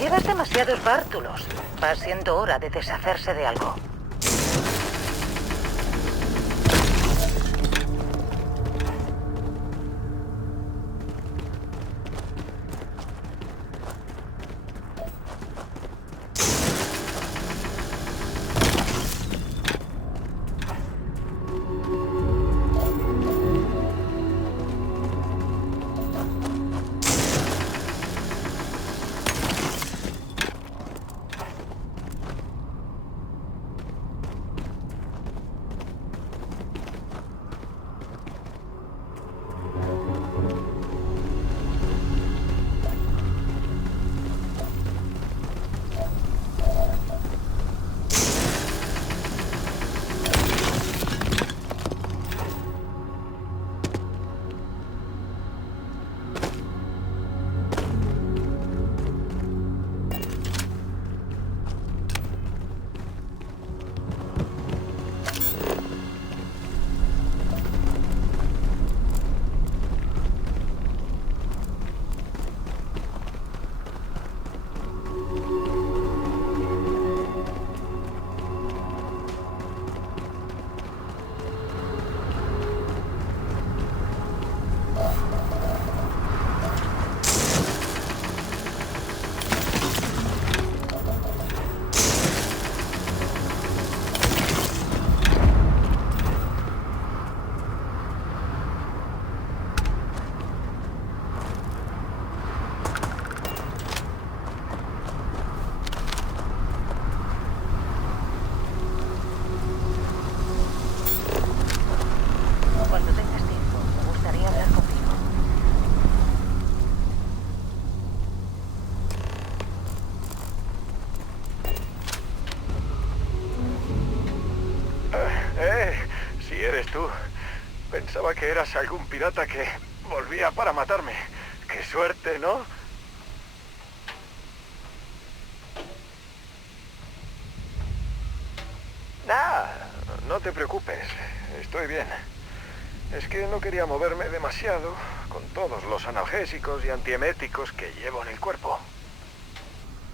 Llevas demasiados bártulos. Va siendo hora de deshacerse de algo. Cuando tengas tiempo, me gustaría hablar contigo. Si eres tú. Pensaba que eras algún pirata que volvía para matarme. ¡Qué suerte!, ¿no? Nah, no te preocupes. Estoy bien. Es que no quería moverme demasiado con todos los analgésicos y antieméticos que llevo en el cuerpo.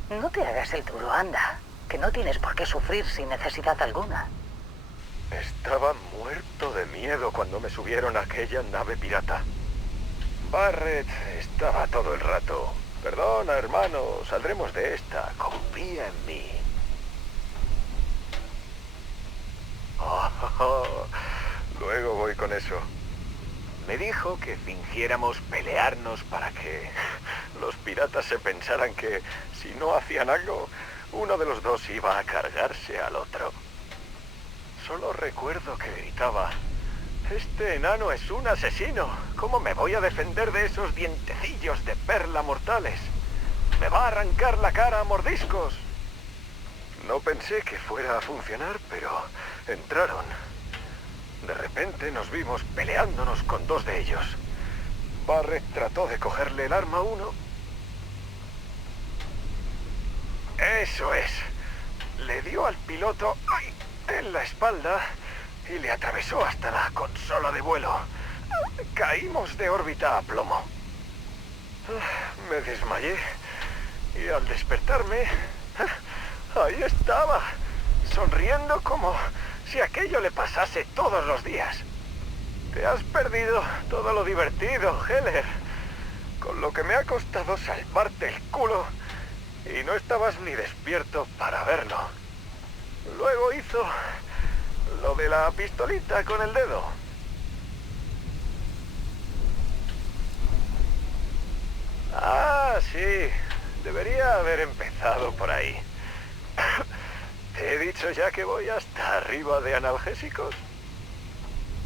No te hagas el duro, anda. Que no tienes por qué sufrir sin necesidad alguna. Estaba muerto de miedo cuando me subieron a aquella nave pirata. Barrett estaba todo el rato. Perdona, hermano, saldremos de esta. Confía en mí. Luego voy con eso. Me dijo que fingiéramos pelearnos para que los piratas se pensaran que si no hacían algo, uno de los dos iba a cargarse al otro. Solo recuerdo que gritaba: «Este enano es un asesino. ¿Cómo me voy a defender de esos dientecillos de perla mortales? Me va a arrancar la cara a mordiscos». No pensé que fuera a funcionar, pero entraron. De repente nos vimos peleándonos con dos de ellos. Barrett trató de cogerle el arma a uno. Eso es. Le dio al piloto en la espalda y le atravesó hasta la consola de vuelo. Caímos de órbita a plomo. Me desmayé y al despertarme, ahí estaba, sonriendo como si aquello le pasase todos los días. Te has perdido todo lo divertido, Heller. Con lo que me ha costado salvarte el culo y no estabas ni despierto para verlo. Luego hizo de la pistolita con el dedo. Ah, sí. Debería haber empezado por ahí. ¿Te he dicho ya que voy hasta arriba de analgésicos?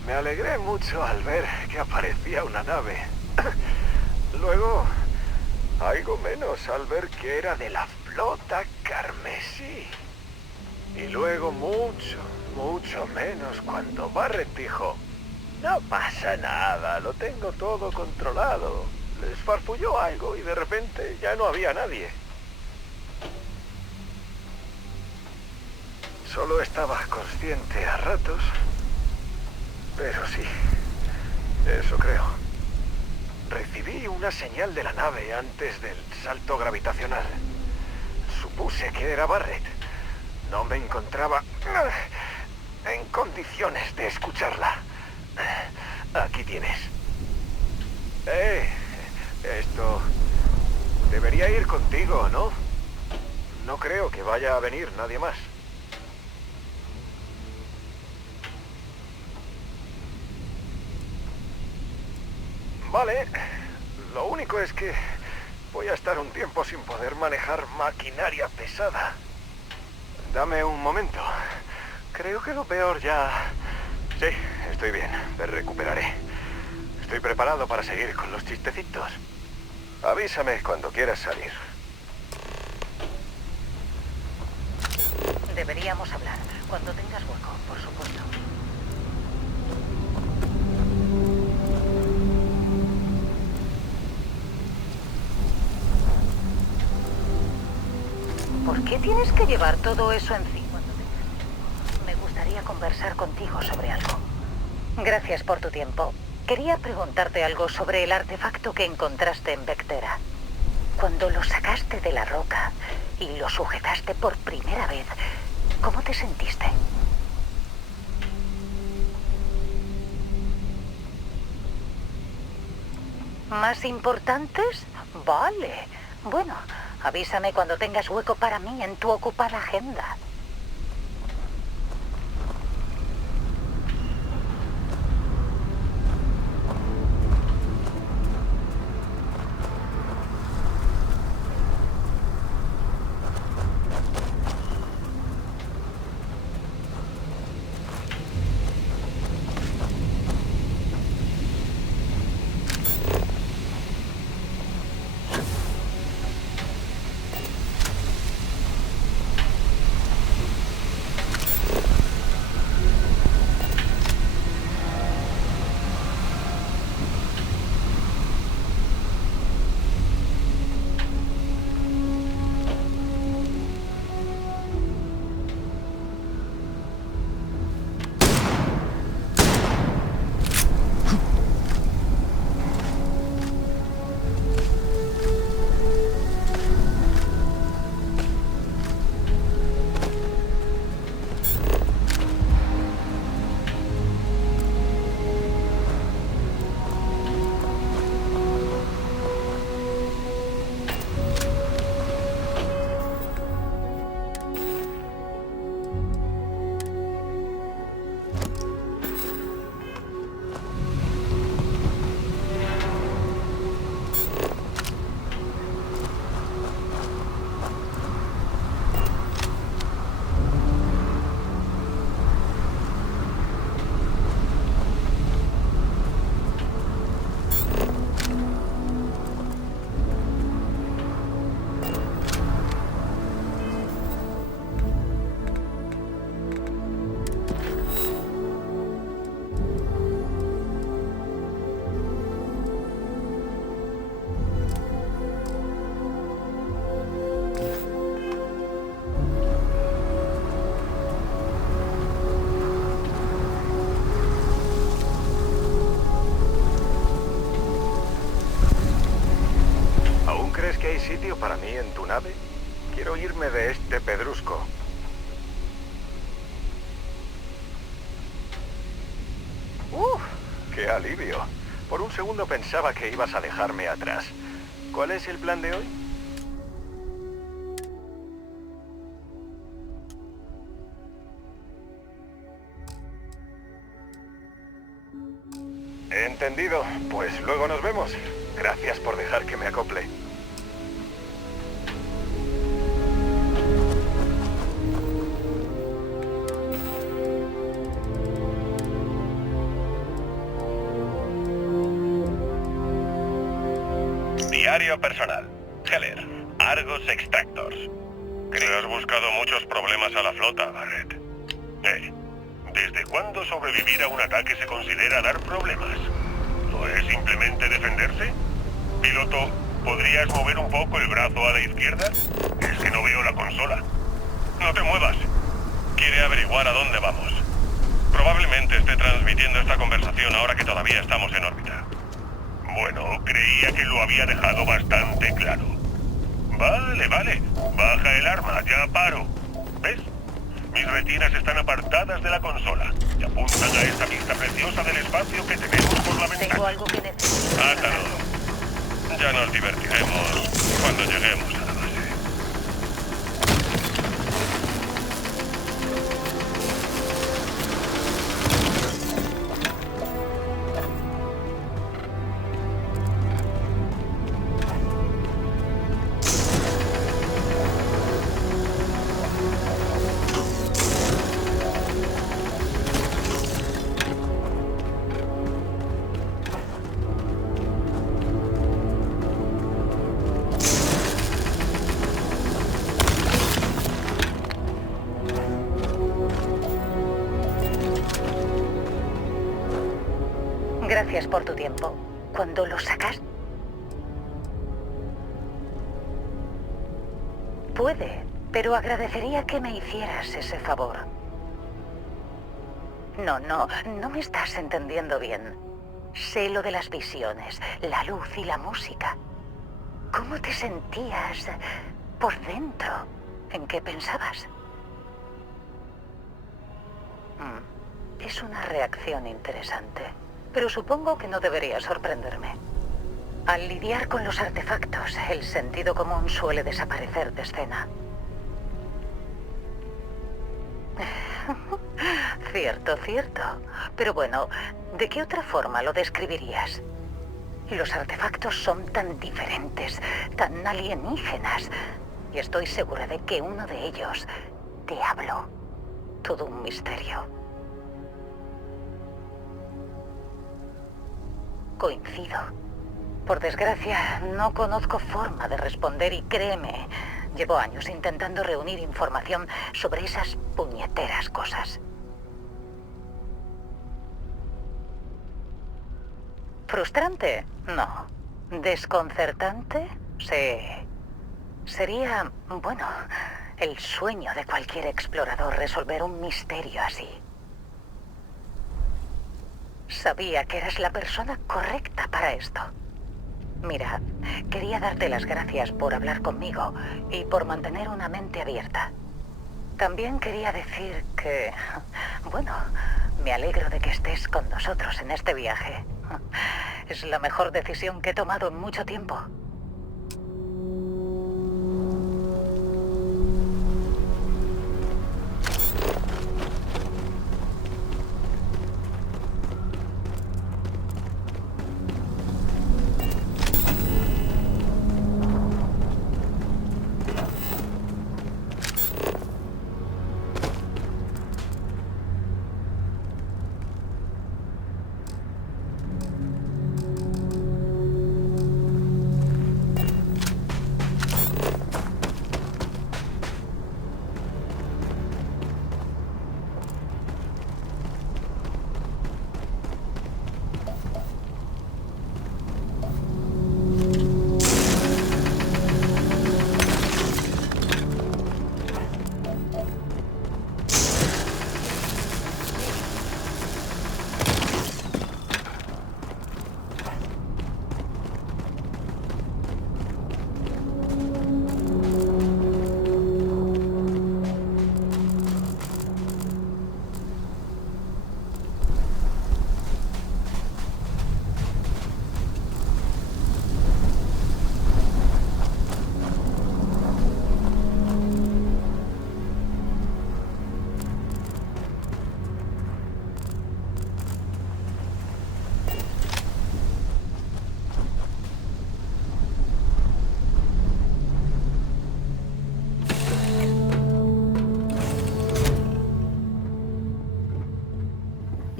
Me alegré mucho al ver que aparecía una nave. Luego, algo menos al ver que era de la flota carmesí. Y luego mucho menos cuando Barrett dijo: no pasa nada, lo tengo todo controlado. Les farfulló algo y de repente ya no había nadie. Solo estaba consciente a ratos, pero sí, eso creo. Recibí una señal de la nave antes del salto gravitacional. Supuse que era Barrett. No me encontraba en condiciones de escucharla. Aquí tienes. Esto debería ir contigo, ¿no? No creo que vaya a venir nadie más. Vale, lo único es que voy a estar un tiempo sin poder manejar maquinaria pesada. Dame un momento. Creo que lo peor ya... Sí, estoy bien, me recuperaré. Estoy preparado para seguir con los chistecitos. Avísame cuando quieras salir. Deberíamos hablar cuando tengas hueco, por supuesto. ¿Por qué tienes que llevar todo eso encima cuando tengas tiempo? Me gustaría conversar contigo sobre algo. Gracias por tu tiempo. Quería preguntarte algo sobre el artefacto que encontraste en Vectera. Cuando lo sacaste de la roca y lo sujetaste por primera vez, ¿cómo te sentiste? ¿Más importantes? Vale. Bueno, avísame cuando tengas hueco para mí en tu ocupada agenda. ¿Que hay sitio para mí en tu nave? Quiero irme de este pedrusco. ¡Qué alivio! Por un segundo pensaba que ibas a dejarme atrás. ¿Cuál es el plan de hoy? Entendido. Pues luego nos vemos. Gracias por dejar que me acople. Diario personal. Heller, Argos Extractors. Le has buscado muchos problemas a la flota, Barrett. ¿Desde cuándo sobrevivir a un ataque se considera dar problemas? ¿No es simplemente defenderse? Piloto, ¿podrías mover un poco el brazo a la izquierda? Es que no veo la consola. No te muevas. Quiere averiguar a dónde vamos. Probablemente esté transmitiendo esta conversación ahora que todavía estamos en órbita. Bueno, creía que lo había dejado bastante claro. Vale. Baja el arma, ya paro. ¿Ves? Mis retinas están apartadas de la consola y apuntan a esta vista preciosa del espacio que tenemos por la ventana. Tengo algo que necesito. Átalo. Ya nos divertiremos cuando lleguemos a la base. Gracias por tu tiempo. Cuando lo sacas... Puede, pero agradecería que me hicieras ese favor. No me estás entendiendo bien. Sé lo de las visiones, la luz y la música. ¿Cómo te sentías por dentro? ¿En qué pensabas? Es una reacción interesante, pero supongo que no debería sorprenderme. Al lidiar con los artefactos, el sentido común suele desaparecer de escena. Cierto. Pero bueno, ¿de qué otra forma lo describirías? Los artefactos son tan diferentes, tan alienígenas, y estoy segura de que uno de ellos te habló. Todo un misterio. Coincido. Por desgracia, no conozco forma de responder y créeme, llevo años intentando reunir información sobre esas puñeteras cosas. ¿Frustrante? No. ¿Desconcertante? Sí. Sería, bueno, el sueño de cualquier explorador resolver un misterio así. Sabía que eras la persona correcta para esto. Mira, quería darte las gracias por hablar conmigo y por mantener una mente abierta. También quería decir que, bueno, me alegro de que estés con nosotros en este viaje. Es la mejor decisión que he tomado en mucho tiempo.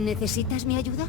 ¿Necesitas mi ayuda?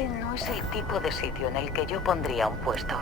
Este no es el tipo de sitio en el que yo pondría un puesto.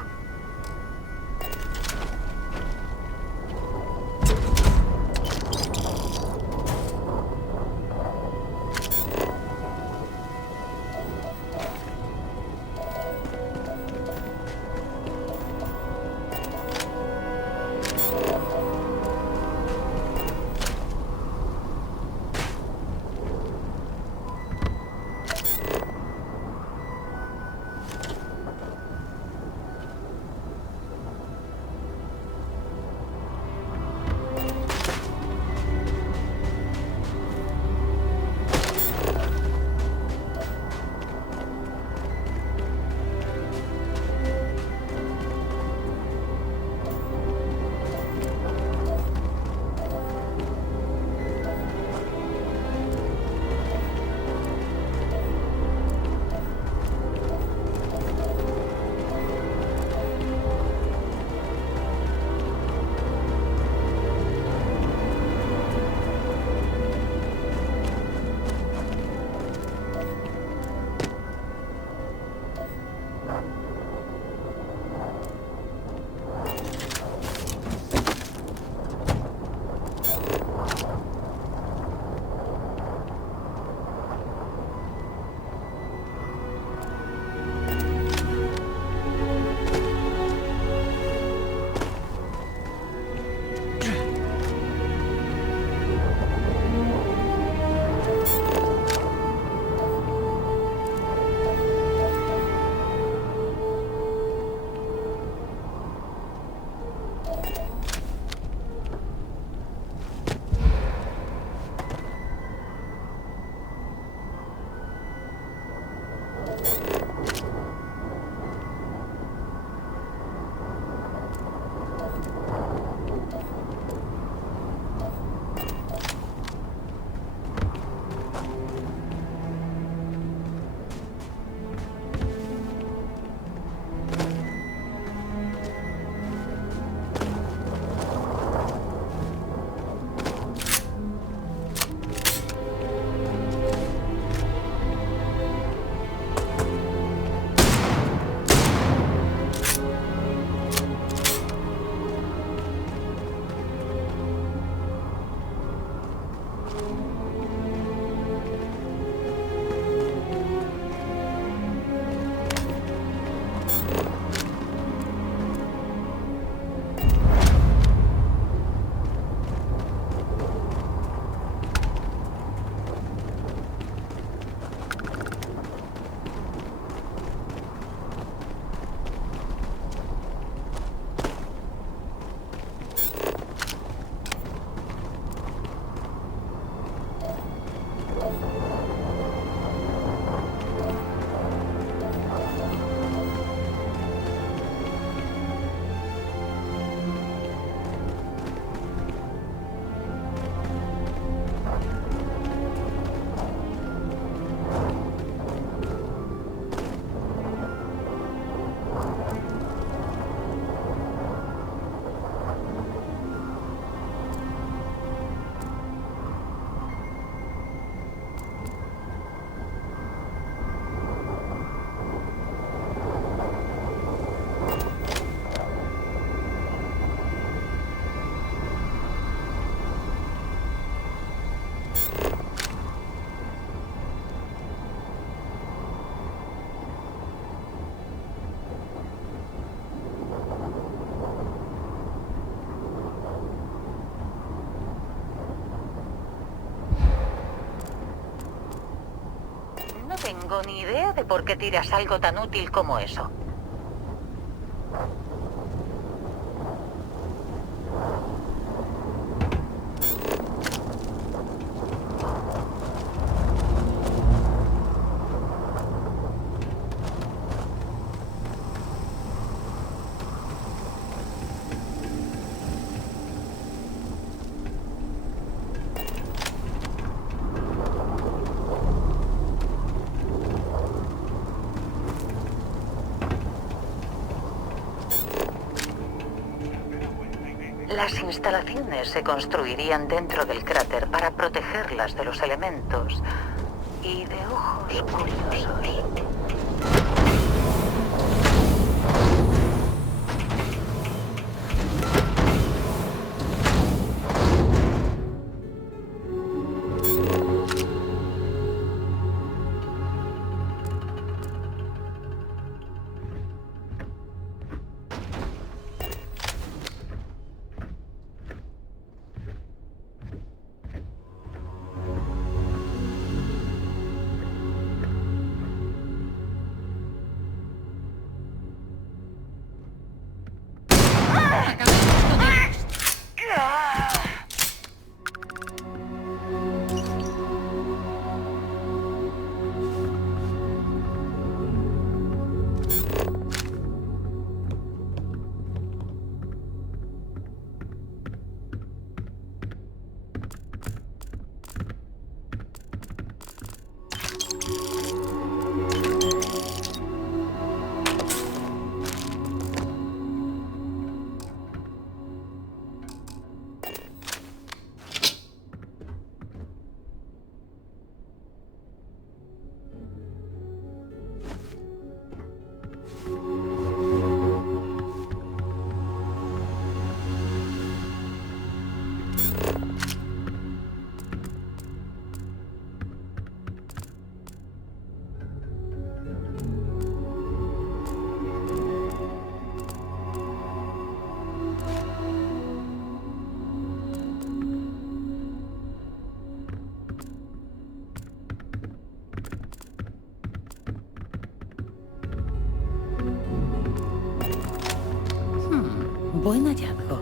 No tengo ni idea de por qué tiras algo tan útil como eso. Las instalaciones se construirían dentro del cráter para protegerlas de los elementos y de ojos curiosos. Buen hallazgo.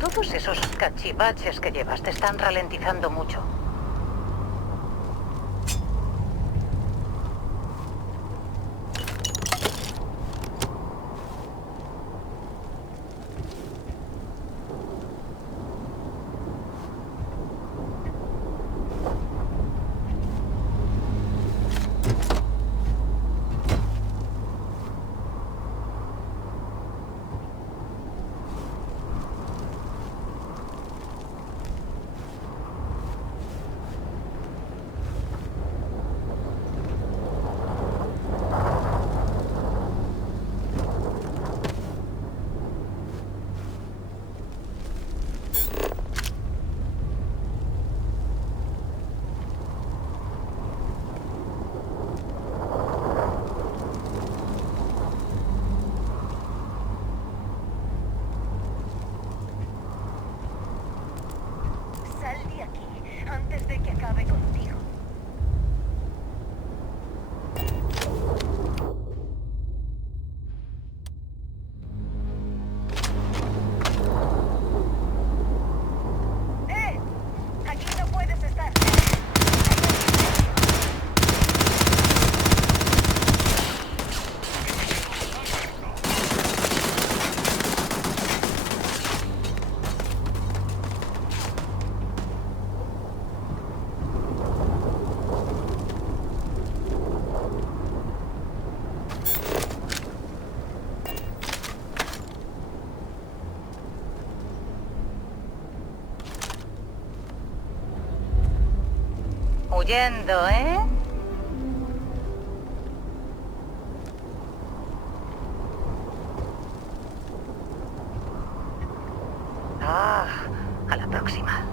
Todos esos cachivaches que llevas te están ralentizando mucho. Sal de aquí antes de que acabe contigo. Aquí no puedes estar. Huyendo, ¿eh? A la próxima.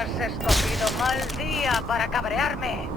Has escogido mal día para cabrearme.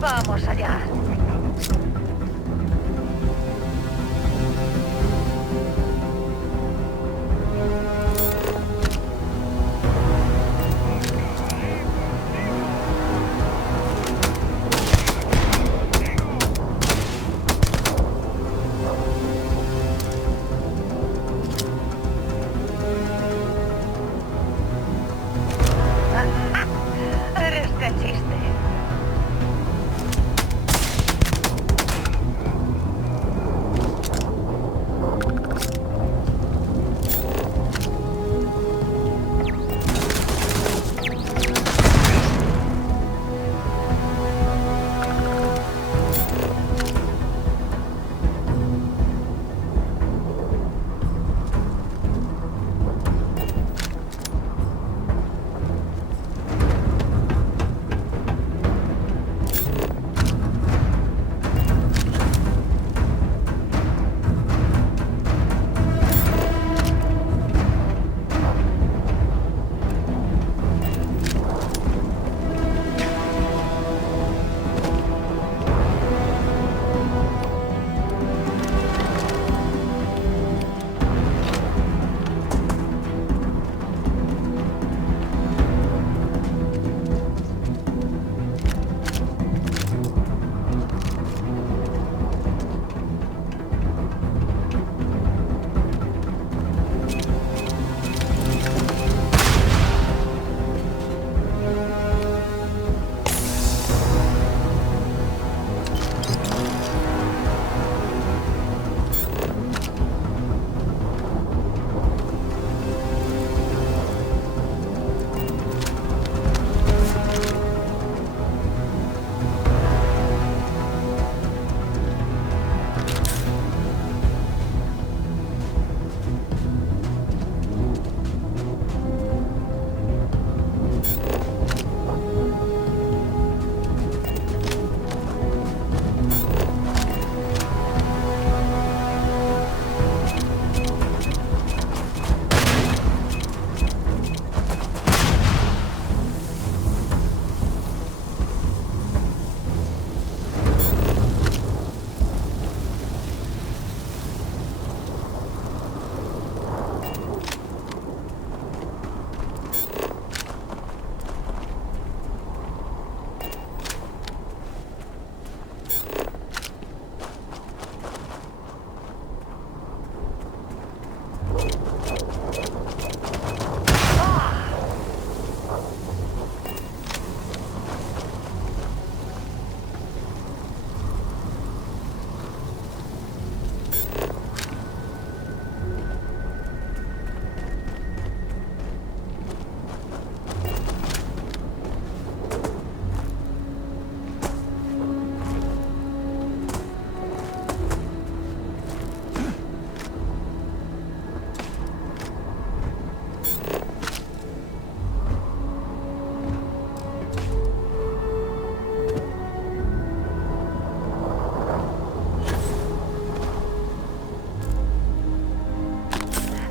Vamos allá. Eres de chiste.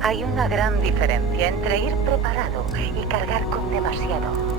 Hay una gran diferencia entre ir preparado y cargar con demasiado.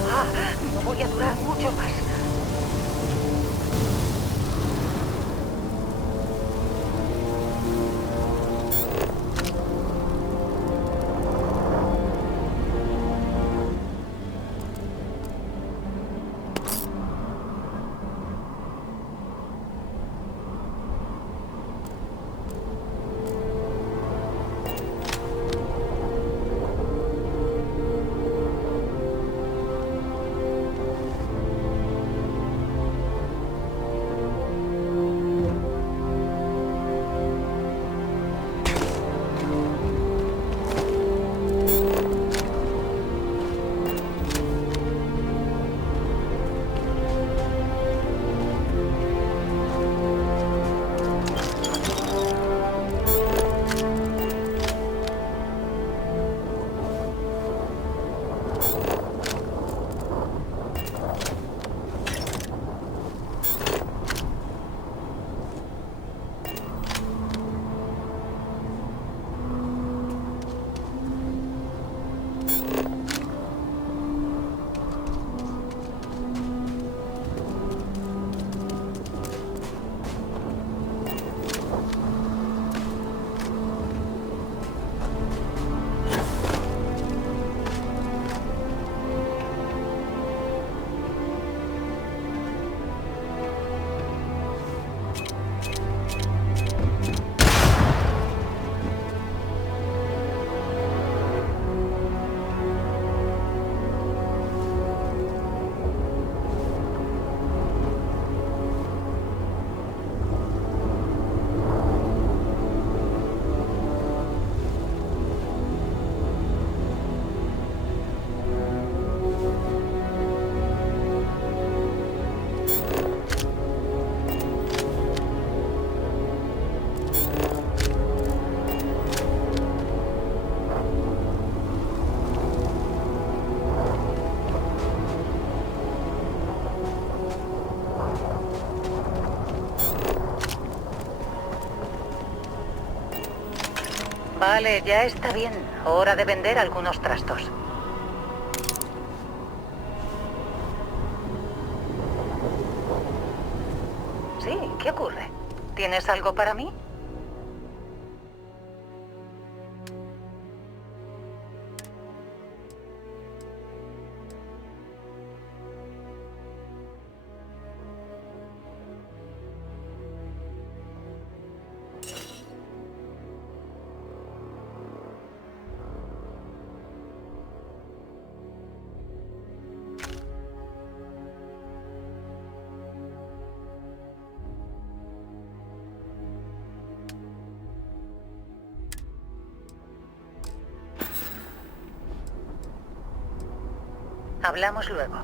No voy a durar mucho más. Vale, ya está bien. Hora de vender algunos trastos. Sí, ¿qué ocurre? ¿Tienes algo para mí? Hablamos luego.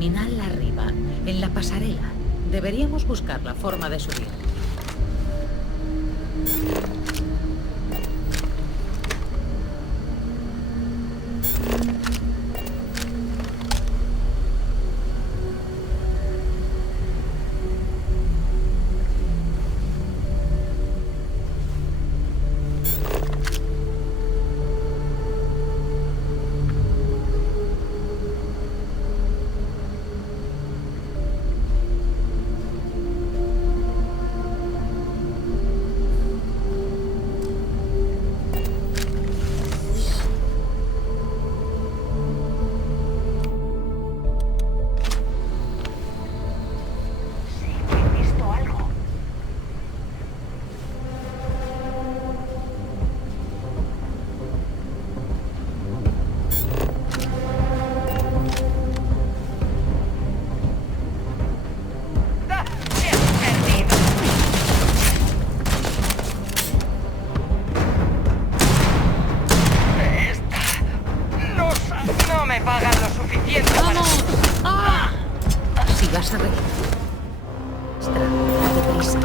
terminal arriba, en la pasarela. Deberíamos buscar la forma de subir. No me pagan lo suficiente. ¡Vamos! ¡Ah! Si vas a reír. Extra, date prisa.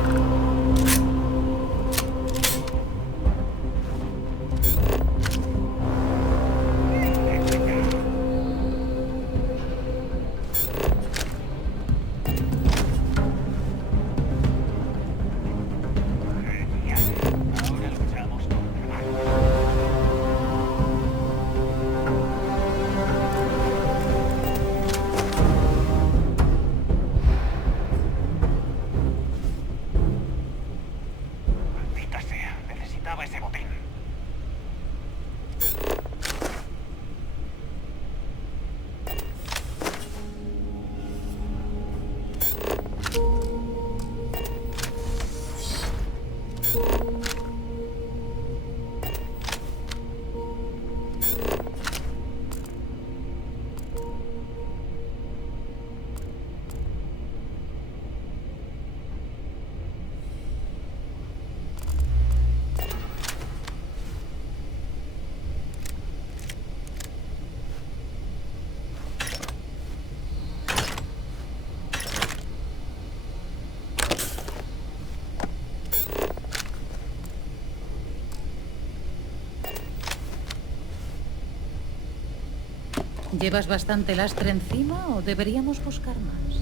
Maldita sea, necesitaba ese botín. ¿Llevas bastante lastre encima o deberíamos buscar más?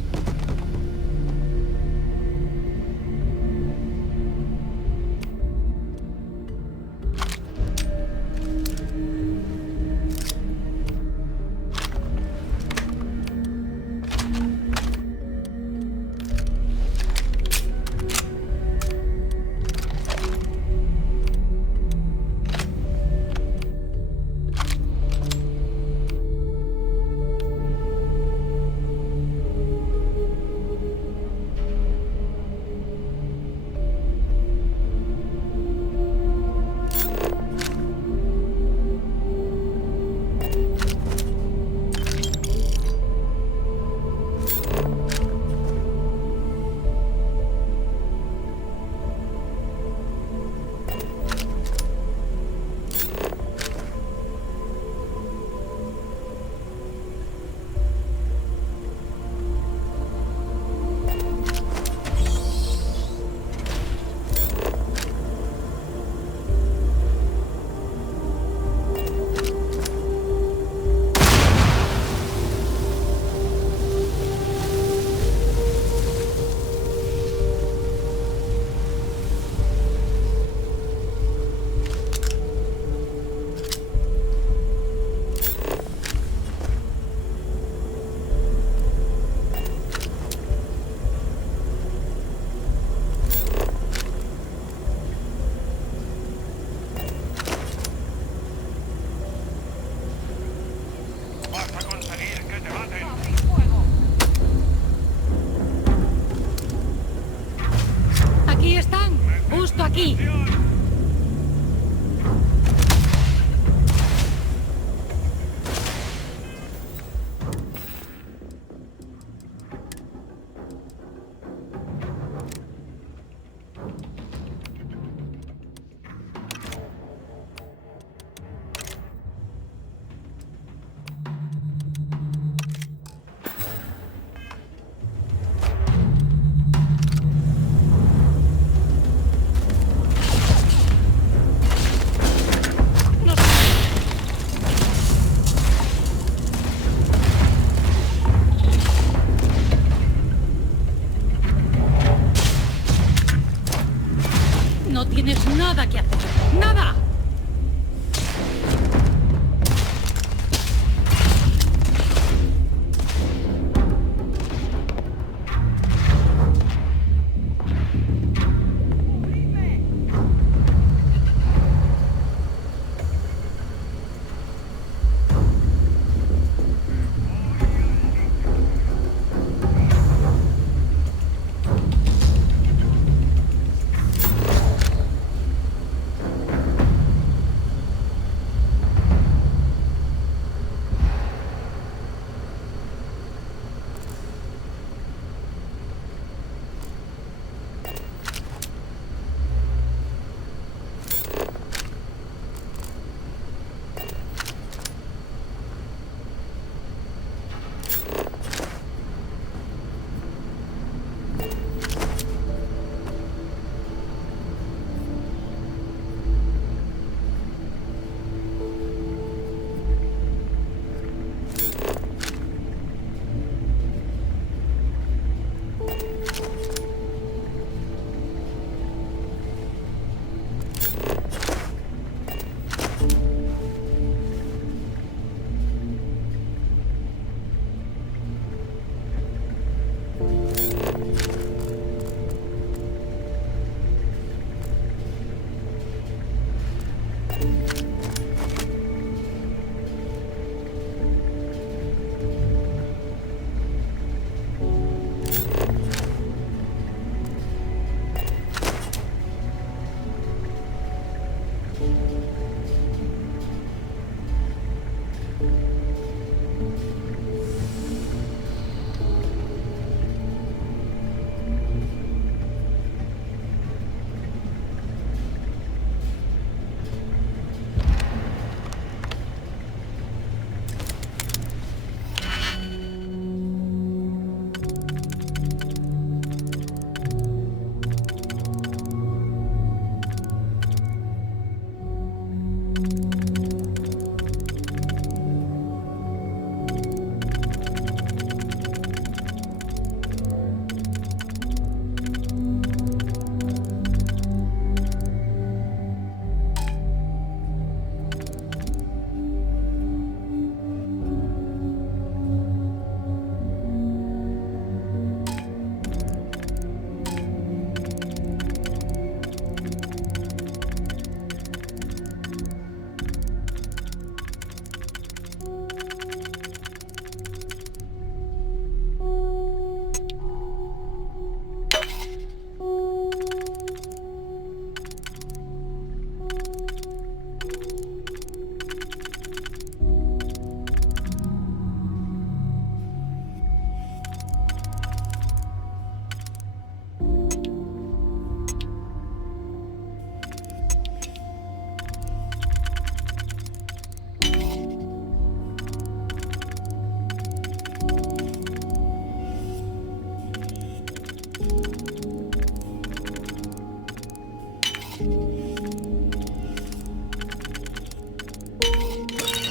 ¡Aquí están! ¡Justo aquí! No tienes nada que hacer. ¡Nada!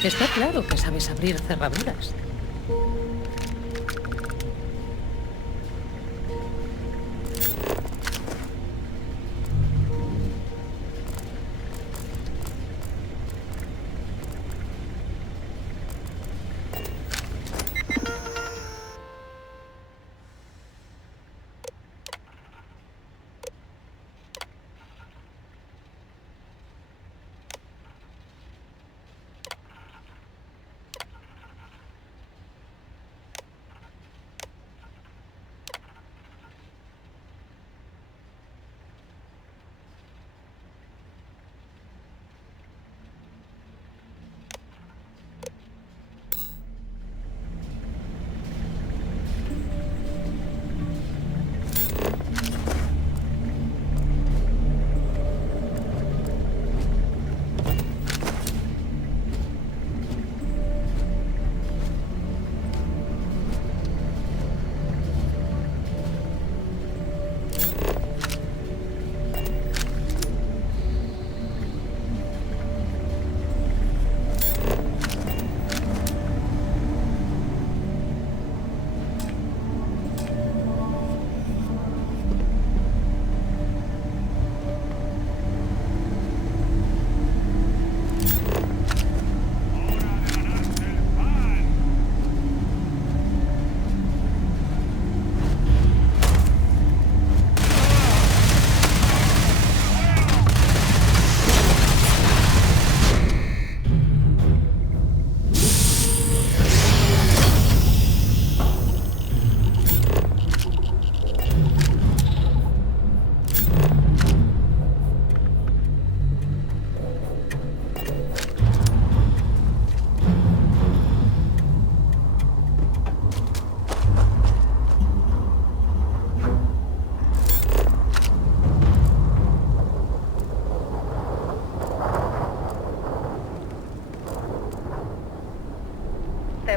Está claro que sabes abrir cerraduras.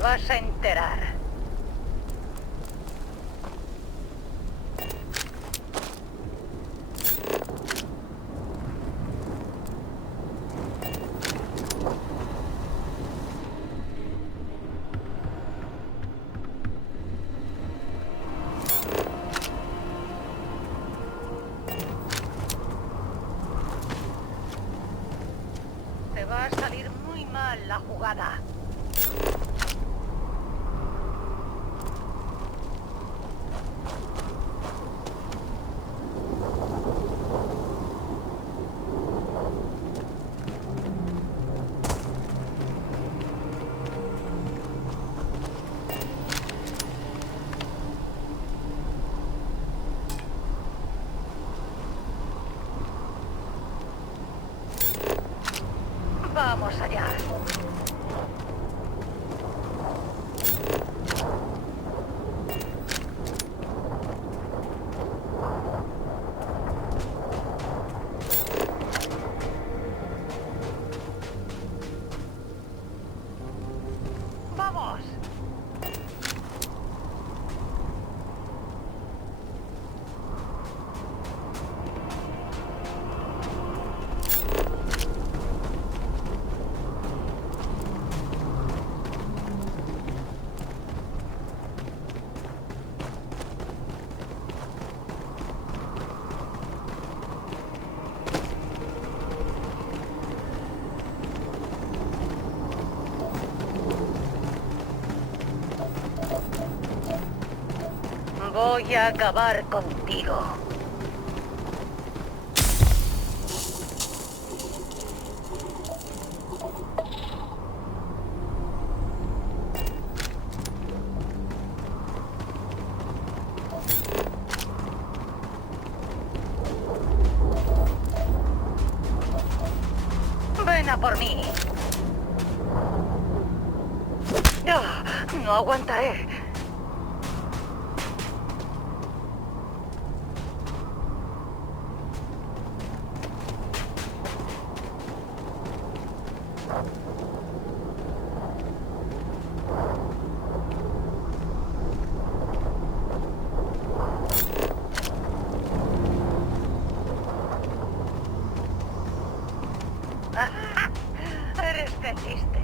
vas a enterar. Te va a salir muy mal la jugada. Vamos allá. Vamos. Voy a acabar contigo. Ven a por mí. No, no aguantaré. Eres de chiste.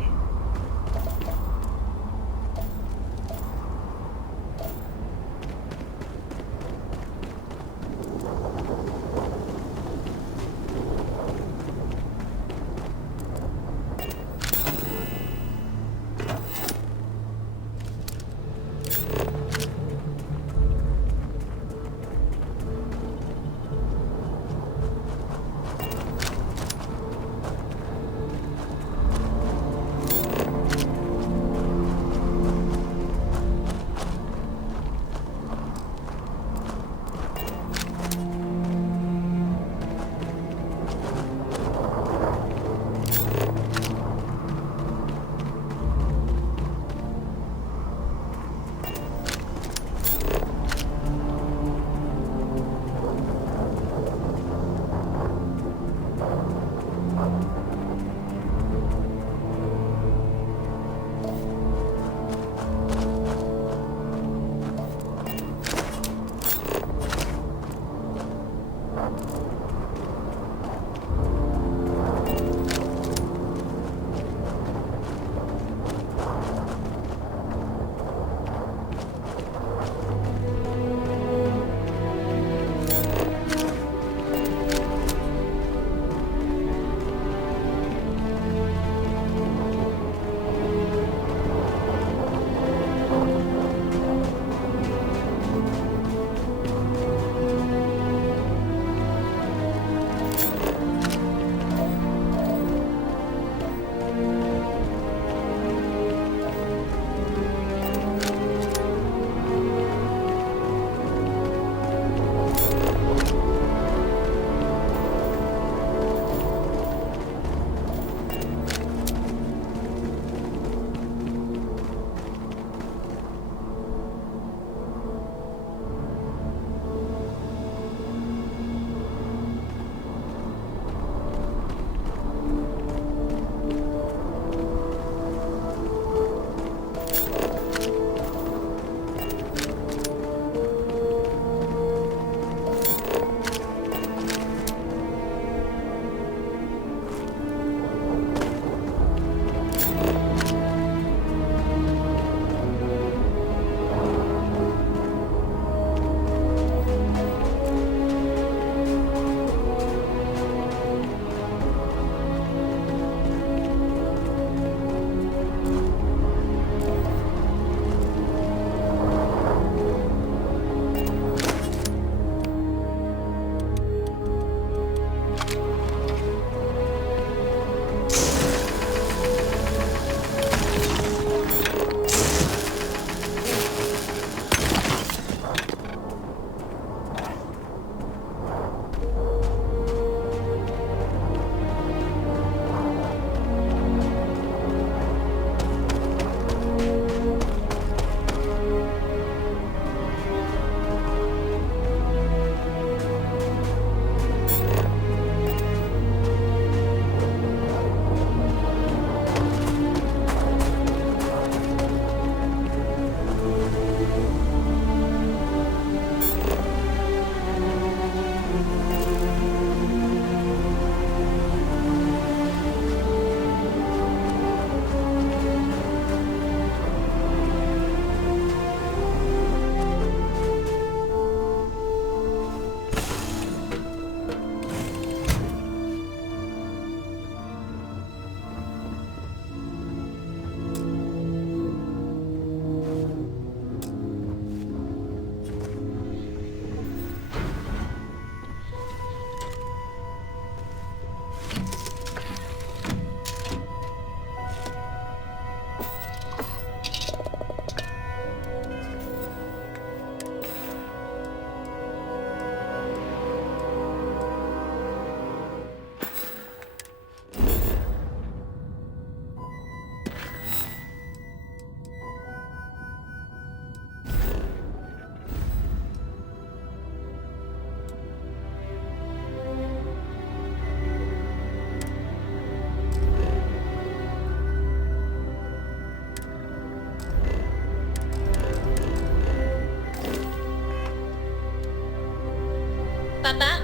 Papá,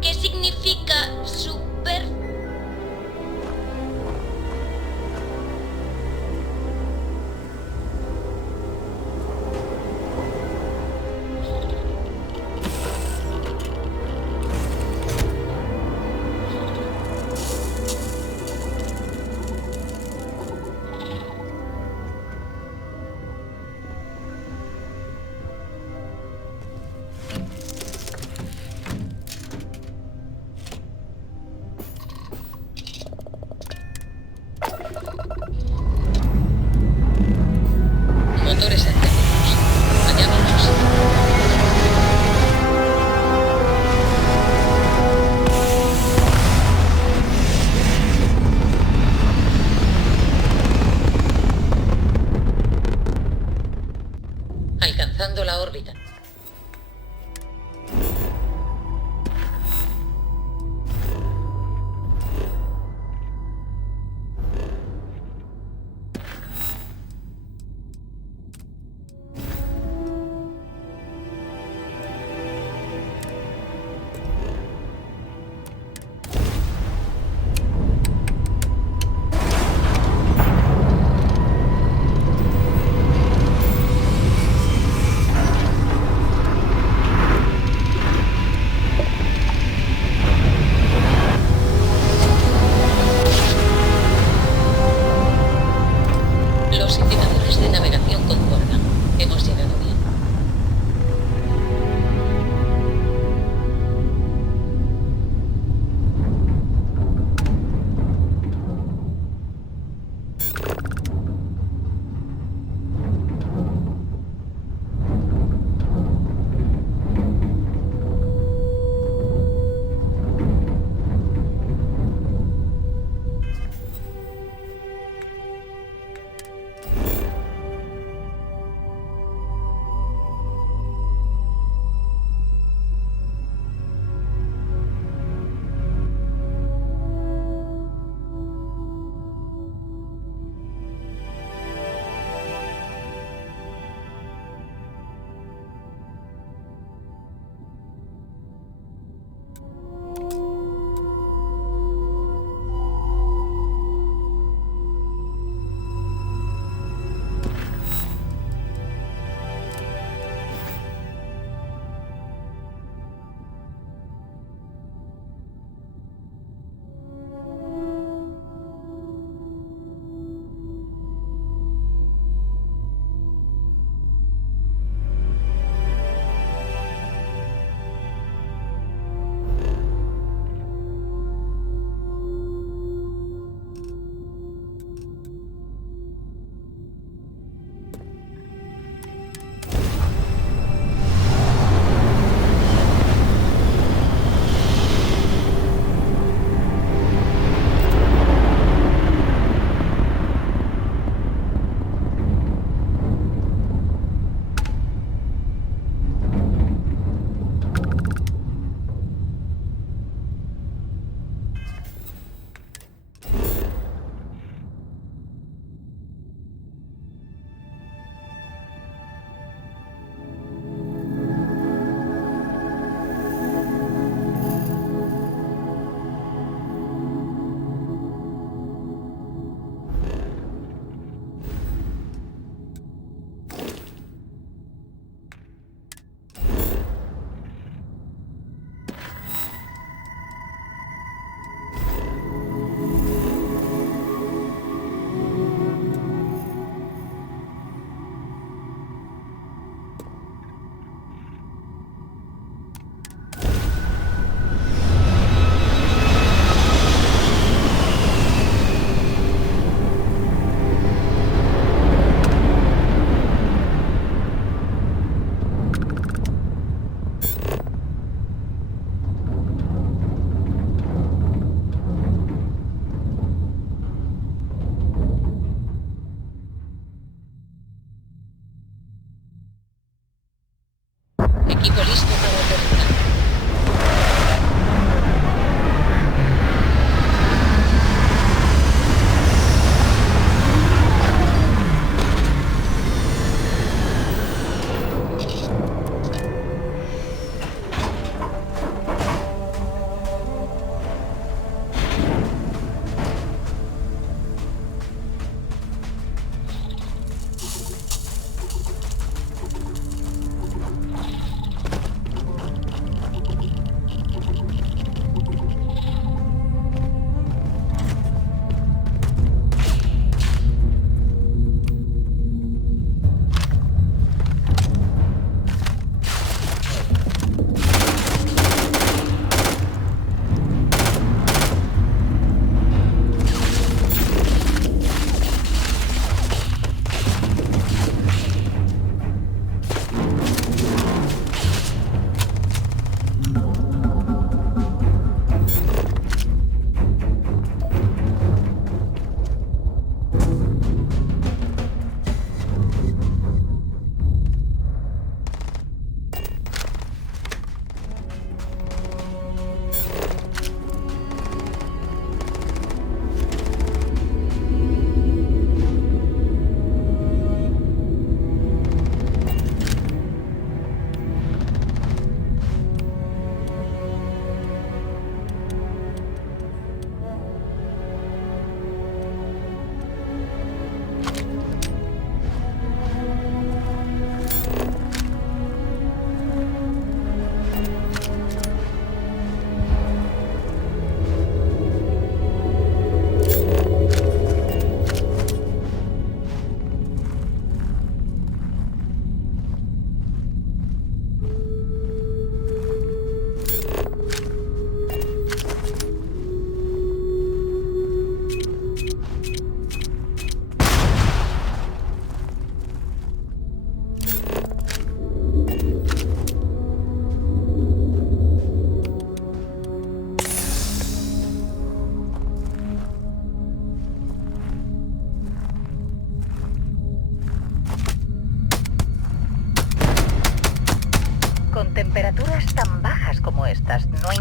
¿qué significa super?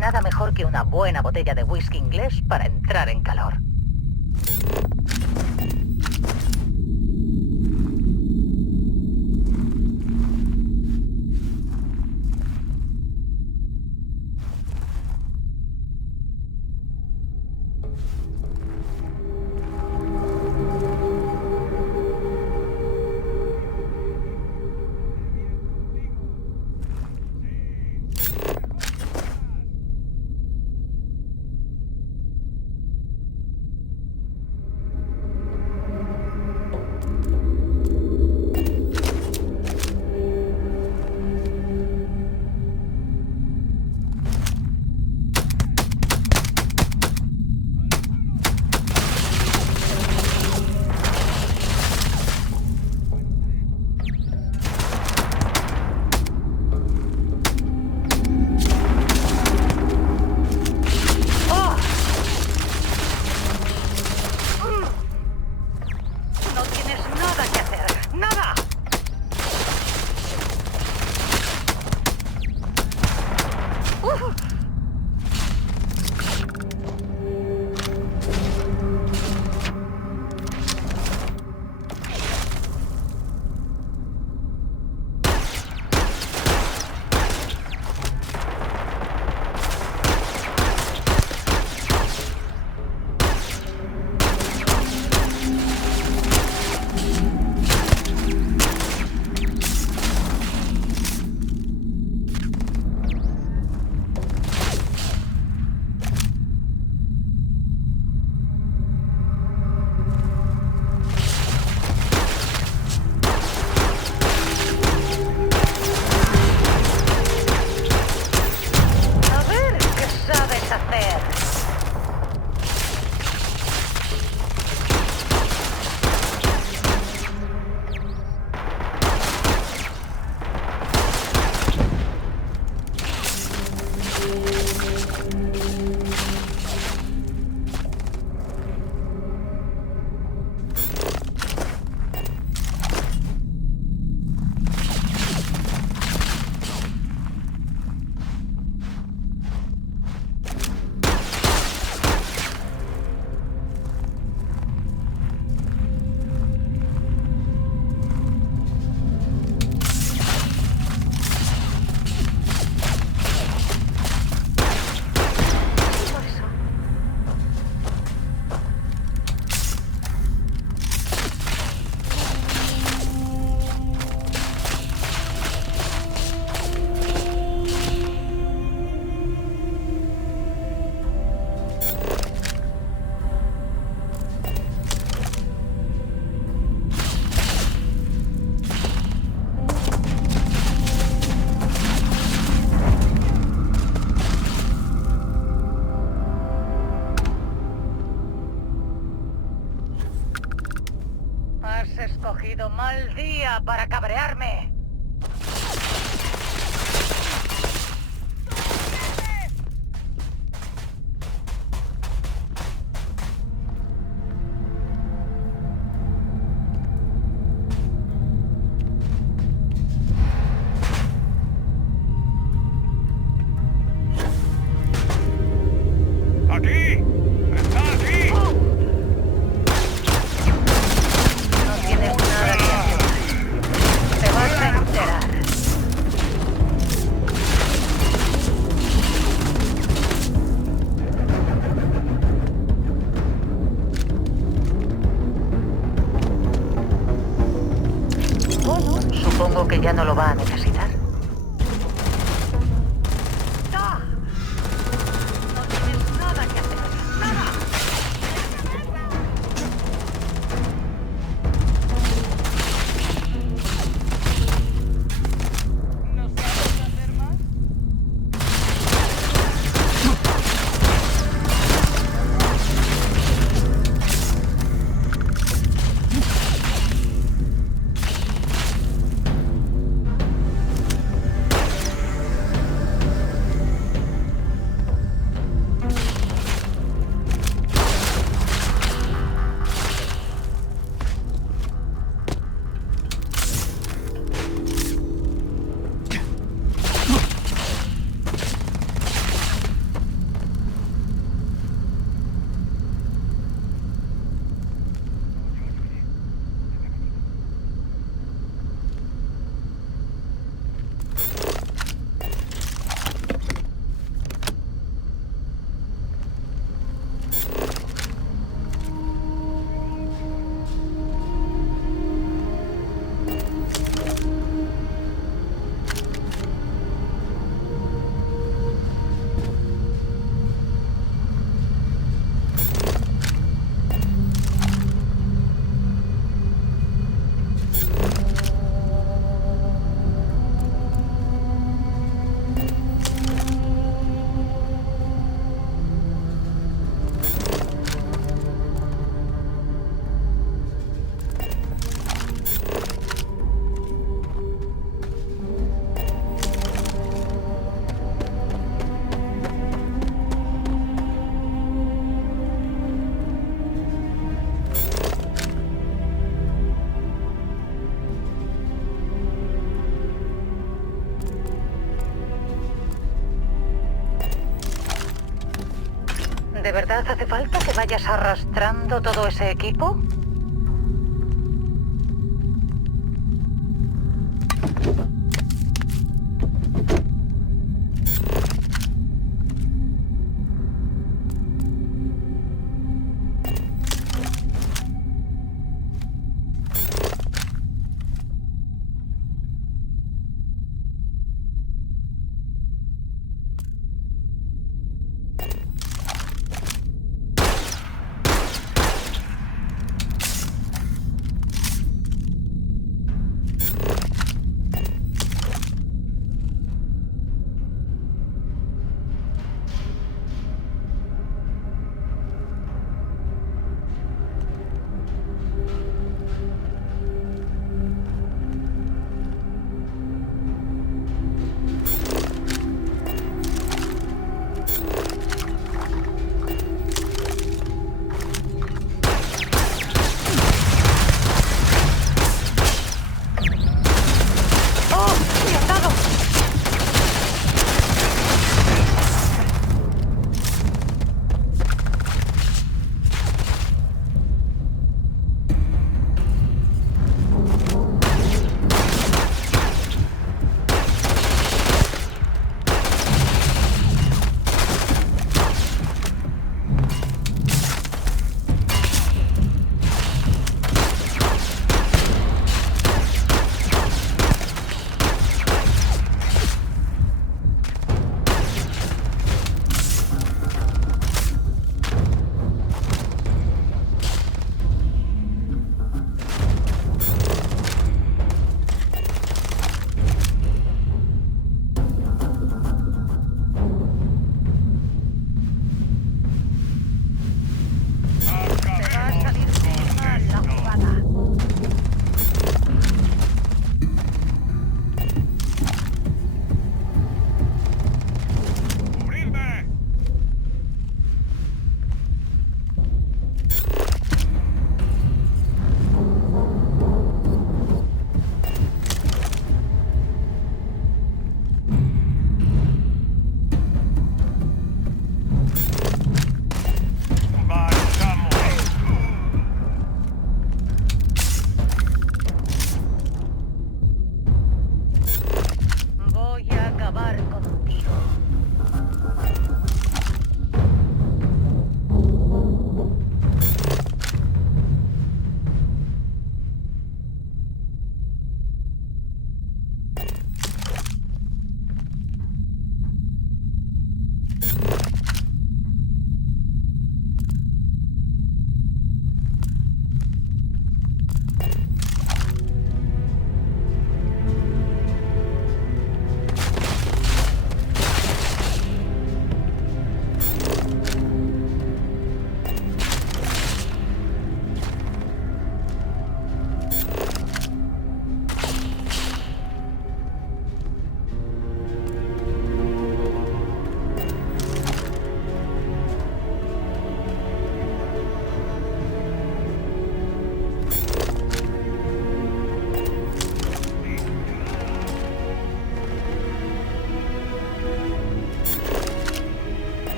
Nada mejor que una buena botella de whisky inglés para entrar en calor. escogido mal día para cabrearme. Supongo que ya no lo va a necesitar. No tienes nada que hacer. ¡Nada! ¿No sabes hacer más? ¿De verdad hace falta que vayas arrastrando todo ese equipo?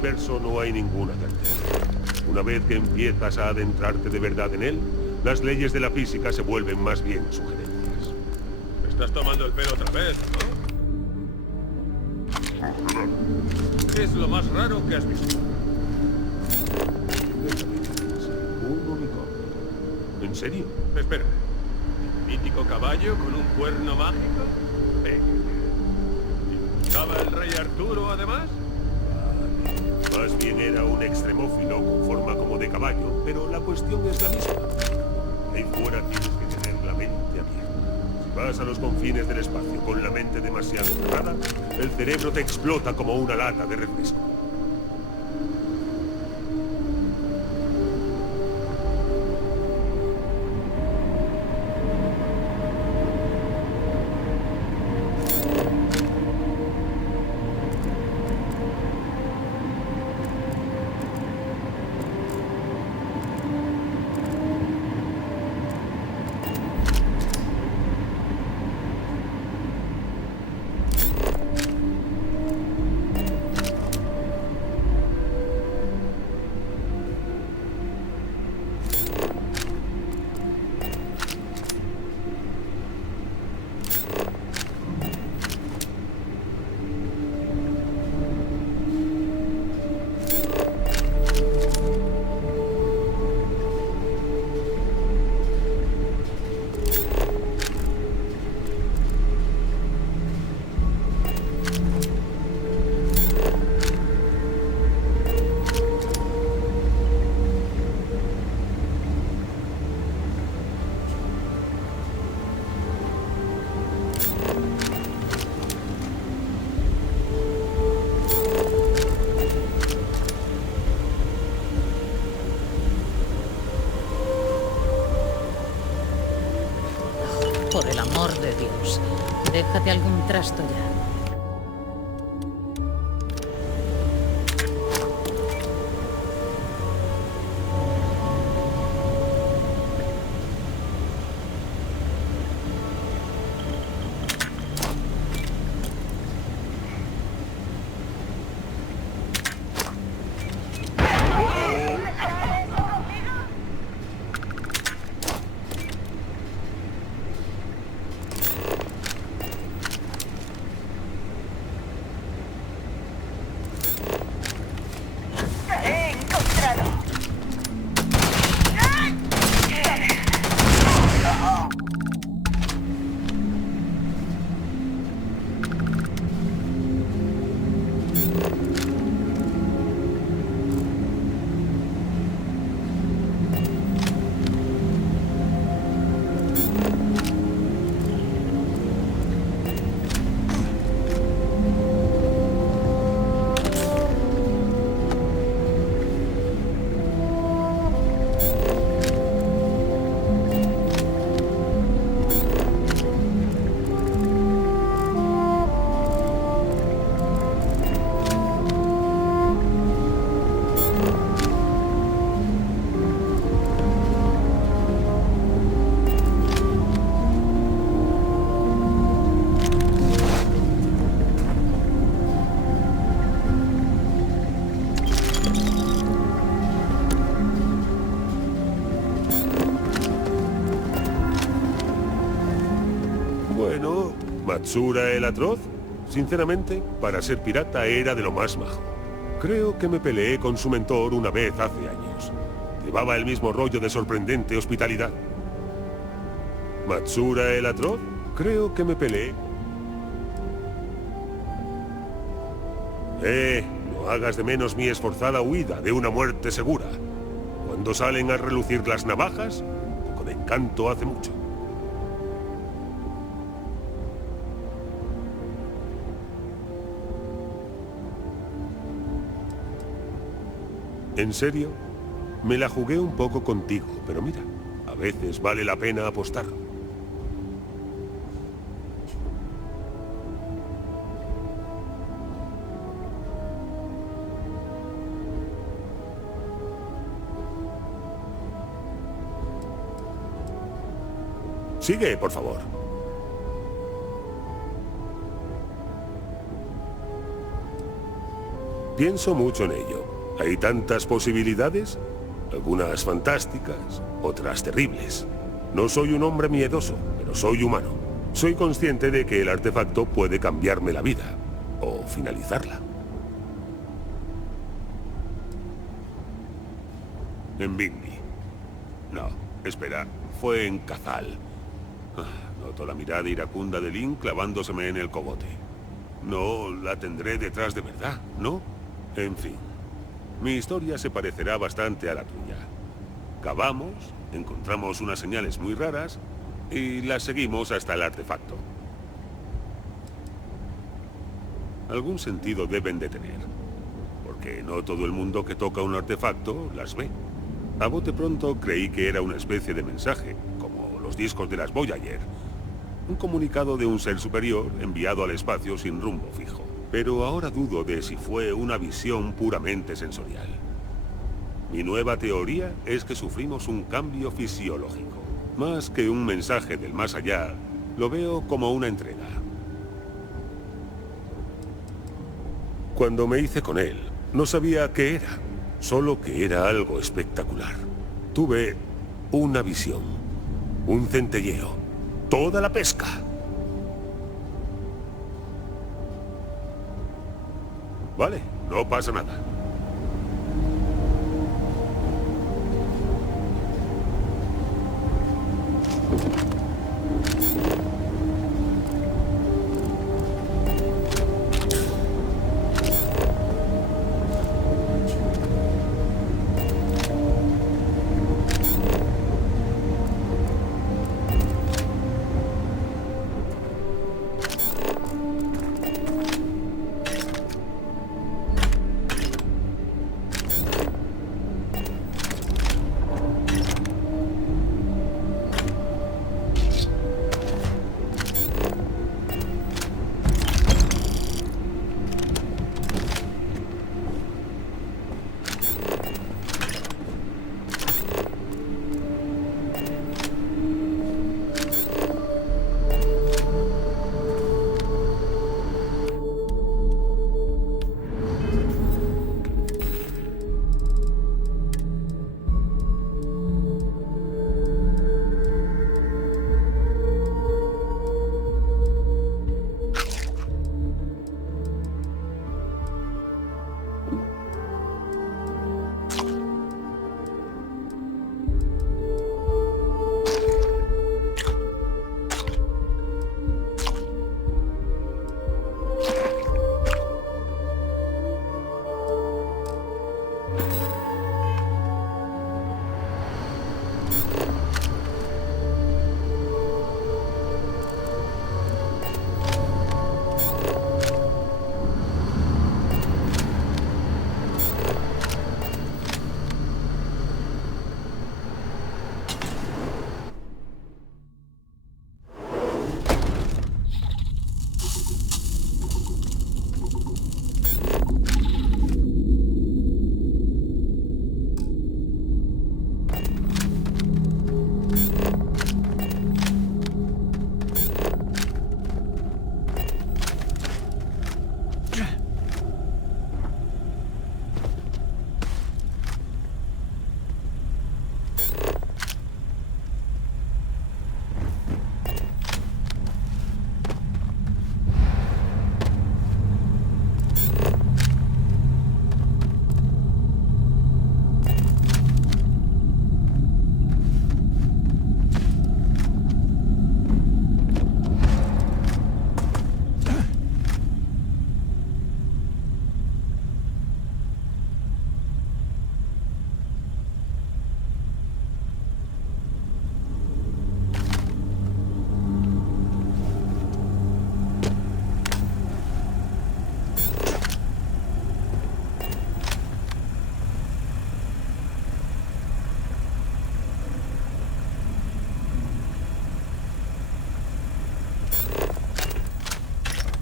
universo no hay ninguna certeza. Una vez que empiezas a adentrarte de verdad en él, las leyes de la física se vuelven más bien sugerencias. Me estás tomando el pelo otra vez, ¿no? ¿Qué es lo más raro que has visto? Un unicornio. ¿En serio? Espera. ¿Mítico caballo con un cuerno mágico? ¿Estaba el rey Arturo, además? Más bien era un extremófilo con forma como de caballo, pero la cuestión es la misma. Ahí fuera tienes que tener la mente abierta. Si vas a los confines del espacio con la mente demasiado cerrada, el cerebro te explota como una lata de refresco. Por el amor de Dios, déjate algún trasto ya. Bueno, Matsura el Atroz, sinceramente, para ser pirata era de lo más majo. Creo que me peleé con su mentor una vez hace años. Llevaba el mismo rollo de sorprendente hospitalidad. Matsura el Atroz, creo que me peleé. No hagas de menos mi esforzada huida de una muerte segura. Cuando salen a relucir las navajas, un poco de encanto hace mucho. En serio, me la jugué un poco contigo, pero mira, a veces vale la pena apostar. Sigue, por favor. Pienso mucho en ello. Hay tantas posibilidades, algunas fantásticas, otras terribles. No soy un hombre miedoso, pero soy humano. Soy consciente de que el artefacto puede cambiarme la vida, o finalizarla. En Bindi. No, espera, fue en Cazal. Noto la mirada iracunda de Link clavándoseme en el cogote. No la tendré detrás de verdad, ¿no? En fin. Mi historia se parecerá bastante a la tuya. Cavamos, encontramos unas señales muy raras y las seguimos hasta el artefacto. Algún sentido deben de tener, porque no todo el mundo que toca un artefacto las ve. A bote pronto creí que era una especie de mensaje, como los discos de las Voyager. Un comunicado de un ser superior enviado al espacio sin rumbo fijo. Pero ahora dudo de si fue una visión puramente sensorial. Mi nueva teoría es que sufrimos un cambio fisiológico. Más que un mensaje del más allá, lo veo como una entrega. Cuando me hice con él, no sabía qué era, solo que era algo espectacular. Tuve una visión, un centelleo, toda la pesca. Vale, no pasa nada.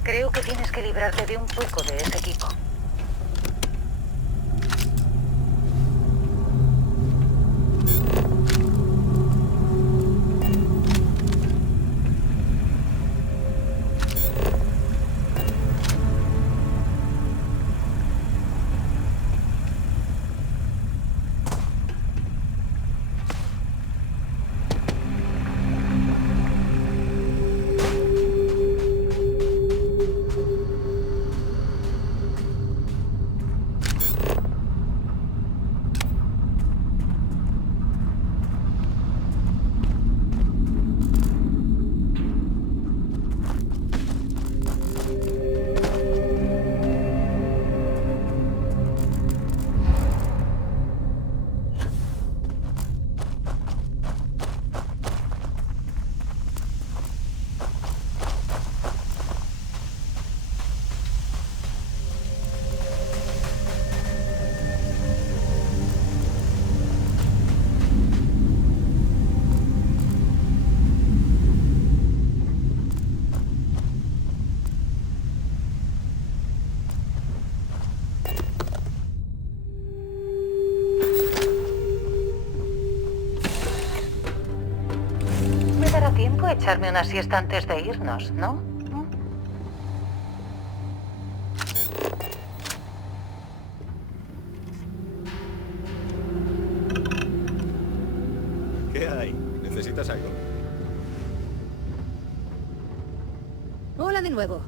Creo que tienes que librarte de un poco de ese equipo. echarme una siesta antes de irnos, ¿no? ¿Qué hay? ¿Necesitas algo? Hola de nuevo.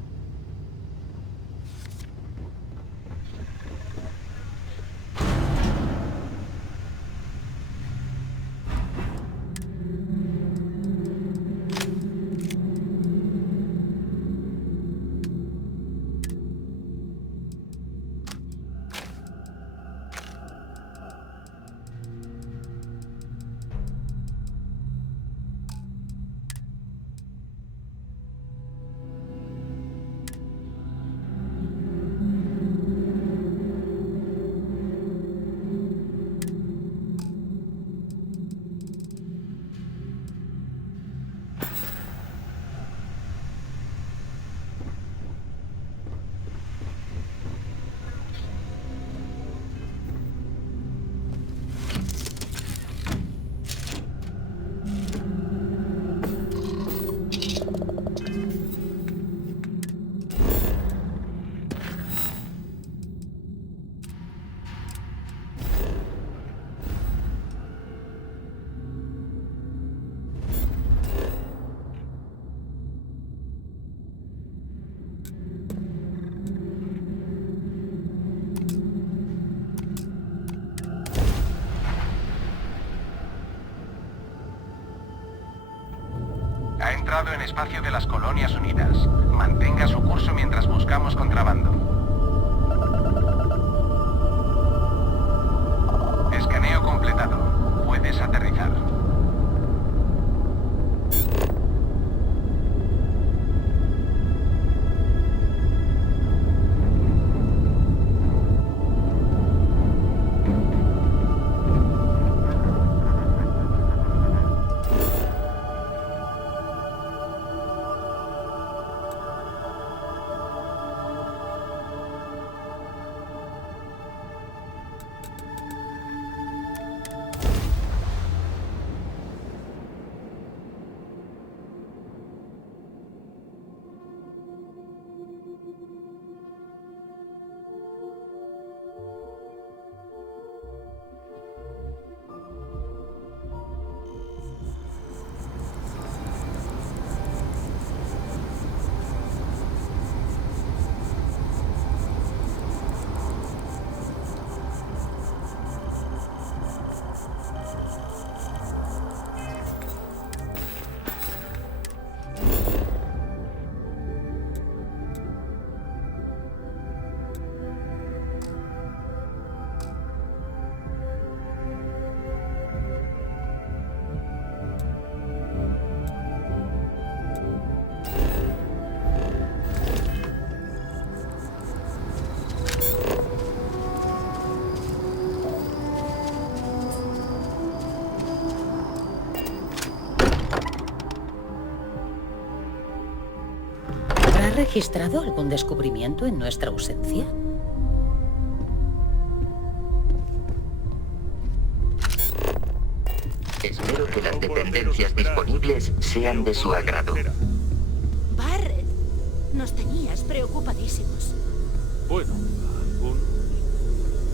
Ha entrado en espacio de las Colonias Unidas. Mantenga su curso mientras buscamos contrabando. Escaneo completado. Puedes aterrizar. ¿Ha registrado algún descubrimiento en nuestra ausencia? Espero que las dependencias disponibles sean de su agrado. Barrett, nos tenías preocupadísimos. Bueno,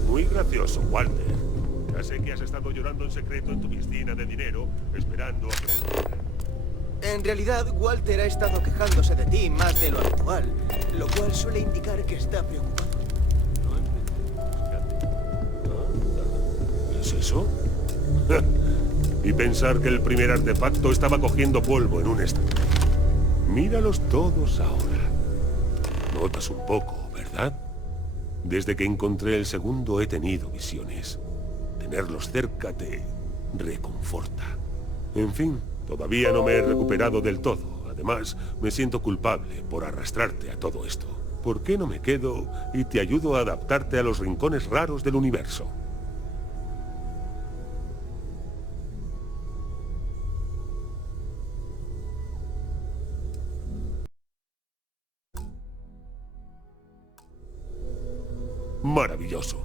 muy gracioso, Walter. Ya sé que has estado llorando en secreto en tu piscina de dinero, esperando a que volviera. En realidad, Walter ha estado quejándose de ti más de lo habitual, lo cual suele indicar que está preocupado. ¿Es eso? Y pensar que el primer artefacto estaba cogiendo polvo en un estado. Míralos todos ahora. Notas un poco, ¿verdad? Desde que encontré el segundo he tenido visiones. Tenerlos cerca te reconforta. En fin, todavía no me he recuperado del todo. Además, me siento culpable por arrastrarte a todo esto. ¿Por qué no me quedo y te ayudo a adaptarte a los rincones raros del universo? Maravilloso.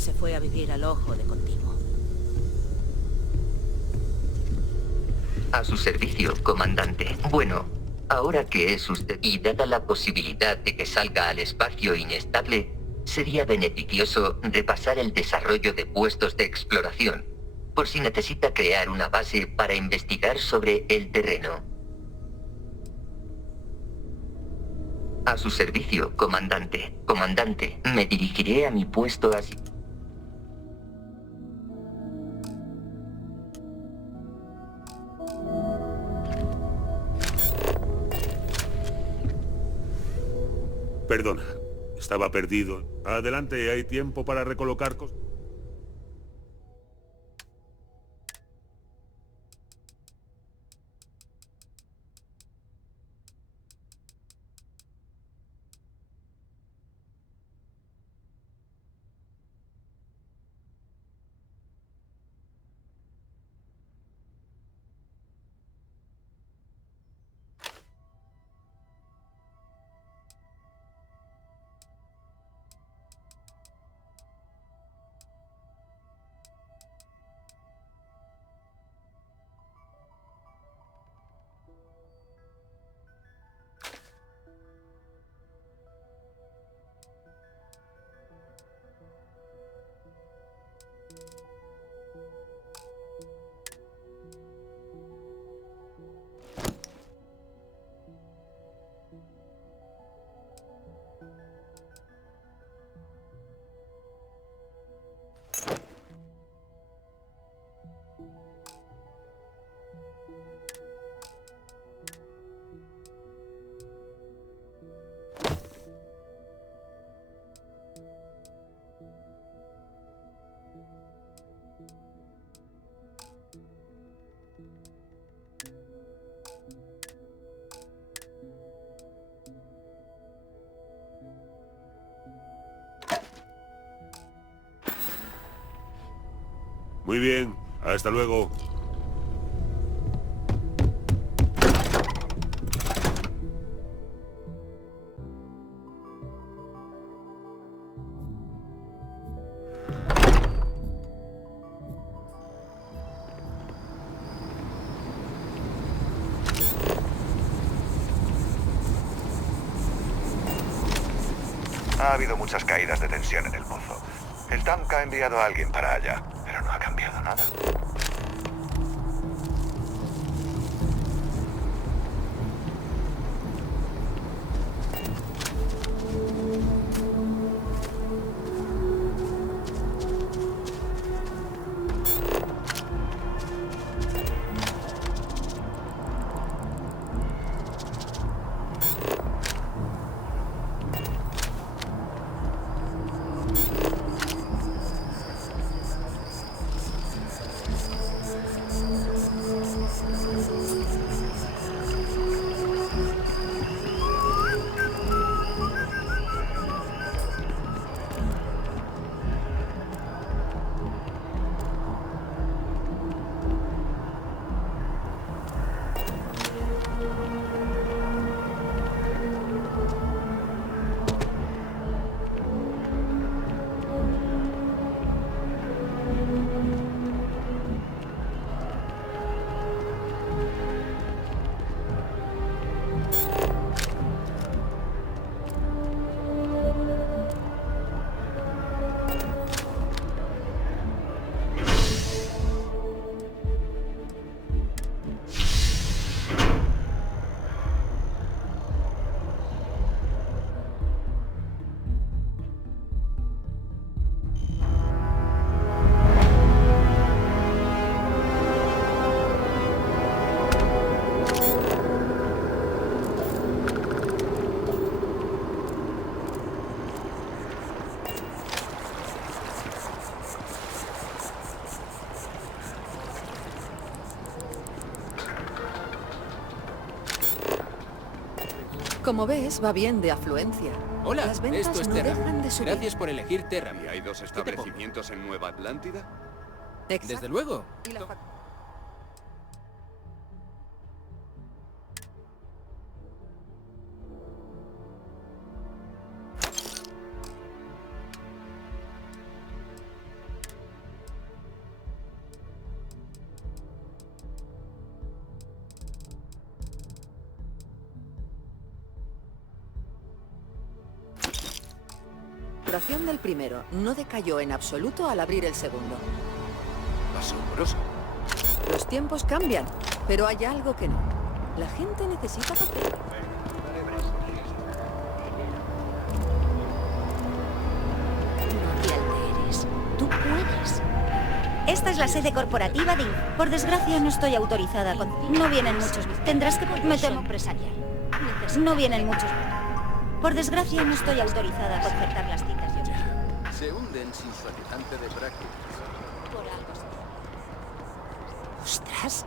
se fue a vivir al ojo de continuo. A su servicio, comandante. Bueno, ahora que es usted y dada la posibilidad de que salga al espacio inestable, sería beneficioso repasar el desarrollo de puestos de exploración, por si necesita crear una base para investigar sobre el terreno. A su servicio, comandante. Comandante, me dirigiré a mi puesto así. Perdona, estaba perdido. Adelante, hay tiempo para recolocar cosas. Muy bien, hasta luego. Ha habido muchas caídas de tensión en el pozo. El tanque ha enviado a alguien para allá, pero no ha cambiado nada. Como ves, va bien de afluencia. Hola, Las ventas esto es no Terra. dejan de subir. Gracias por elegir Terra. ¿Y hay dos establecimientos en Nueva Atlántida? Exacto. Desde luego. Y la saturación del primero no decayó en absoluto al abrir el segundo. Asombroso. Los tiempos cambian, pero hay algo que no. La gente necesita café. No te alteres. Tú puedes. Esta es la sede corporativa de... Por desgracia no estoy autorizada con... No vienen muchos... Tendrás que... Me temo empresarial. No vienen muchos... Por desgracia no estoy autorizada a concertar las citas. Se hunden sin su ayudante de prácticas. Por algo sí. ¡Ostras!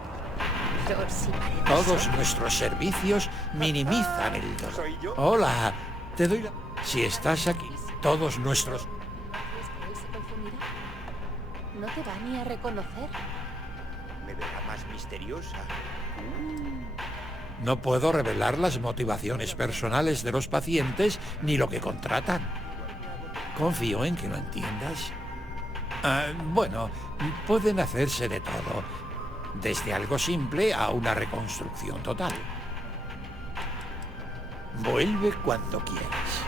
Todos nuestros servicios minimizan el dolor. Hola, te doy la... Si estás aquí, todos nuestros... ¿Él se confundirá? No te va ni a reconocer. Me verá más misteriosa. No puedo revelar las motivaciones personales de los pacientes ni lo que contratan. Confío en que lo entiendas. Bueno, pueden hacerse de todo, desde algo simple a una reconstrucción total. Vuelve cuando quieras.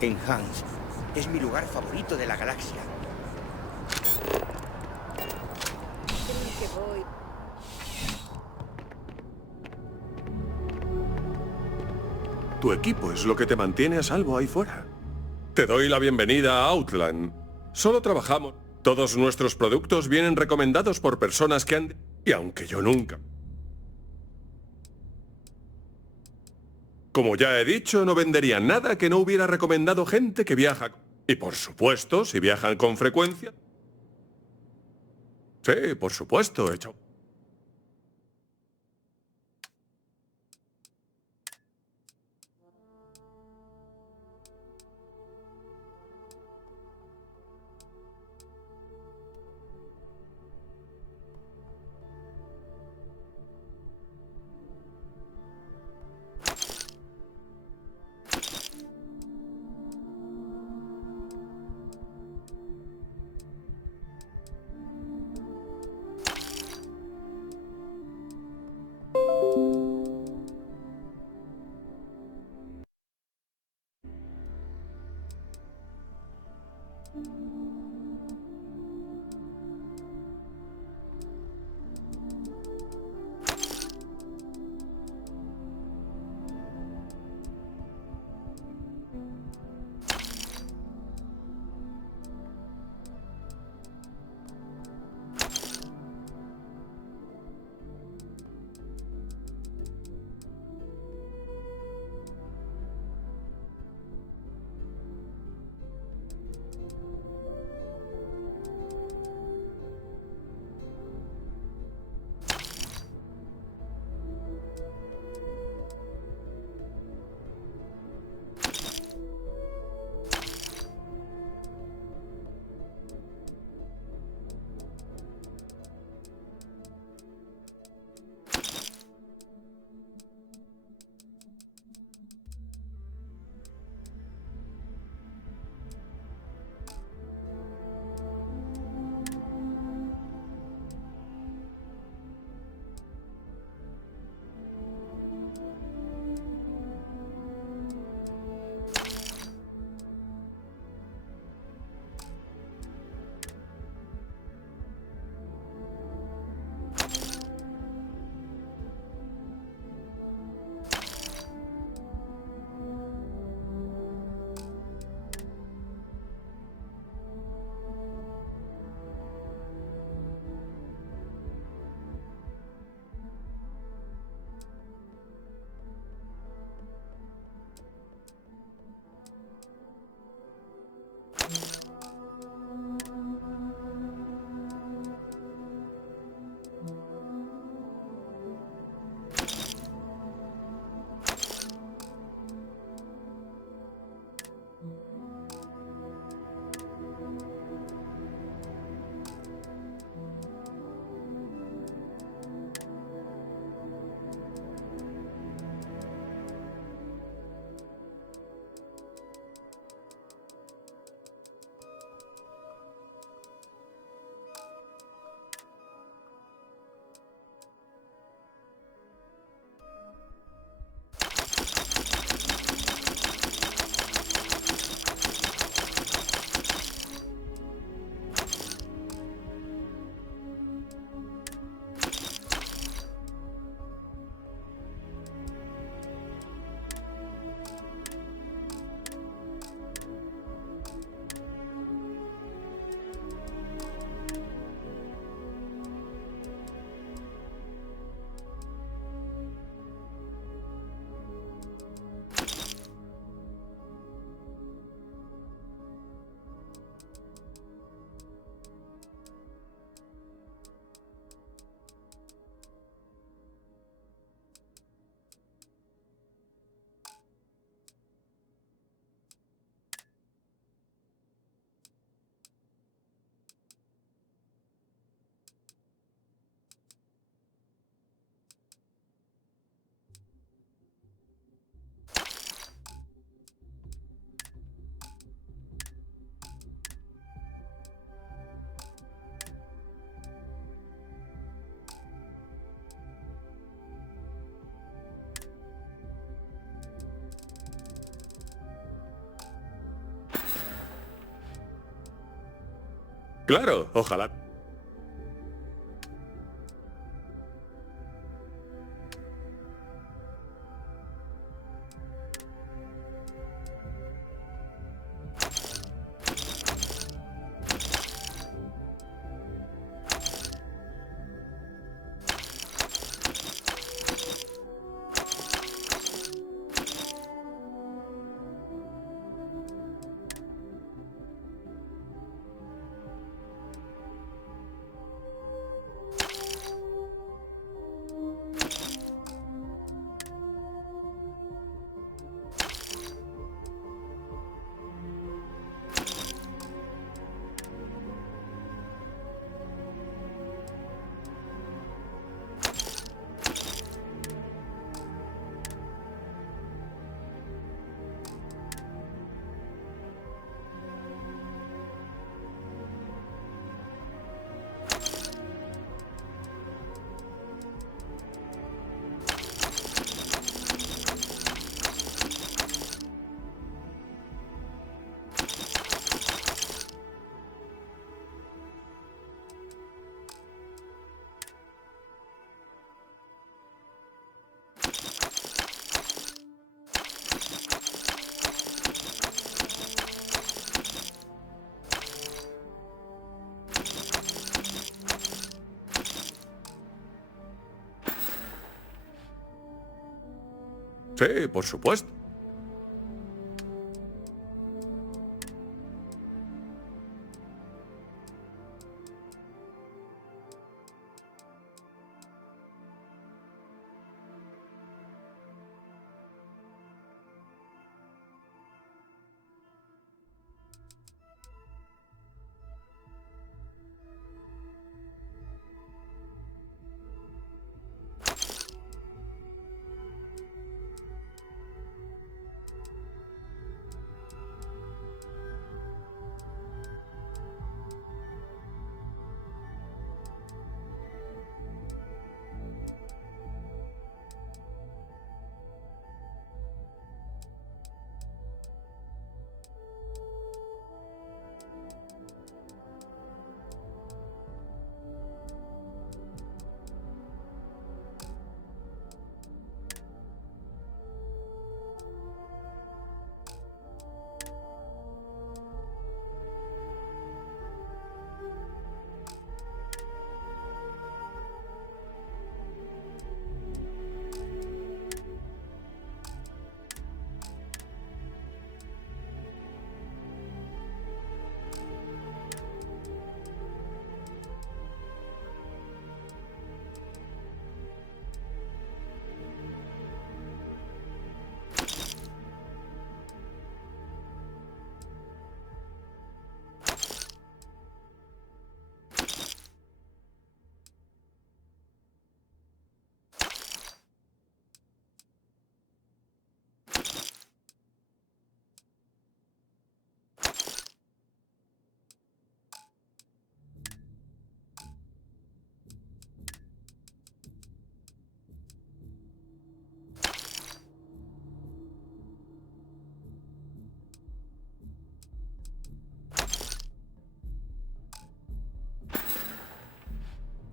Enhance es mi lugar favorito de la galaxia. Tu equipo es lo que te mantiene a salvo ahí fuera. Te doy la bienvenida a Outland. Solo trabajamos. Todos nuestros productos vienen recomendados por personas que han... Y aunque yo nunca... Como ya he dicho, no vendería nada que no hubiera recomendado gente que viaja. Y por supuesto, si viajan con frecuencia... Sí, por supuesto, hecho. Claro, ojalá. Sí, por supuesto.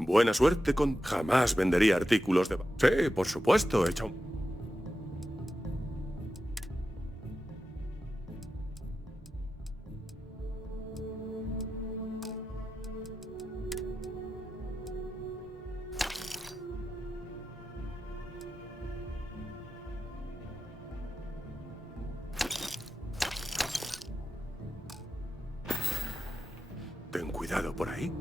Buena suerte con... Jamás vendería artículos de... Sí, por supuesto, hecho... Ten cuidado por ahí.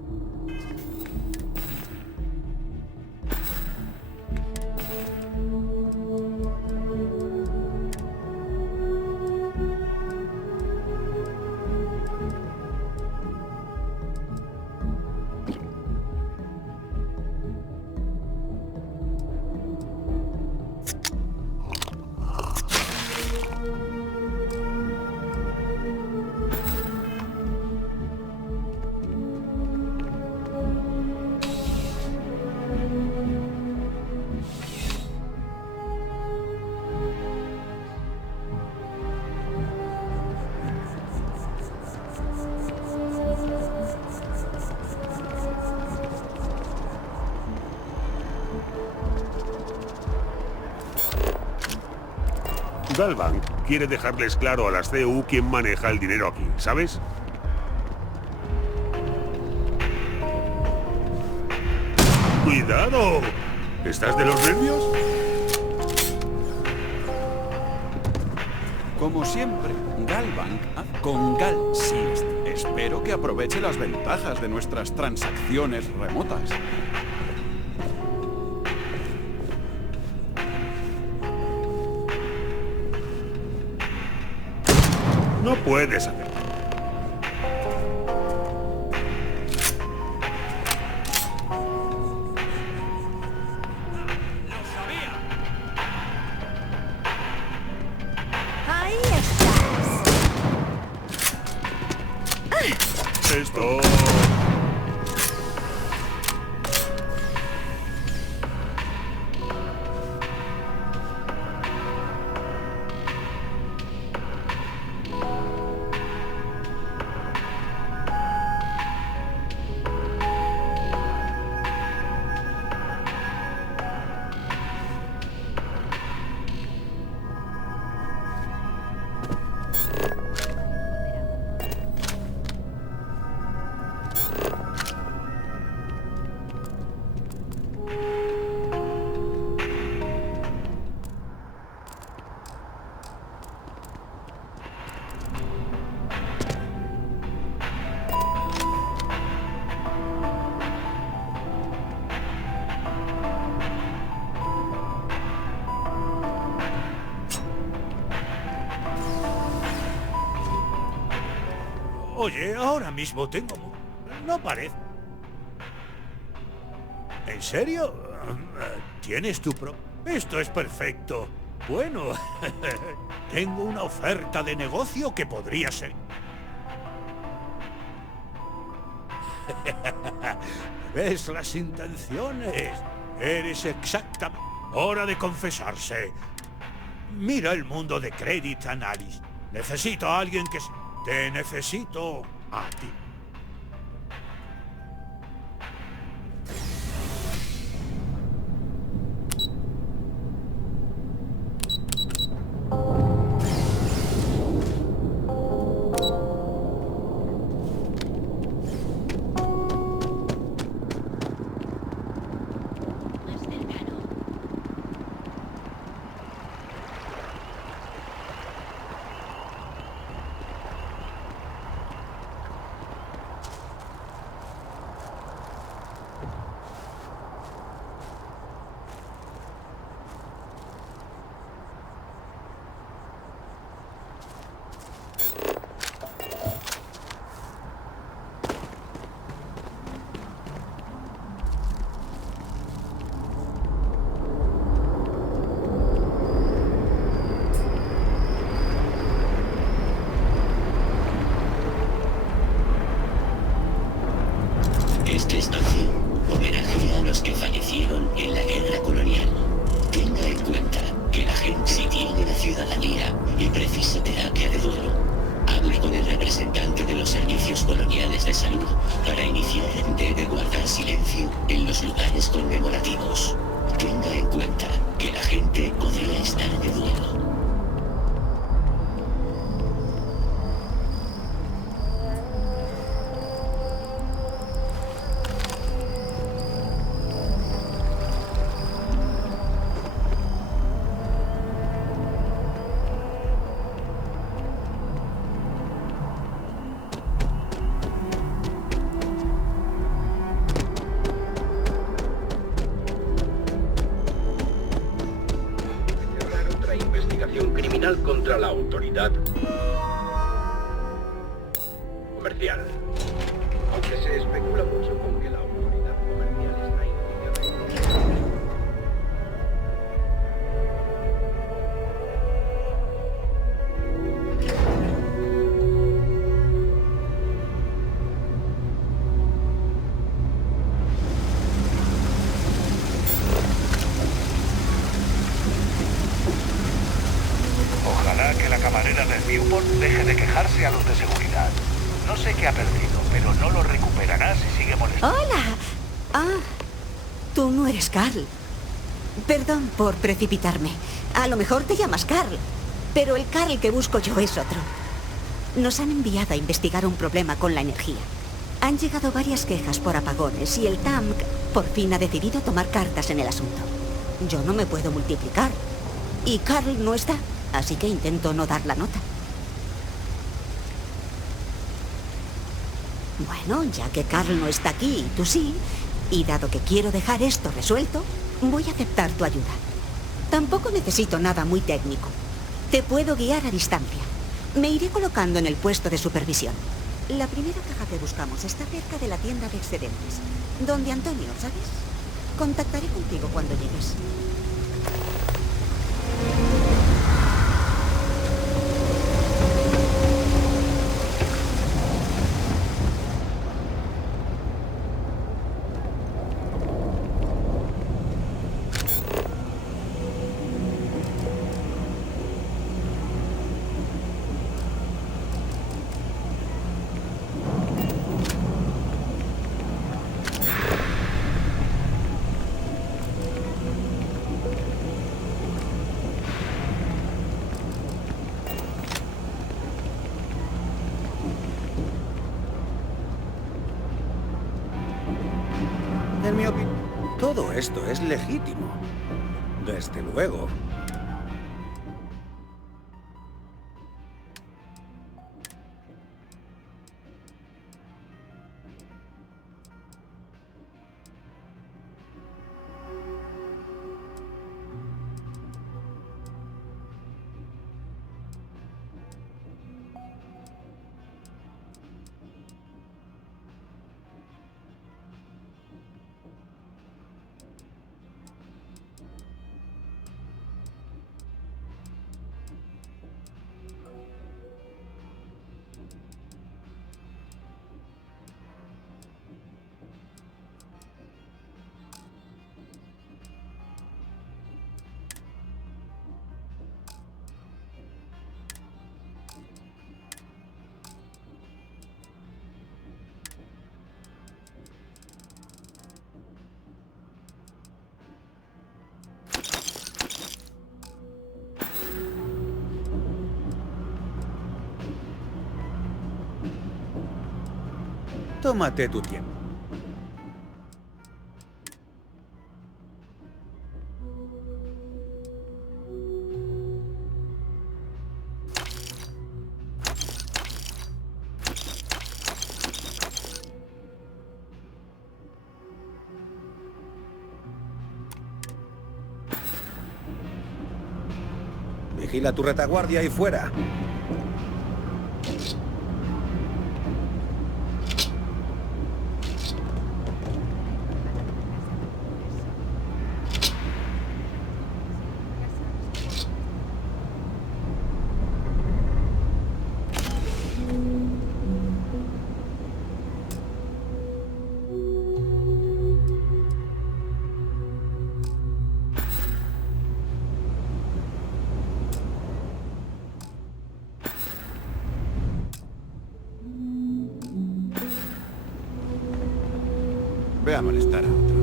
Galvan quiere dejarles claro a las CEU quién maneja el dinero aquí, ¿sabes? ¡Cuidado! ¿Estás de los nervios? Como siempre, Galvan con Galsist. Espero que aproveche las ventajas de nuestras transacciones remotas. No puedes hacerlo. Ahí estás. Esto... Oye, ahora mismo tengo... No parece... ¿En serio? ¿Tienes tu pro...? Esto es perfecto. Bueno, tengo una oferta de negocio que podría ser... ¿Ves las intenciones? Eres exactamente... Hora de confesarse. Mira el mundo de Credit Analysis. Necesito a alguien que... Te necesito a ti. Esta estación homenajea a los que fallecieron en la guerra colonial. Tenga en cuenta que la gente, si tiene la ciudadanía y precisa terapia de duelo, hable con el representante de los servicios coloniales de salud para iniciar. Debe guardar silencio en los lugares conmemorativos. Tenga en cuenta que la gente podría estar de duelo. Criminal contra la autoridad comercial. Aunque se especula mucho con que la autoridad comercial está implicada en... Ojalá que la camarera del Newport deje de quejarse a los de seguridad. No sé qué ha perdido, pero no lo recuperará si sigue molestando. ¡Hola! Ah, tú no eres Carl. Perdón por precipitarme. A lo mejor te llamas Carl. Pero el Carl que busco yo es otro. Nos han enviado a investigar un problema con la energía. Han llegado varias quejas por apagones y el TAMC por fin ha decidido tomar cartas en el asunto. Yo no me puedo multiplicar. Y Carl no está, así que intento no dar la nota. Bueno, ya que Carl no está aquí y tú sí, y dado que quiero dejar esto resuelto, voy a aceptar tu ayuda. Tampoco necesito nada muy técnico. Te puedo guiar a distancia. Me iré colocando en el puesto de supervisión. La primera caja que buscamos está cerca de la tienda de excedentes. Donde Antonio, ¿sabes? Contactaré contigo cuando llegues. En mi opinión, todo esto es legítimo. Desde luego. Tómate tu tiempo. Vigila tu retaguardia y fuera. Ve a molestar a otros.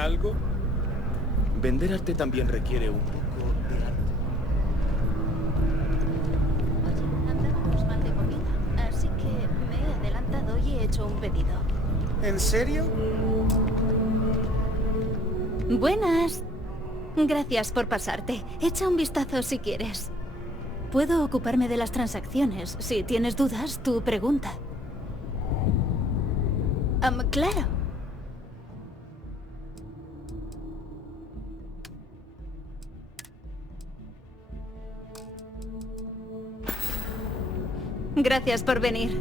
algo? Vender arte también requiere un poco de arte. Oye, andábamos mal de comida, así que me he adelantado y he hecho un pedido. ¿En serio? Buenas. Gracias por pasarte. Echa un vistazo si quieres. Puedo ocuparme de las transacciones. Si tienes dudas, tú pregunta. Claro. Gracias por venir.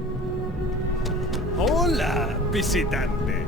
Hola, visitante.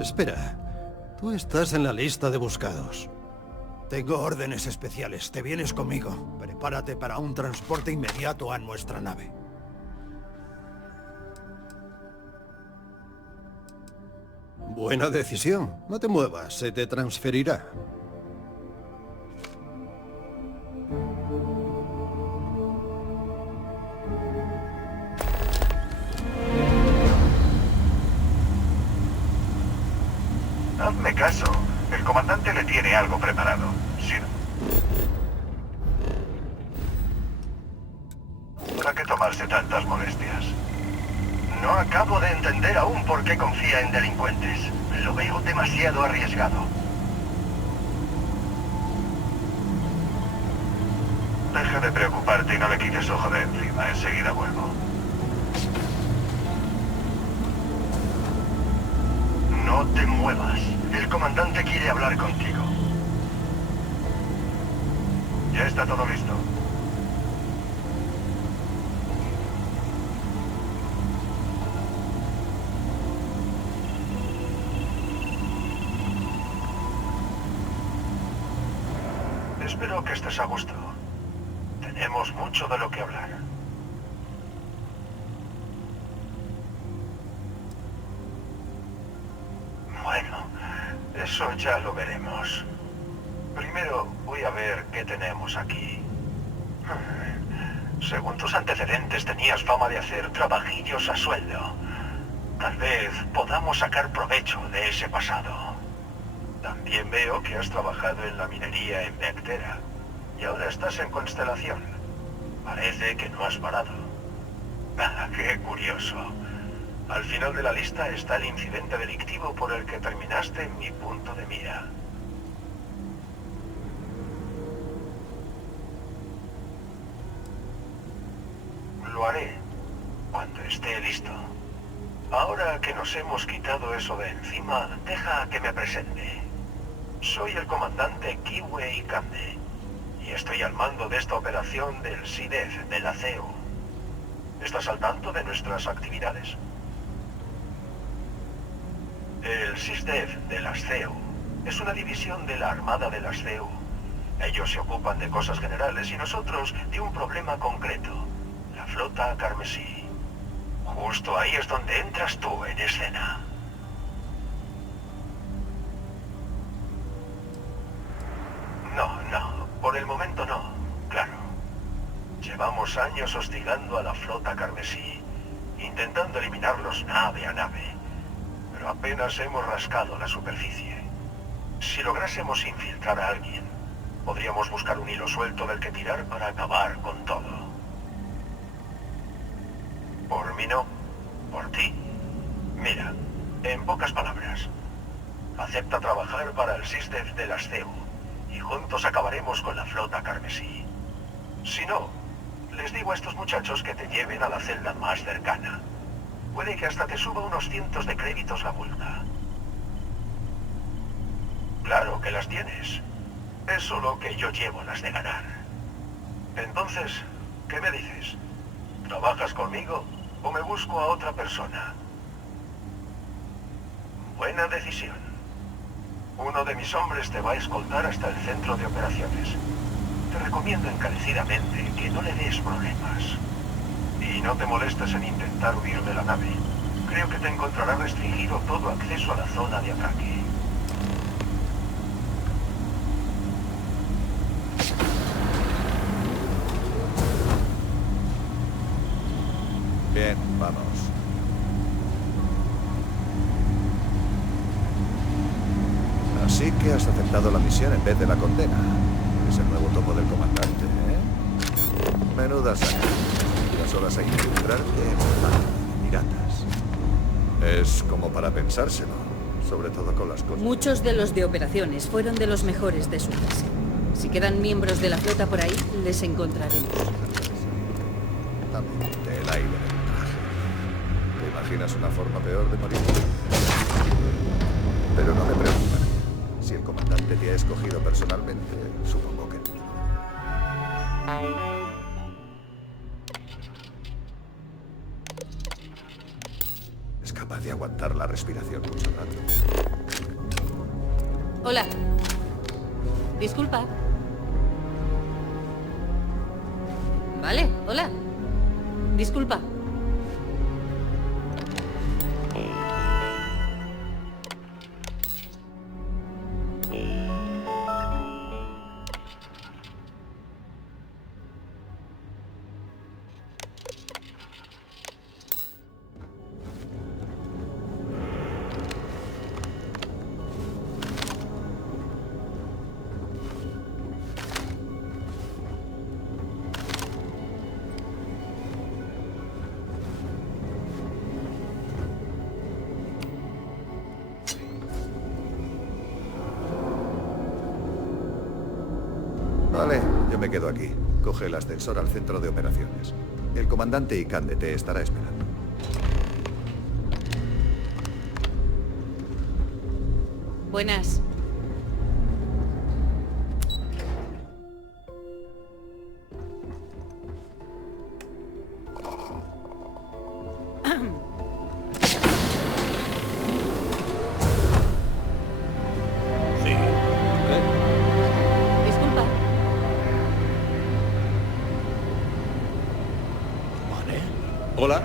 Espera, tú estás en la lista de buscados. Tengo órdenes especiales, te vienes conmigo. Prepárate para un transporte inmediato a nuestra nave. Buena decisión. No te muevas, se te transferirá. Hazme caso. El comandante le tiene algo preparado. Sí. ¿Para qué tomarse tantas molestias? No acabo de entender aún por qué confía en delincuentes. Lo veo demasiado arriesgado. Deja de preocuparte y no le quites ojo de encima. Enseguida vuelvo. No te muevas. El comandante quiere hablar contigo. Ya está todo listo. Espero que estés a gusto. Tenemos mucho de lo que hablar. Bueno, eso ya lo veremos. Primero voy a ver qué tenemos aquí. Según tus antecedentes tenías fama de hacer trabajillos a sueldo. Tal vez podamos sacar provecho de ese pasado. También veo que has trabajado en la minería en Vectera. Y ahora estás en Constelación. Parece que no has parado. ¡Qué curioso! Al final de la lista está el incidente delictivo por el que terminaste en mi punto de mira. Lo haré cuando esté listo. Ahora que nos hemos quitado eso de encima, deja que me presente. Soy el comandante Kiwei Kande y estoy al mando de esta operación del SIDEF de la CEU. ¿Estás al tanto de nuestras actividades? El SISDEF de las CEU es una división de la Armada de las CEU. Ellos se ocupan de cosas generales y nosotros de un problema concreto, la flota carmesí. Justo ahí es donde entras tú en escena. No, por el momento no, claro. Llevamos años hostigando a la flota carmesí, intentando eliminarlos nave a nave. Pero apenas hemos rascado la superficie. Si lográsemos infiltrar a alguien, podríamos buscar un hilo suelto del que tirar para acabar con todo. Por mí no, por ti. Mira, en pocas palabras, acepta trabajar para el SISDEF de las CEU y juntos acabaremos con la flota carmesí. Si no, Les digo a estos muchachos que te lleven a la celda más cercana. Puede que hasta te suba unos cientos de créditos la multa. Claro que las tienes. Es solo que yo llevo las de ganar. Entonces, ¿qué me dices? ¿Trabajas conmigo o me busco a otra persona? Buena decisión. Uno de mis hombres te va a escoltar hasta el centro de operaciones. Te recomiendo encarecidamente que no le des problemas. Y no te molestes en intentar huir de la nave. Creo que te encontrará restringido todo acceso a la zona de ataque. Bien, vamos. Así que has aceptado la misión en vez de la condena. Es el nuevo topo del comandante, ¿eh? Menuda saca. Las horas a infiltrarte en un bando de piratas. Es como para pensárselo, sobre todo con las cosas. Muchos de los de operaciones fueron de los mejores de su clase. Si quedan miembros de la flota por ahí, les encontraremos. También del aire del traje. ¿Te imaginas una forma peor de morir? Pero no me preocupa. Si el comandante te ha escogido personalmente, supongo que... Es capaz de aguantar la respiración mucho rato. Hola. Disculpa. Vale, hola. Disculpa. Vale, yo me quedo aquí. Coge el ascensor al centro de operaciones. El comandante Ikande te estará esperando. Buenas. Hola.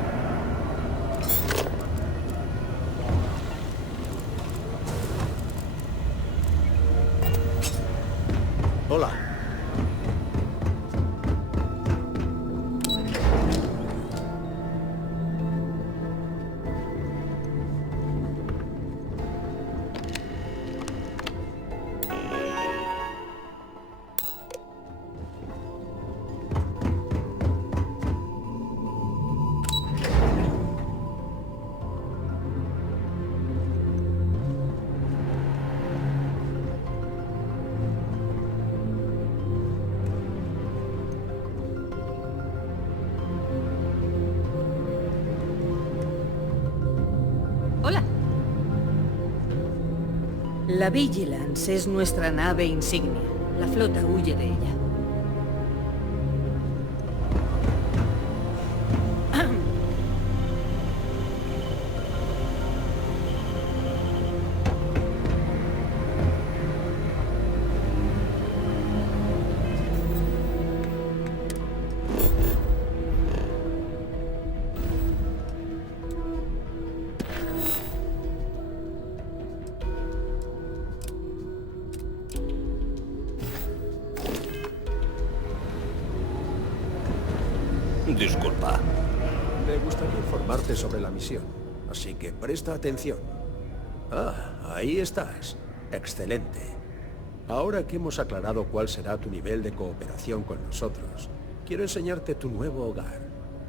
Hola. Hola. La Vigilance es nuestra nave insignia. La flota huye de ella. Disculpa. Me gustaría informarte sobre la misión, así que presta atención. Ah, ahí estás. Excelente. Ahora que hemos aclarado cuál será tu nivel de cooperación con nosotros, quiero enseñarte tu nuevo hogar.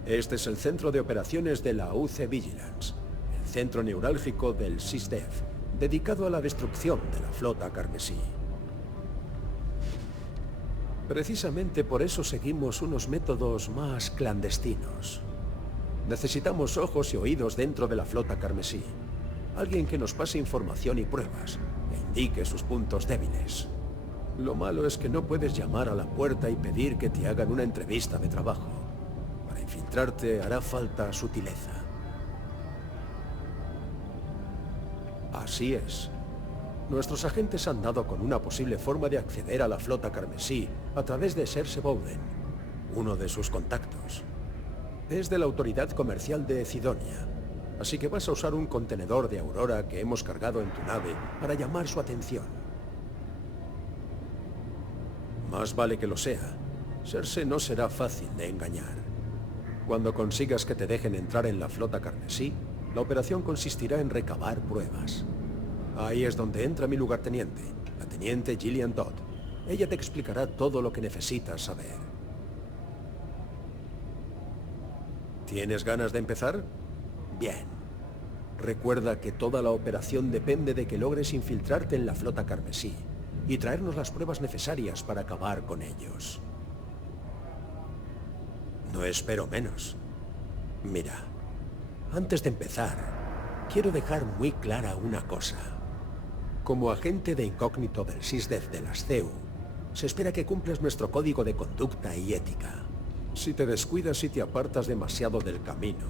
Este es el centro de operaciones de la UC Vigilance, el centro neurálgico del SysDef, dedicado a la destrucción de la flota carmesí. Precisamente por eso seguimos unos métodos más clandestinos. Necesitamos ojos y oídos dentro de la flota carmesí. Alguien que nos pase información y pruebas, e indique sus puntos débiles. Lo malo es que no puedes llamar a la puerta y pedir que te hagan una entrevista de trabajo. Para infiltrarte hará falta sutileza. Así es. Nuestros agentes han dado con una posible forma de acceder a la flota carmesí a través de Cersei Bowden, uno de sus contactos. Es de la autoridad comercial de Cidonia, así que vas a usar un contenedor de Aurora que hemos cargado en tu nave para llamar su atención. Más vale que lo sea. Cersei no será fácil de engañar. Cuando consigas que te dejen entrar en la flota carmesí, la operación consistirá en recabar pruebas. Ahí es donde entra mi lugarteniente, la teniente Gillian Todd. Ella te explicará todo lo que necesitas saber. ¿Tienes ganas de empezar? Bien. Recuerda que toda la operación depende de que logres infiltrarte en la flota carmesí y traernos las pruebas necesarias para acabar con ellos. No espero menos. Mira, antes de empezar, quiero dejar muy clara una cosa. Como agente de incógnito del SysDef de las CEU, se espera que cumplas nuestro código de conducta y ética. Si te descuidas y te apartas demasiado del camino,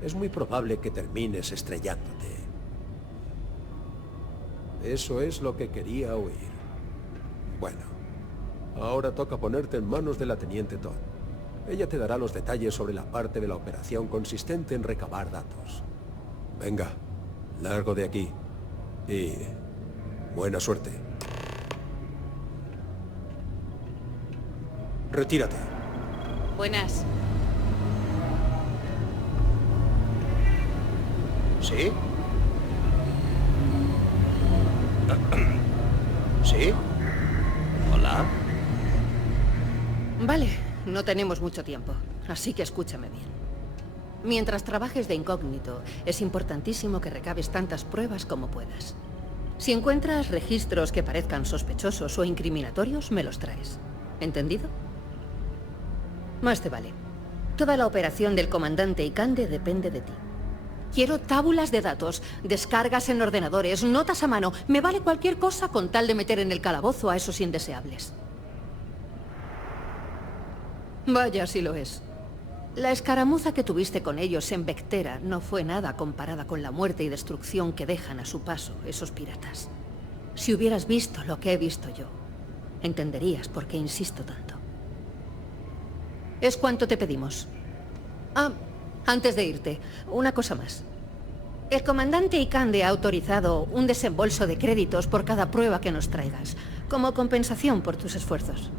es muy probable que termines estrellándote. Eso es lo que quería oír. Bueno, ahora toca ponerte en manos de la teniente Todd. Ella te dará los detalles sobre la parte de la operación consistente en recabar datos. Venga, largo de aquí. Y buena suerte. Retírate. Buenas. ¿Sí? ¿Sí? ¿Hola? Vale, no tenemos mucho tiempo, así que escúchame bien. Mientras trabajes de incógnito, es importantísimo que recabes tantas pruebas como puedas. Si encuentras registros que parezcan sospechosos o incriminatorios, me los traes. ¿Entendido? Más te vale. Toda la operación del comandante Ikande depende de ti. Quiero tábulas de datos, descargas en ordenadores, notas a mano. Me vale cualquier cosa con tal de meter en el calabozo a esos indeseables. Vaya, si lo es. La escaramuza que tuviste con ellos en Vectera no fue nada comparada con la muerte y destrucción que dejan a su paso esos piratas. Si hubieras visto lo que he visto yo, entenderías por qué insisto tanto. Es cuanto te pedimos. Ah, antes de irte, una cosa más. El comandante Ikande ha autorizado un desembolso de créditos por cada prueba que nos traigas, como compensación por tus esfuerzos.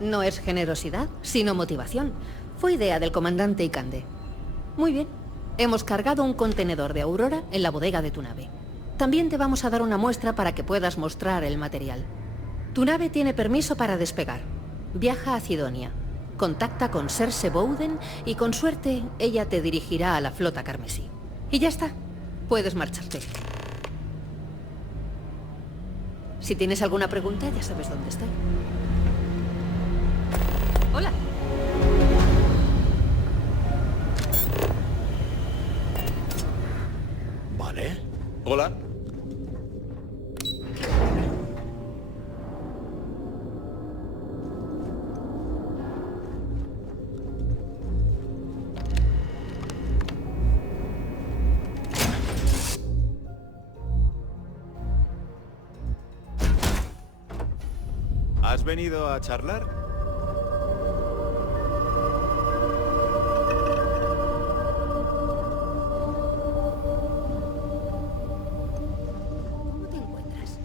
No es generosidad, sino motivación. Fue idea del comandante Ikande. Muy bien. Hemos cargado un contenedor de Aurora en la bodega de tu nave. También te vamos a dar una muestra para que puedas mostrar el material. Tu nave tiene permiso para despegar. Viaja a Cidonia. Contacta con Cersei Bowden y con suerte ella te dirigirá a la flota carmesí. Y ya está. Puedes marcharte. Si tienes alguna pregunta, ya sabes dónde estoy. Hola. Vale. Hola. ¿Has venido a charlar? ¿Cómo te encuentras?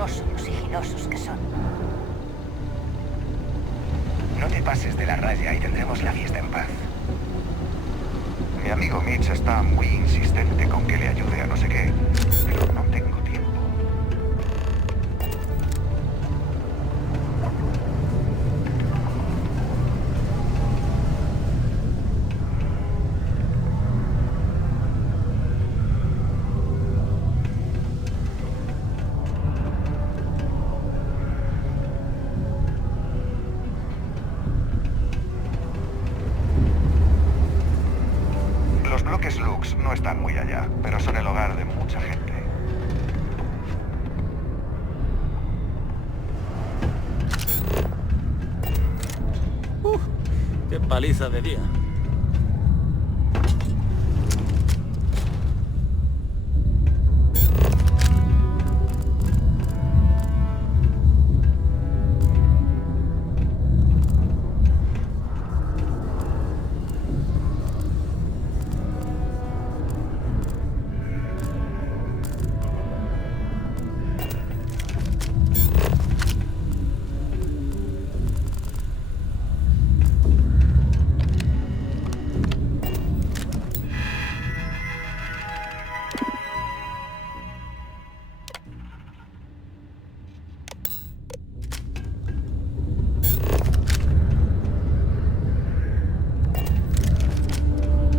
rigurosos los sigilosos que son. No te pases de la raya y tendremos la fiesta en paz. Mi amigo Mitch está muy insistente con que le ayude a no sé qué, pero no tengo tiempo. Los bloques Lux no están muy allá, pero son el hogar de mucha gente. ¡Qué paliza de día!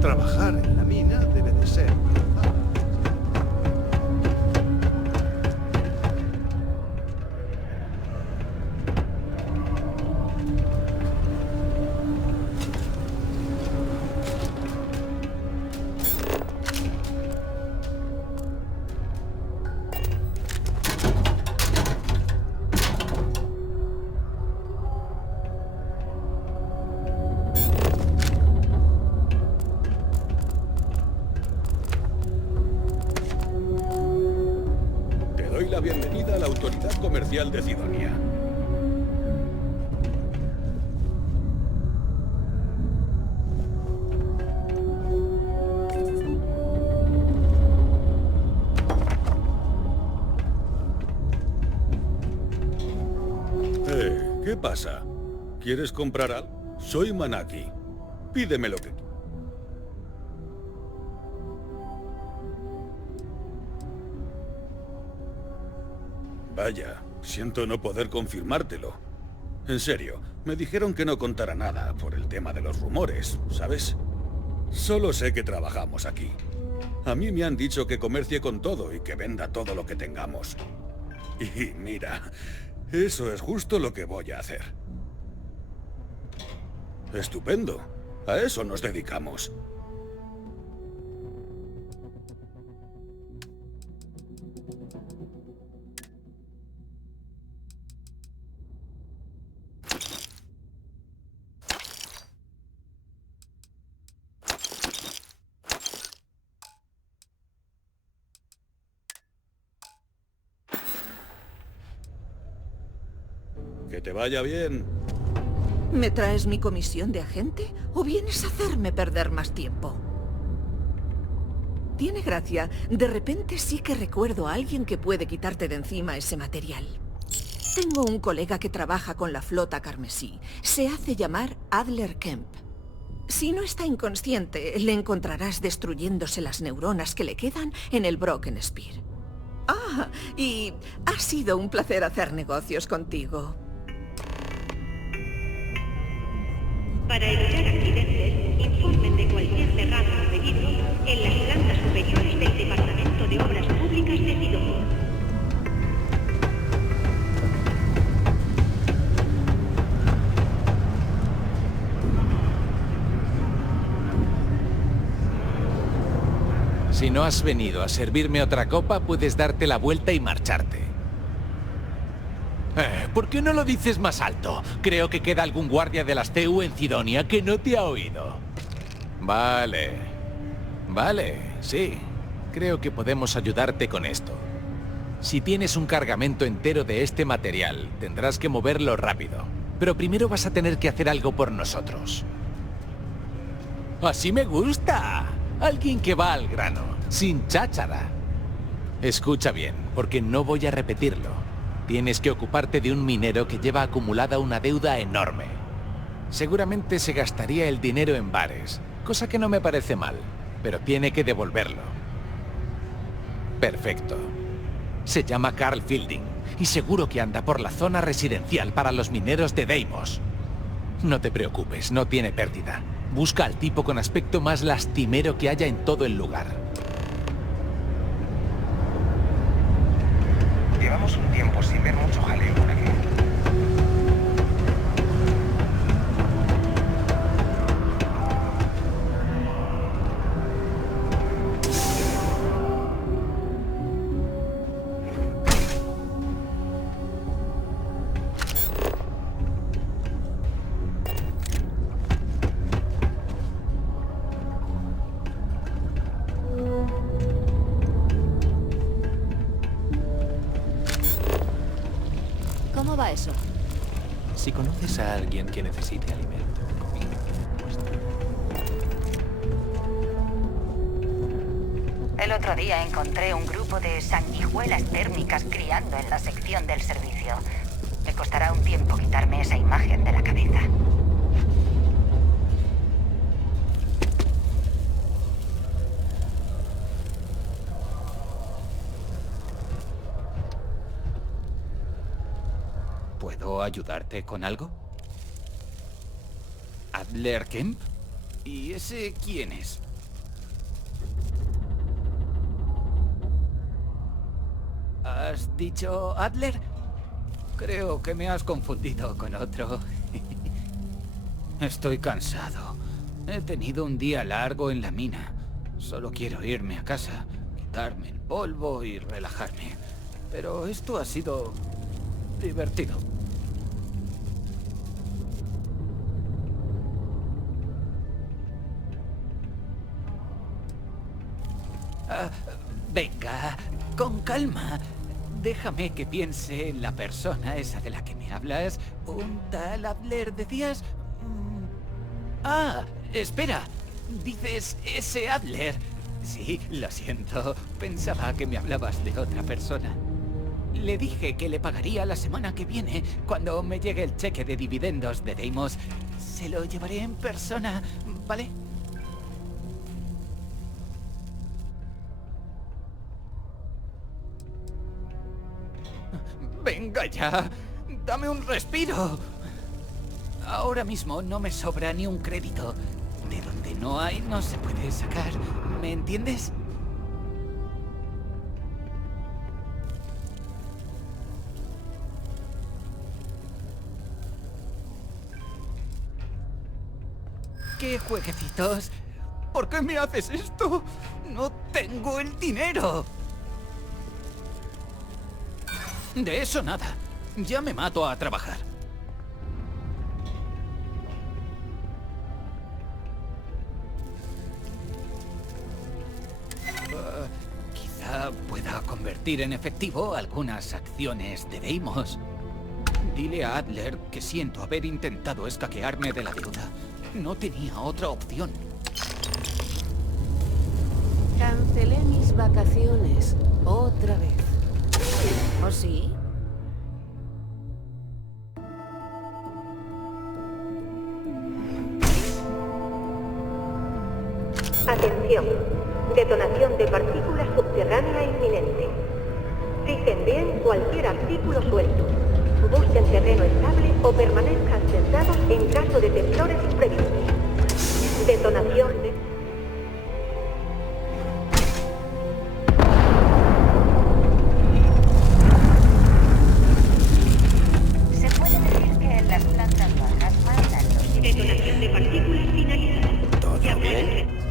Trabajar en la mina debe de ser. Te doy la bienvenida a la Autoridad Comercial de Cydonia. ¿Qué pasa? ¿Quieres comprar algo? Soy Manaki. Pídeme lo que... Vaya, siento no poder confirmártelo. En serio, me dijeron que no contara nada por el tema de los rumores, ¿sabes? Solo sé que trabajamos aquí. A mí me han dicho que comercie con todo y que venda todo lo que tengamos. Y mira, eso es justo lo que voy a hacer. Estupendo. A eso nos dedicamos. Que te vaya bien. ¿Me traes mi comisión de agente o vienes a hacerme perder más tiempo? Tiene gracia. De repente sí que recuerdo a alguien que puede quitarte de encima ese material. Tengo un colega que trabaja con la flota carmesí. Se hace llamar Adler Kemp. Si no está inconsciente, le encontrarás destruyéndose las neuronas que le quedan en el Broken Spear. Ah, y ha sido un placer hacer negocios contigo. Para evitar accidentes, informen de cualquier derrame o peligro en las plantas superiores del Departamento de Obras Públicas de Cydonia. Si no has venido a servirme otra copa, puedes darte la vuelta y marcharte. ¿Por qué no lo dices más alto? Creo que queda algún guardia de las TU en Cydonia que no te ha oído. Vale. Vale, sí. Creo que podemos ayudarte con esto. Si tienes un cargamento entero de este material, tendrás que moverlo rápido. Pero primero vas a tener que hacer algo por nosotros. ¡Así me gusta! Alguien que va al grano, sin cháchara. Escucha bien, porque no voy a repetirlo. Tienes que ocuparte de un minero que lleva acumulada una deuda enorme. Seguramente se gastaría el dinero en bares, cosa que no me parece mal, pero tiene que devolverlo. Perfecto. Se llama Carl Fielding y seguro que anda por la zona residencial para los mineros de Deimos. No te preocupes, no tiene pérdida. Busca al tipo con aspecto más lastimero que haya en todo el lugar. Llevamos un tiempo sin ver mucho jaleo por aquí. ¿Cómo va eso? Si conoces a alguien que necesite alimento, comida, El otro día encontré un grupo de sanguijuelas térmicas criando en la sección del servicio. Me costará un tiempo quitarme esa imagen de la cabeza. ¿Puedo ayudarte con algo? ¿Adler Kemp? ¿Y ese quién es? ¿Has dicho Adler? Creo que me has confundido con otro. Estoy cansado. He tenido un día largo en la mina. Solo quiero irme a casa, quitarme el polvo y relajarme. Pero esto ha sido divertido. Venga, con calma. Déjame que piense en la persona esa de la que me hablas. ¿Un tal Adler decías? Ah, espera. Dices ese Adler. Sí, lo siento. Pensaba que me hablabas de otra persona. Le dije que le pagaría la semana que viene, cuando me llegue el cheque de dividendos de Deimos. Se lo llevaré en persona, ¿vale? ¡Venga ya! ¡Dame un respiro! Ahora mismo no me sobra ni un crédito. De donde no hay, no se puede sacar. ¿Me entiendes? ¿Qué jueguecitos? ¿Por qué me haces esto? ¡No tengo el dinero! De eso nada. Ya me mato a trabajar. Quizá pueda convertir en efectivo algunas acciones de Deimos. Dile a Adler que siento haber intentado escaquearme de la deuda. No tenía otra opción. Cancelé mis vacaciones otra vez. ¿Oh, sí? Atención. Detonación de partículas subterránea inminente. Fijen bien cualquier artículo suelto. Busquen terreno estable o permanezcan sentados en caso de temblores imprevistos. Detonación de... Se puede decir que en las plantas bajas mandan los... Detonación de partículas finalizada. ¿Todo bien?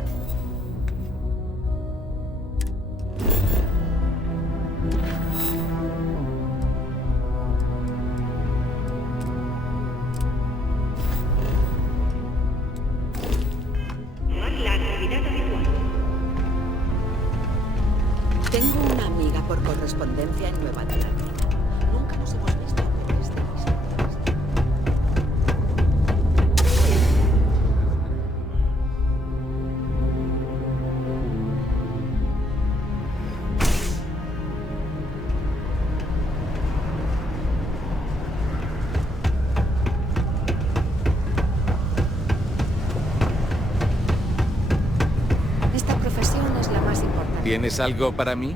¿Tienes algo para mí?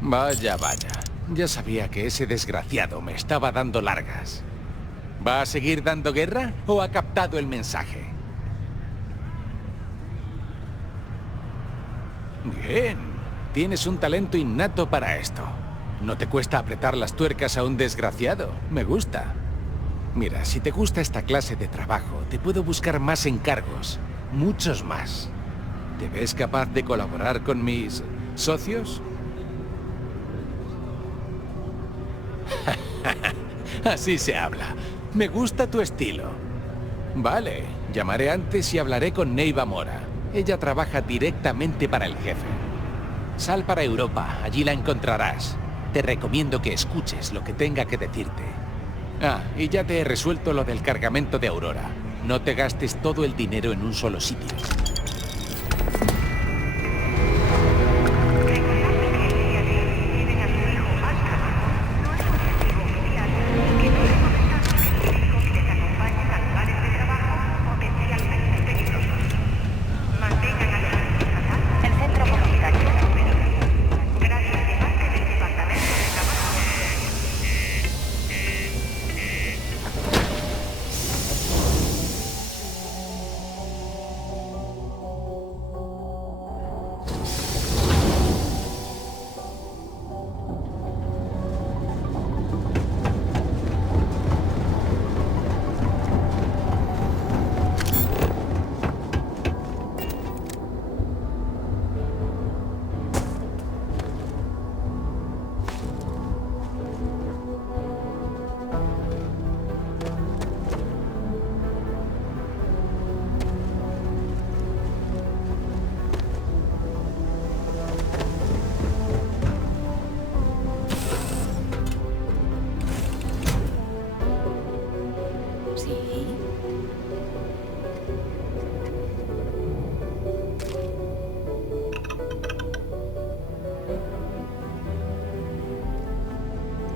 Vaya, vaya. Ya sabía que ese desgraciado me estaba dando largas. ¿Va a seguir dando guerra o ha captado el mensaje? Bien. Tienes un talento innato para esto. No te cuesta apretar las tuercas a un desgraciado. Me gusta. Mira, si te gusta esta clase de trabajo, te puedo buscar más encargos. Muchos más. ¿Te ves capaz de colaborar con mis socios? Así se habla. Me gusta tu estilo. Vale, llamaré antes y hablaré con Neiva Mora. Ella trabaja directamente para el jefe. Sal para Europa, allí la encontrarás. Te recomiendo que escuches lo que tenga que decirte. Ah, y ya te he resuelto lo del cargamento de Aurora. No te gastes todo el dinero en un solo sitio.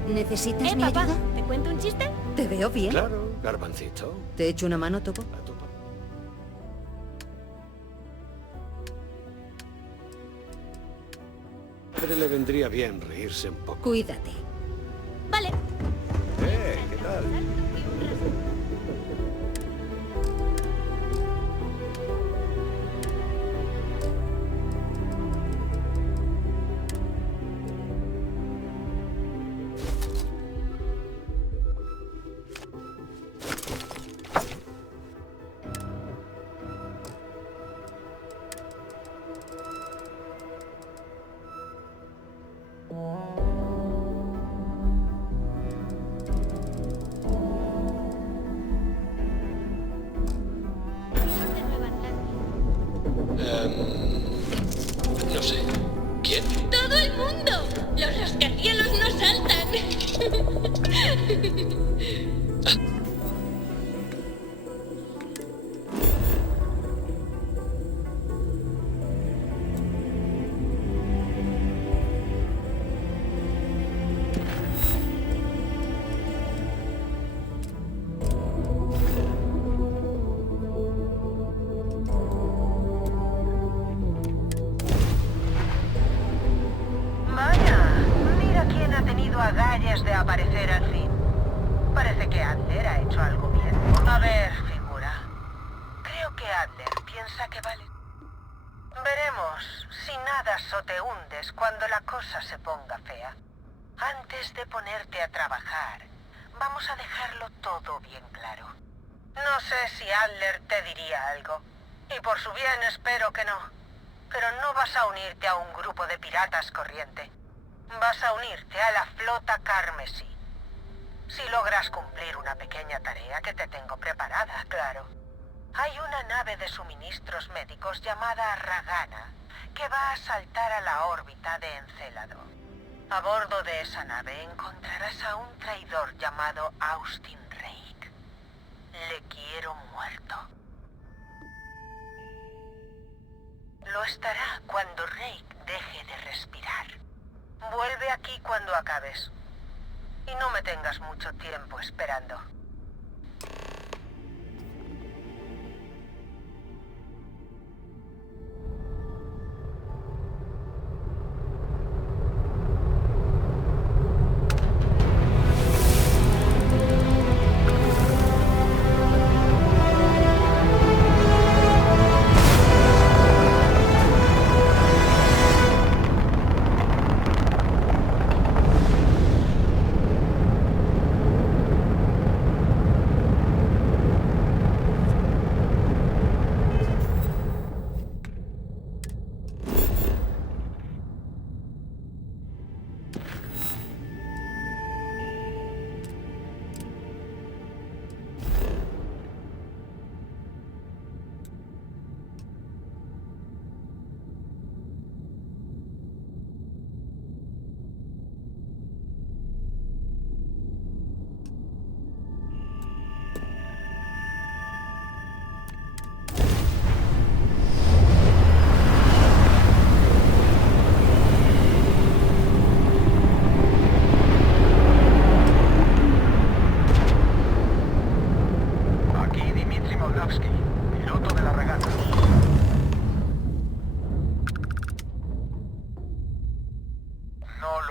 ¿Necesitas mi papá, ayuda? ¿te cuento un chiste? Te veo bien. Claro, garbancito. ¿Te echo una mano, Topo? A tu padre le vendría bien reírse un poco. Cuídate. Vale. ¿Qué tal? No sé. ¿Quién? ¡Todo el mundo! ¡Los rascacielos no saltan! Vaya, mira quién ha tenido agallas de aparecer al fin. Parece que Adler ha hecho algo bien. A ver, figura. Creo que Adler piensa que vale. Veremos si nadas o te hundes cuando la cosa se ponga fea. Antes de ponerte a trabajar, vamos a dejarlo todo bien claro. No sé si Adler te diría algo. Y por su bien espero que no. Pero no vas a unirte a un grupo de piratas corriente. Vas a unirte a la flota Carmesí. Si logras cumplir una pequeña tarea que te tengo preparada, claro. Hay una nave de suministros médicos llamada Ragana que va a saltar a la órbita de Encélado. A bordo de esa nave encontrarás a un traidor llamado Austin Rake. Le quiero muerto. Lo estará cuando Rake deje de respirar. Vuelve aquí cuando acabes. Y no me tengas mucho tiempo esperando.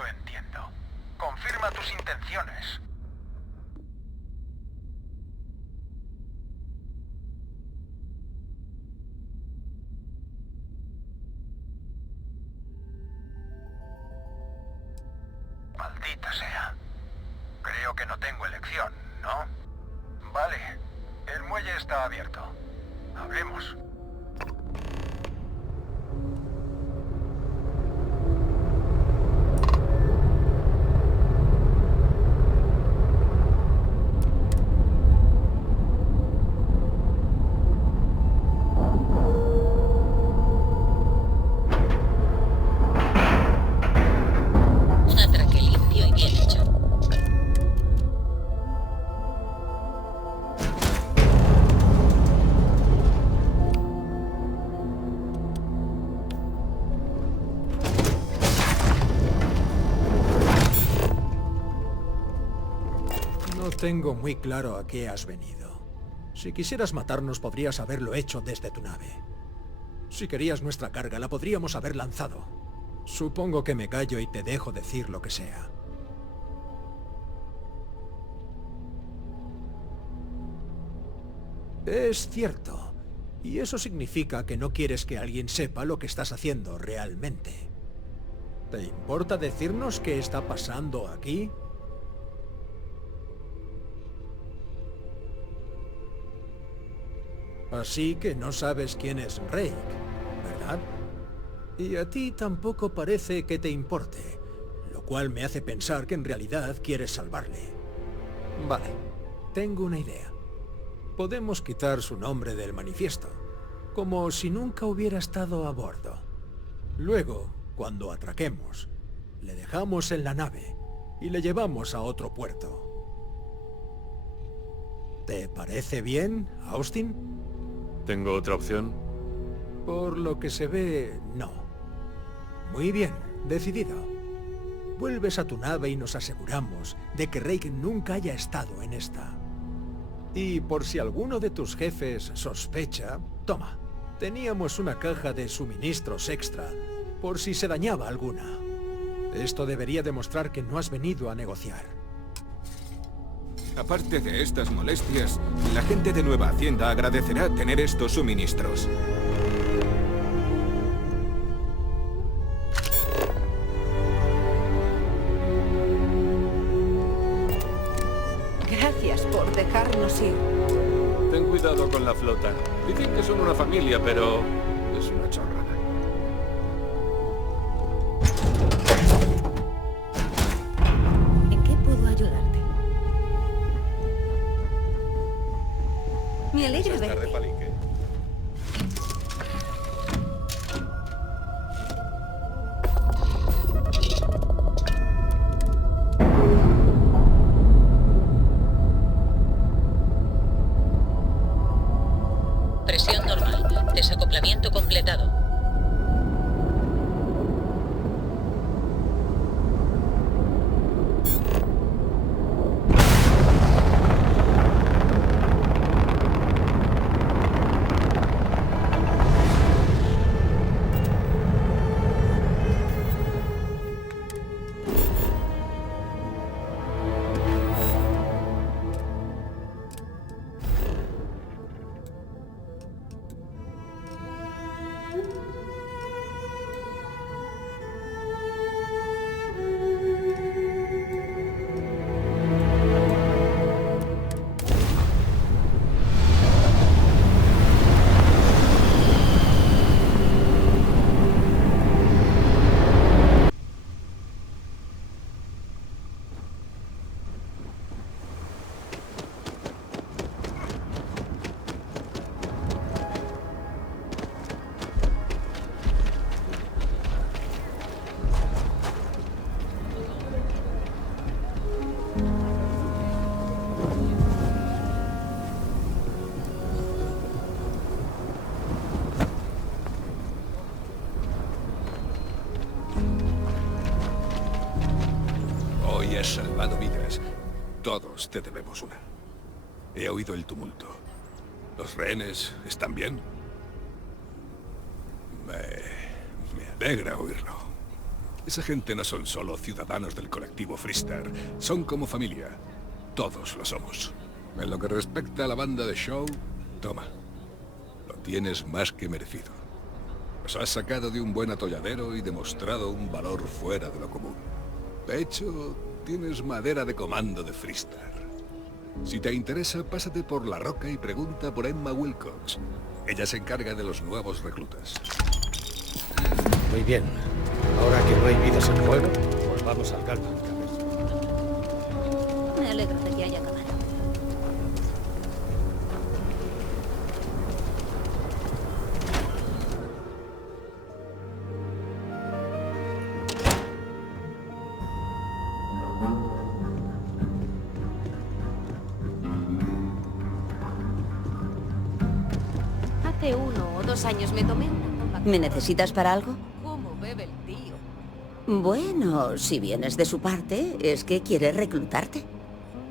entiendo. Confirma tus intenciones. Maldita sea. Creo que no tengo elección, ¿no? Vale. El muelle está abierto. Hablemos. Un atraque limpio y bien hecho. No tengo muy claro a qué has venido. Si quisieras matarnos, podrías haberlo hecho desde tu nave. Si querías nuestra carga, la podríamos haber lanzado. Supongo que me callo y te dejo decir lo que sea. Es cierto. Y eso significa que no quieres que alguien sepa lo que estás haciendo realmente. ¿Te importa decirnos qué está pasando aquí? Así que no sabes quién es Rake, ¿verdad? Y a ti tampoco parece que te importe, lo cual me hace pensar que en realidad quieres salvarle. Vale, tengo una idea. Podemos quitar su nombre del manifiesto, como si nunca hubiera estado a bordo. Luego, cuando atraquemos, le dejamos en la nave y le llevamos a otro puerto. ¿Te parece bien, Austin? ¿Tengo otra opción? Por lo que se ve, no. Muy bien, decidido. Vuelves a tu nave y nos aseguramos de que Rake nunca haya estado en esta. Y por si alguno de tus jefes sospecha, toma. Teníamos una caja de suministros extra, por si se dañaba alguna. Esto debería demostrar que no has venido a negociar. Aparte de estas molestias, la gente de Nueva Hacienda agradecerá tener estos suministros. Gracias por dejarnos ir. Ten cuidado con la flota. Dicen que son una familia, pero es una chorrada. ¿En qué puedo ayudarte? Me alegra Estar de verte. palique. Presión normal. Desacoplamiento completado. Hoy has salvado vidas. Todos te debemos una. He oído el tumulto. ¿Los rehenes están bien? Me alegra oírlo. Esa gente no son solo ciudadanos del colectivo Freestar, son como familia. Todos lo somos. En lo que respecta a la banda de show, toma. Lo tienes más que merecido. Nos has sacado de un buen atolladero y demostrado un valor fuera de lo común. De hecho, tienes madera de comando de Freestar. Si te interesa, pásate por La Roca y pregunta por Emma Wilcox. Ella se encarga de los nuevos reclutas. Muy bien. Ahora que no hay vidas en juego, volvamos al calma. Me alegro de que haya acabado. Hace 1 o 2 años me tomé una bomba. ¿Me necesitas para algo? ¿Cómo bebe el tío? Bueno, si vienes de su parte, es que quiere reclutarte.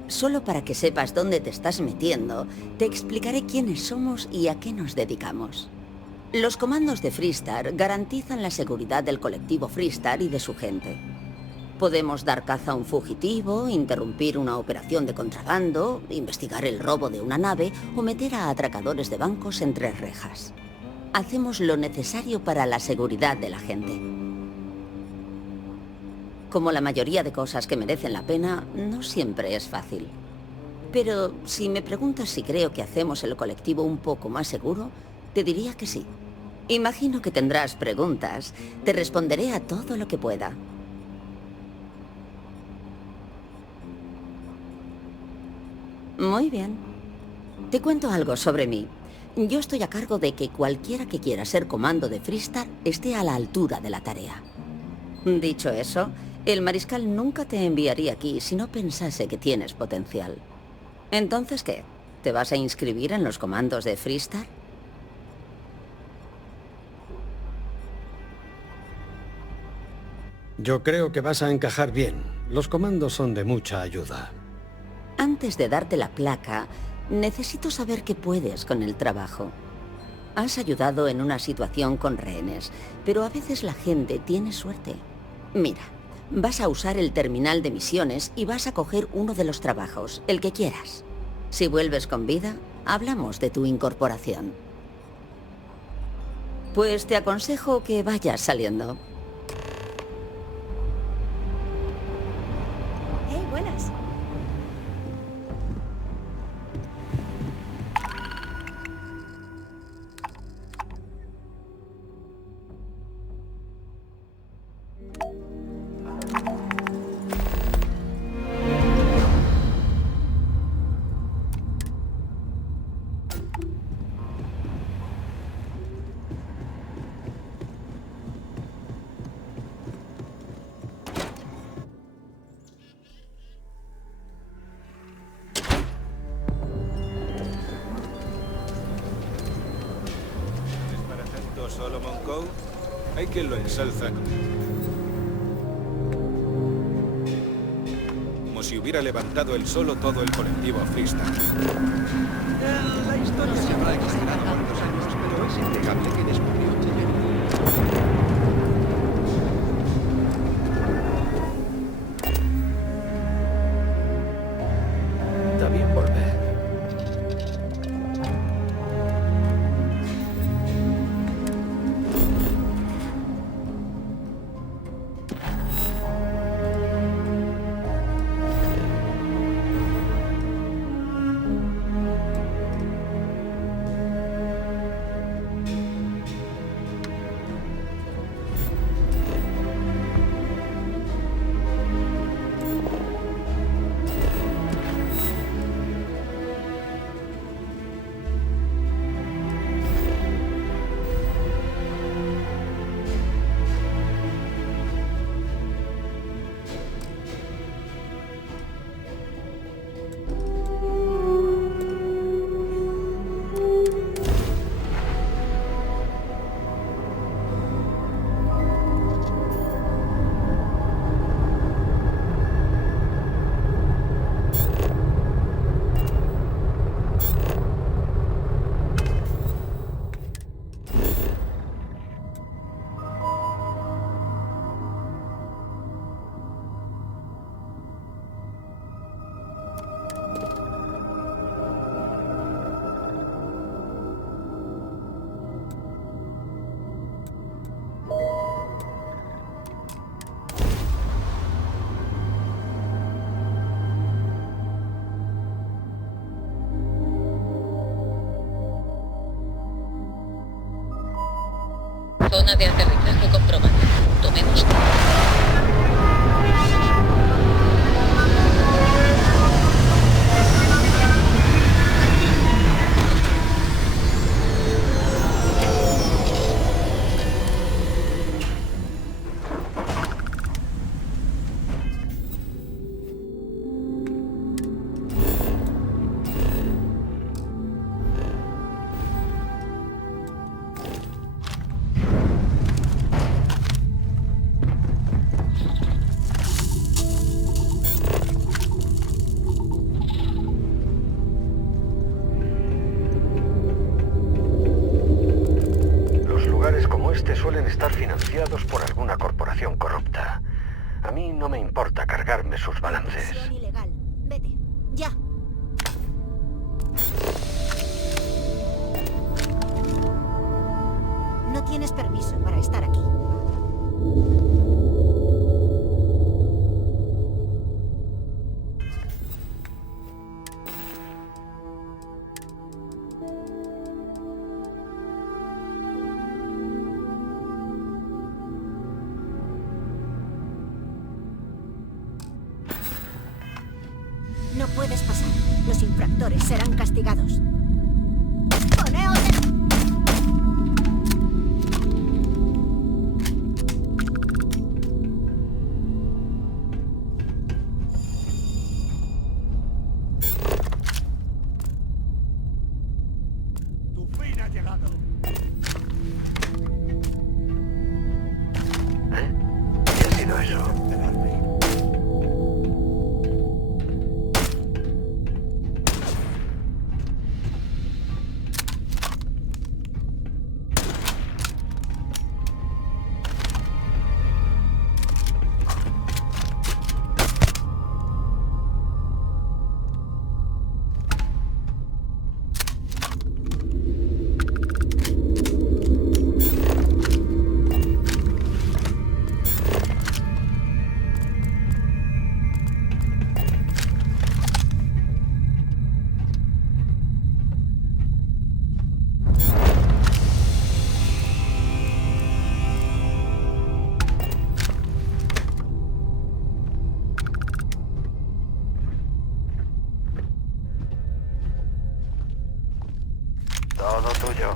Solo para que sepas dónde te estás metiendo, te explicaré quiénes somos y a qué nos dedicamos. Los comandos de Freestar garantizan la seguridad del colectivo Freestar y de su gente. Podemos dar caza a un fugitivo, interrumpir una operación de contrabando, investigar el robo de una nave o meter a atracadores de bancos entre rejas. Hacemos lo necesario para la seguridad de la gente. Como la mayoría de cosas que merecen la pena, no siempre es fácil. Pero si me preguntas si creo que hacemos el colectivo un poco más seguro, te diría que sí. Imagino que tendrás preguntas. Te responderé a todo lo que pueda. Muy bien. Te cuento algo sobre mí. Yo estoy a cargo de que cualquiera que quiera ser comando de Freestar esté a la altura de la tarea. Dicho eso, el mariscal nunca te enviaría aquí si no pensase que tienes potencial. ¿Entonces qué? ¿Te vas a inscribir en los comandos de Freestar? Yo creo que vas a encajar bien. Los comandos son de mucha ayuda. Antes de darte la placa, necesito saber qué puedes con el trabajo. Has ayudado en una situación con rehenes, pero a veces la gente tiene suerte. Mira, vas a usar el terminal de misiones y vas a coger uno de los trabajos, el que quieras. Si vuelves con vida, hablamos de tu incorporación. Pues te aconsejo que vayas saliendo. Buenas. Solomon Cove, hay quien lo ensalza como si hubiera levantado él solo todo el colectivo Freestar. La historia se habrá exagerado por 2 años, pero es innegable que descubrió Chevery. Está bien volver. Zona de aterrizaje comprobada. Tomemos. Suelen estar financiados por alguna corporación corrupta. A mí no me importa cargarme sus balances. Misión ilegal. Vete. Ya. No tienes permiso para estar aquí. No puedes pasar. Los infractores serán castigados. ¡Poneos en... Tu fin ha llegado. ¿Qué ha sido eso? Todo tuyo.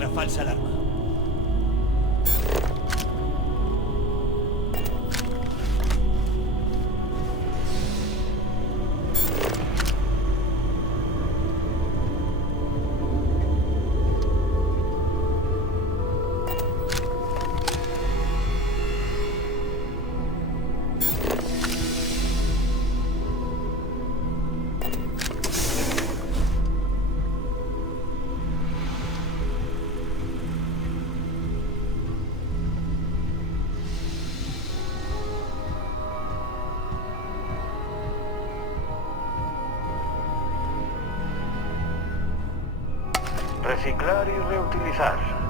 otra falsa alarma. Reciclar y reutilizar.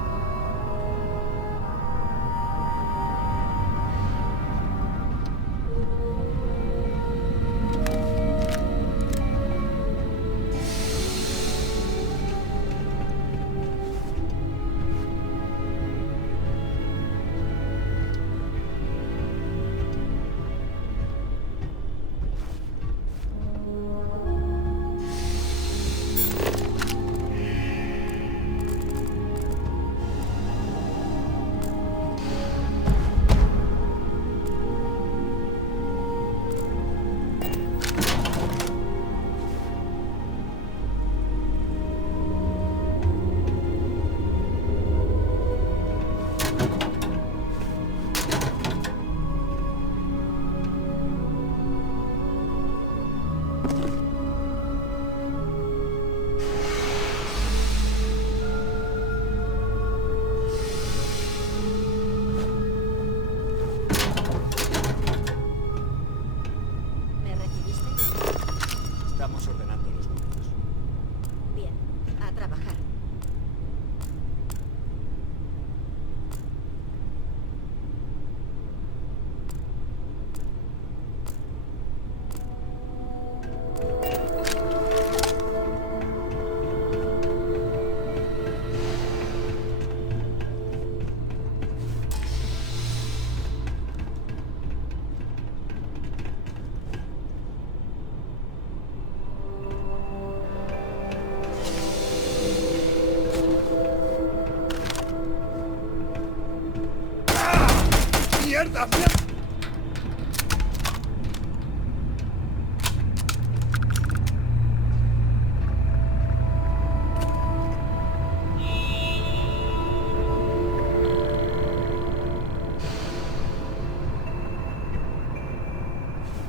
¡Mierda!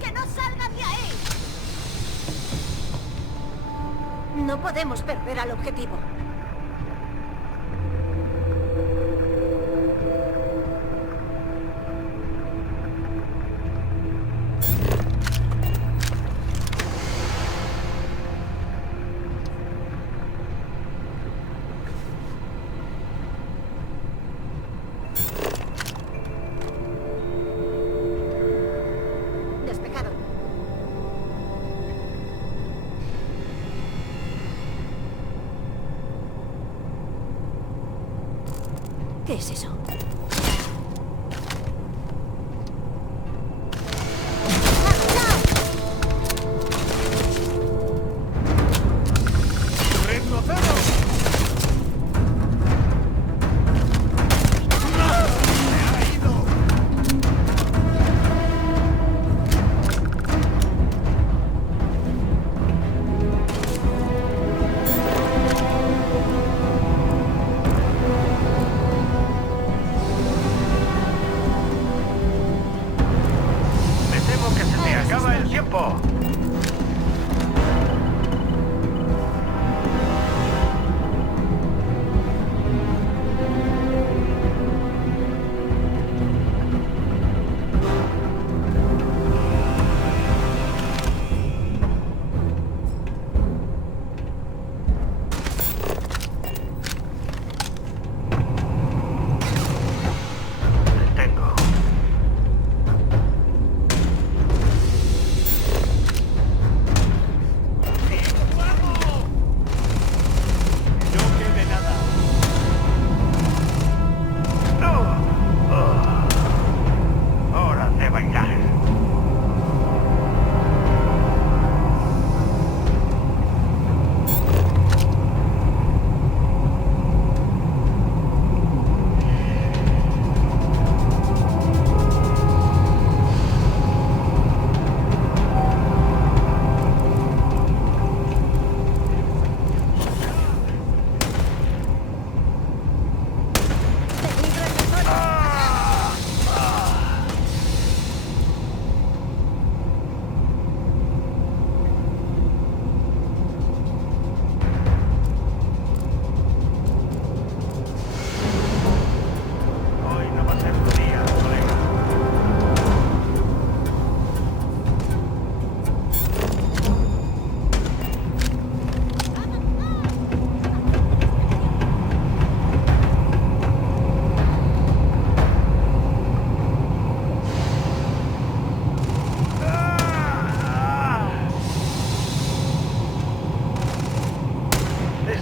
¡Que no salgan de ahí! No podemos perder al objetivo. Despejado. ¿Qué es eso?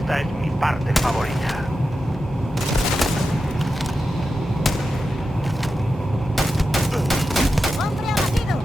Esta es mi parte favorita. ¡Hombre abatido!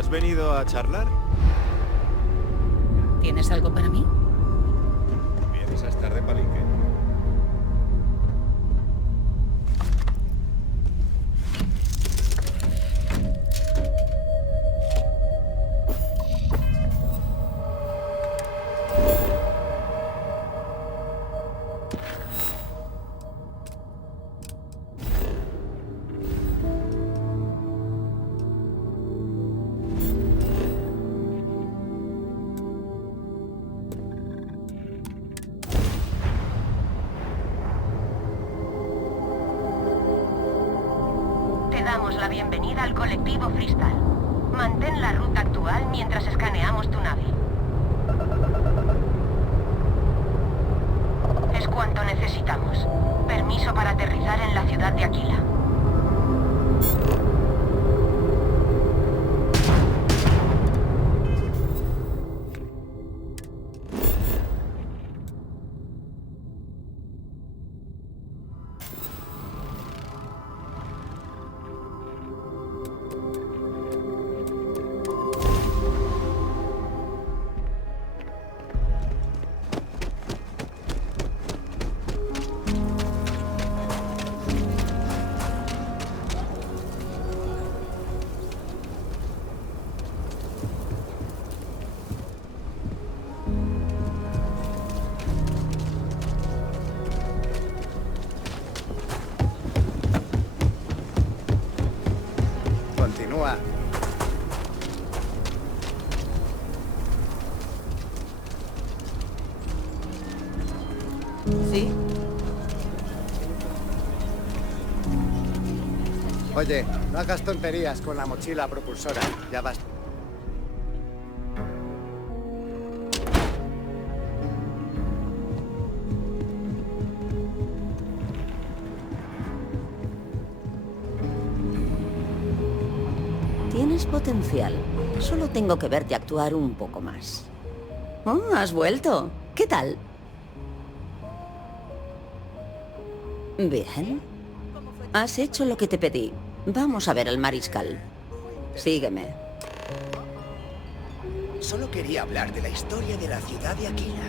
¿Has venido a charlar? ¿Tienes algo para mí? ¿Vienes a estar de palique? Te damos la bienvenida al colectivo Freestar. Mantén la ruta actual mientras escaneamos tu nave. Es cuanto necesitamos. Permiso para aterrizar en la ciudad de Aquila. Continúa. ¿Sí? Oye, no hagas tonterías con la mochila propulsora. Ya basta. Tienes potencial. Solo tengo que verte actuar un poco más. Oh, has vuelto. ¿Qué tal? Bien. Has hecho lo que te pedí. Vamos a ver al mariscal. Sígueme. Solo quería hablar de la historia de la ciudad de Aquila.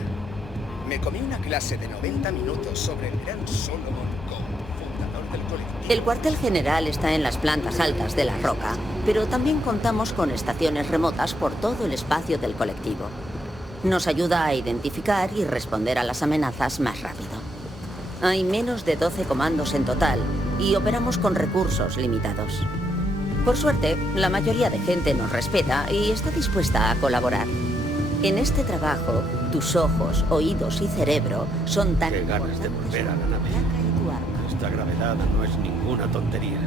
Me comí una clase de 90 minutos sobre el gran Solomon Cole, fundador del colectivo. El cuartel general está en las plantas altas de la roca, pero también contamos con estaciones remotas por todo el espacio del colectivo. Nos ayuda a identificar y responder a las amenazas más rápido. Hay menos de 12 comandos en total y operamos con recursos limitados. Por suerte, la mayoría de gente nos respeta y está dispuesta a colaborar. En este trabajo, tus ojos, oídos y cerebro son tan Qué ganas de volver a la nave. Esta gravedad no es ninguna tontería.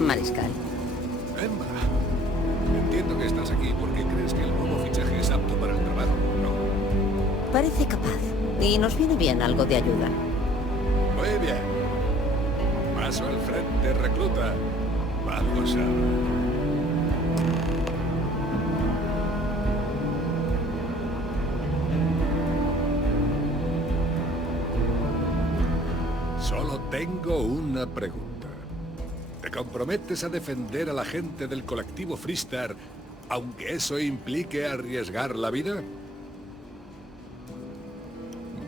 Mariscal. Emma, entiendo que estás aquí porque crees que el nuevo fichaje es apto para el trabajo, ¿no? Parece capaz y nos viene bien algo de ayuda. Muy bien. Paso al frente, recluta. Vamos a... Solo tengo una pregunta. ¿Te comprometes a defender a la gente del colectivo Freestar, aunque eso implique arriesgar la vida?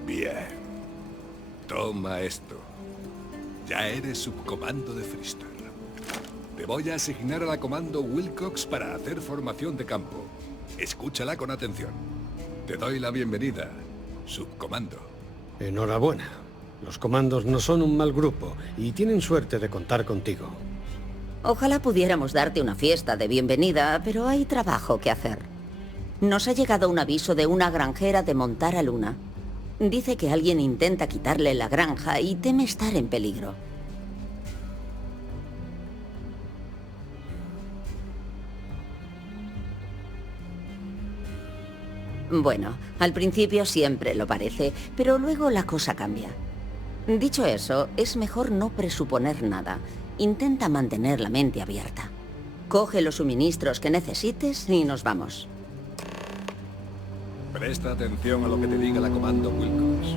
Bien. Toma esto. Ya eres subcomando de Freestar. Te voy a asignar a la comando Wilcox para hacer formación de campo. Escúchala con atención. Te doy la bienvenida, subcomando. Enhorabuena. Los comandos no son un mal grupo y tienen suerte de contar contigo. Ojalá pudiéramos darte una fiesta de bienvenida, pero hay trabajo que hacer. Nos ha llegado un aviso de una granjera de Montara Luna. Dice que alguien intenta quitarle la granja y teme estar en peligro. Bueno, al principio siempre lo parece, pero luego la cosa cambia. Dicho eso, es mejor no presuponer nada. Intenta mantener la mente abierta. Coge los suministros que necesites y nos vamos. Presta atención a lo que te diga la comando Wilcox.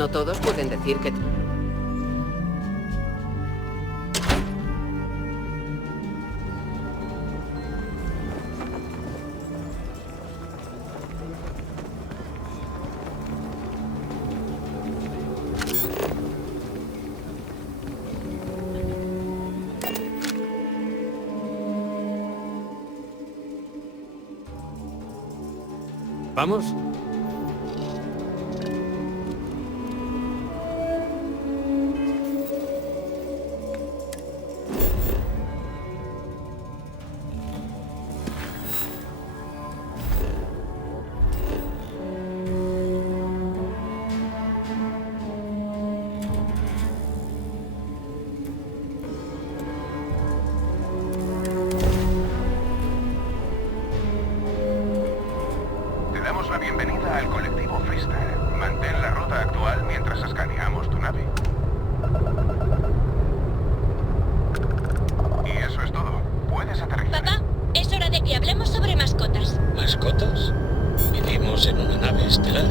No todos pueden decir que... ¿Vamos? Te damos la bienvenida al colectivo Freestar. Mantén la ruta actual mientras escaneamos tu nave. Y eso es todo. Puedes aterrizar. Papá, es hora de que hablemos sobre mascotas. ¿Mascotas? Vivimos en una nave estelar.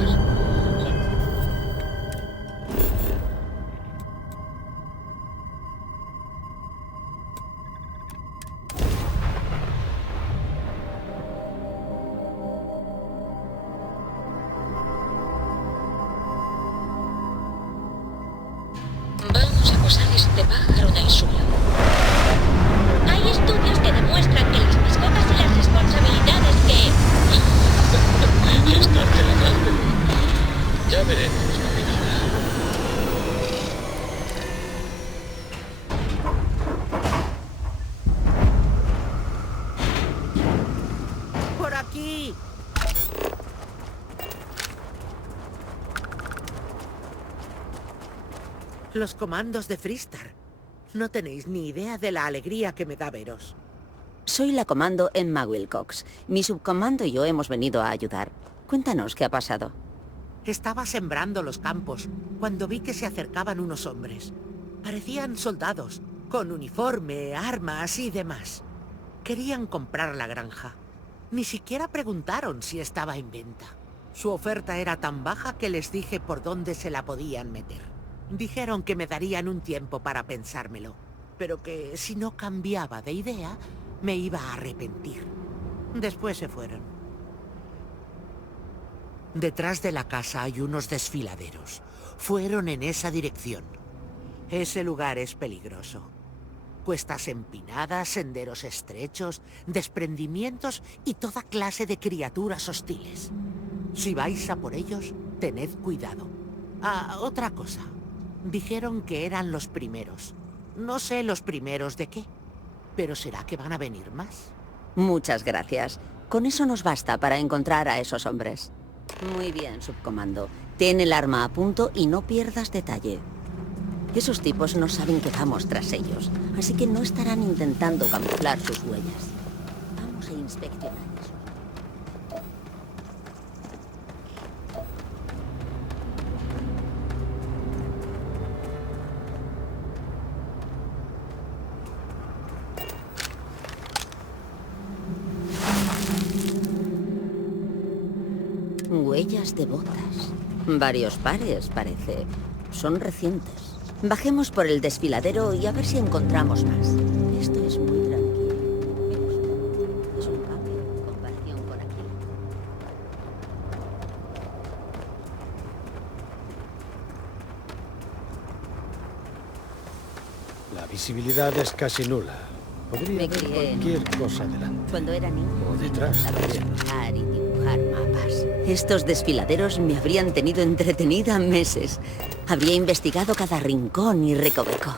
Vamos a posar este pájaro del suelo. Hay estudios que demuestran que las mascotas y las responsabilidades que... Estás delegando. Ya veremos, Navidad. ¡Por aquí! Los comandos de Freestar. No tenéis ni idea de la alegría que me da veros. Soy la comando Emma Wilcox. Mi subcomando y yo hemos venido a ayudar. Cuéntanos qué ha pasado. Estaba sembrando los campos cuando vi que se acercaban unos hombres. Parecían soldados, con uniforme, armas y demás. Querían comprar la granja. Ni siquiera preguntaron si estaba en venta. Su oferta era tan baja que les dije por dónde se la podían meter. Dijeron que me darían un tiempo para pensármelo, pero que si no cambiaba de idea, me iba a arrepentir. Después se fueron. Detrás de la casa hay unos desfiladeros. Fueron en esa dirección. Ese lugar es peligroso. Cuestas empinadas, senderos estrechos, desprendimientos y toda clase de criaturas hostiles. Si vais a por ellos, tened cuidado. Ah, otra cosa. Dijeron que eran los primeros. No sé los primeros de qué, pero ¿será que van a venir más? Muchas gracias. Con eso nos basta para encontrar a esos hombres. Muy bien, subcomando. Ten el arma a punto y no pierdas detalle. Esos tipos no saben que vamos tras ellos, así que no estarán intentando camuflar sus huellas. Vamos a inspeccionar eso. Huellas de botas. Varios pares, parece. Son recientes. Bajemos por el desfiladero y a ver si encontramos más. Esto es muy tranquilo. Me gusta. Es un cambio en comparación con aquí. La visibilidad es casi nula. Podría Me ver crié en- cualquier cosa delante. Cuando era niño, O detrás sabía también. dibujar y dibujar mapas. Estos desfiladeros me habrían tenido entretenida meses. Habría investigado cada rincón y recoveco.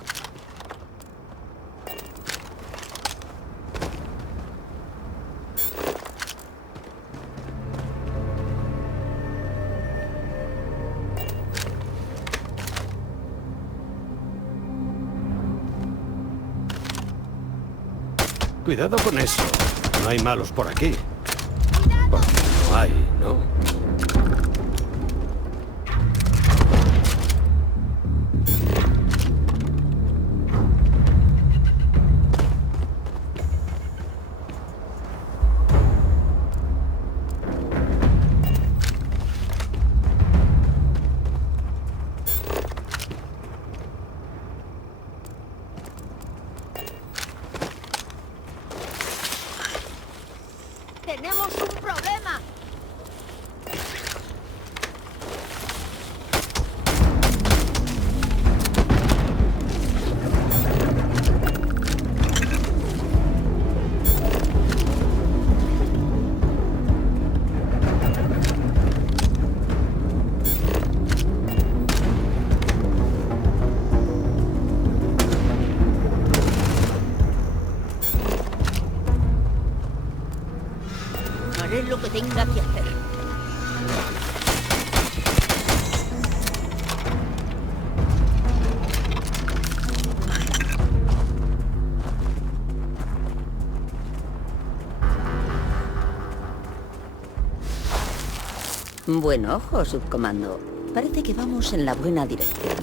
Cuidado con eso. No hay malos por aquí. Porque no hay, ¿no? Buen ojo, subcomando. Parece que vamos en la buena dirección.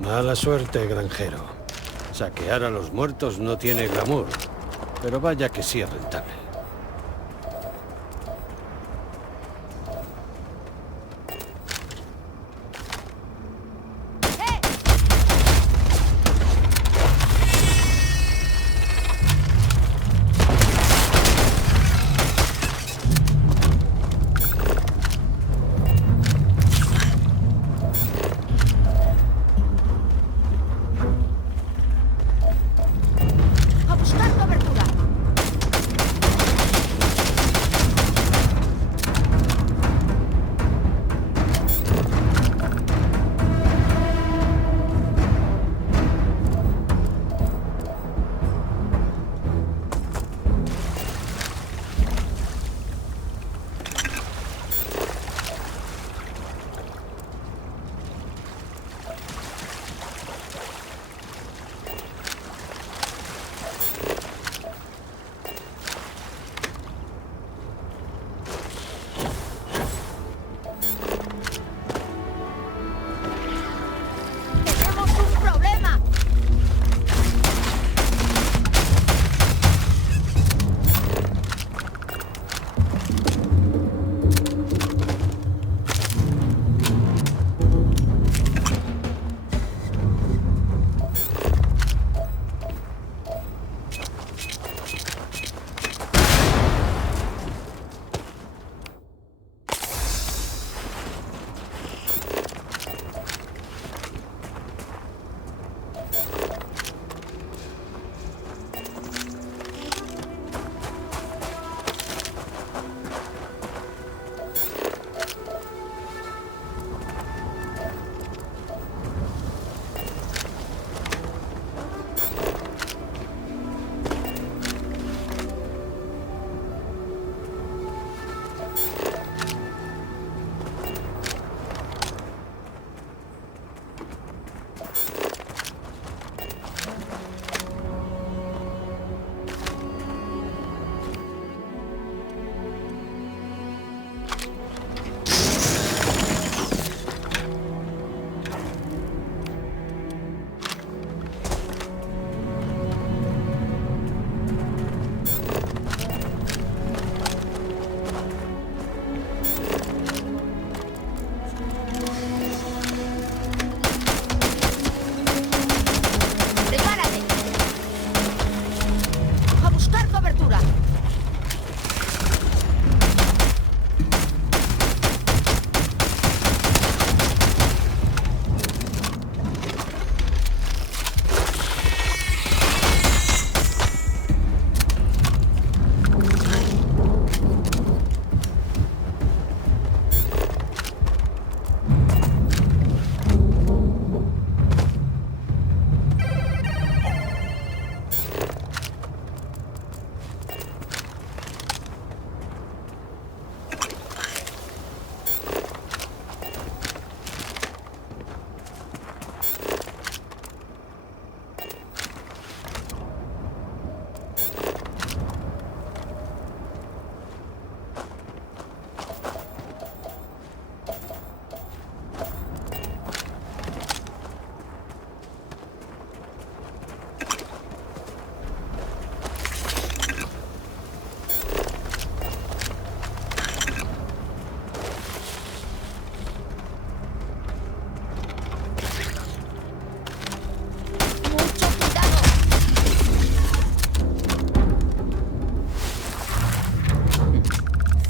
Mala suerte, granjero. Saquear a los muertos no tiene glamour, pero vaya que sí es rentable. ¡A buscar cobertura!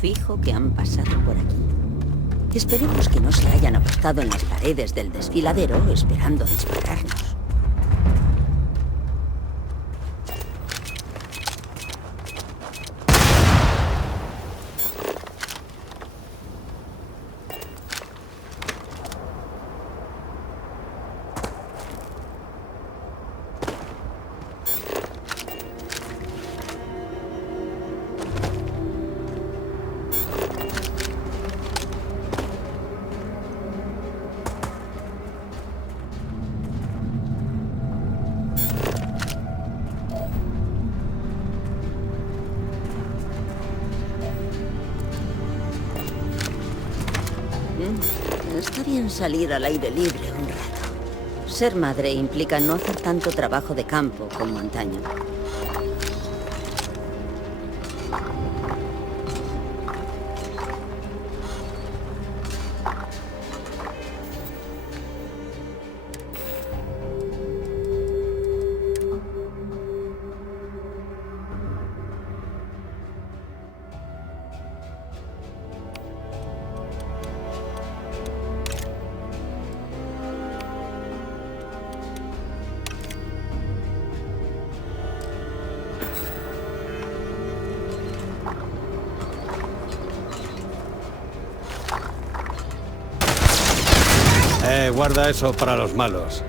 Fijo que han pasado por aquí. Esperemos que no se hayan apostado en las paredes del desfiladero esperando dispararnos. Está bien salir al aire libre un rato. Ser madre implica no hacer tanto trabajo de campo como antaño. Guarda eso para los malos.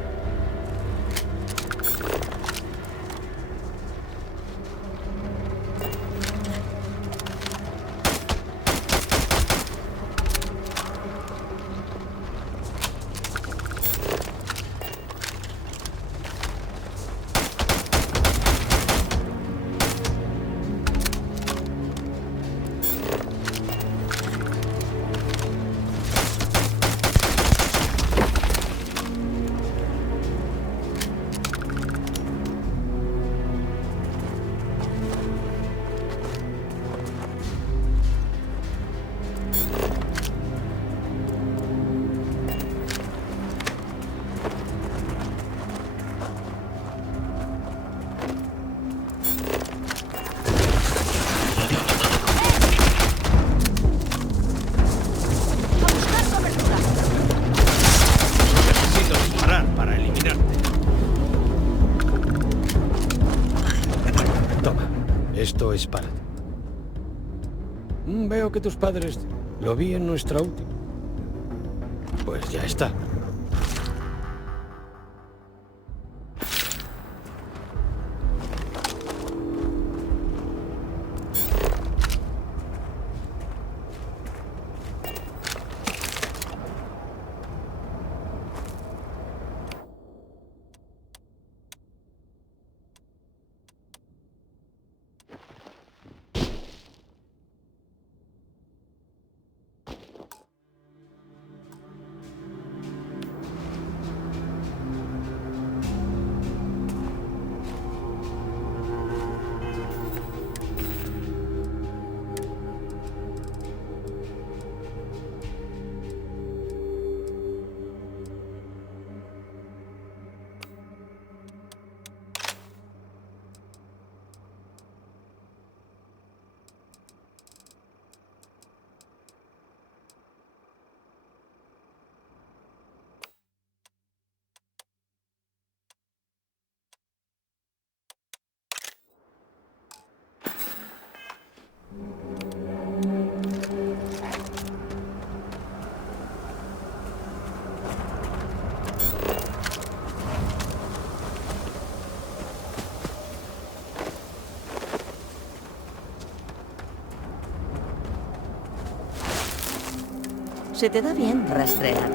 Esto es para ti. Veo que tus padres... Lo vi en nuestra última. Pues ya está. Se te da bien rastrear.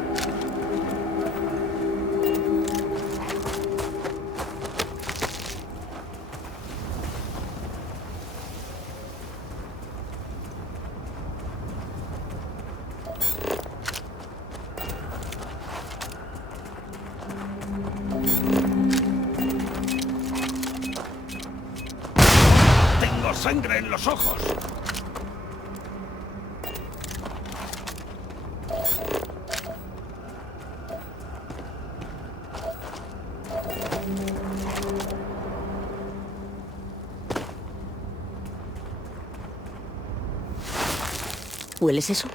¡Tengo sangre en los ojos! ¿Hueles eso?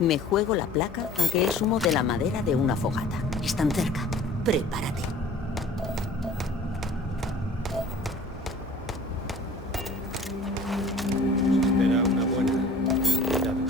Me juego la placa a que es humo de la madera de una fogata. Están cerca. Prepárate. Nos espera una buena. Cuidado.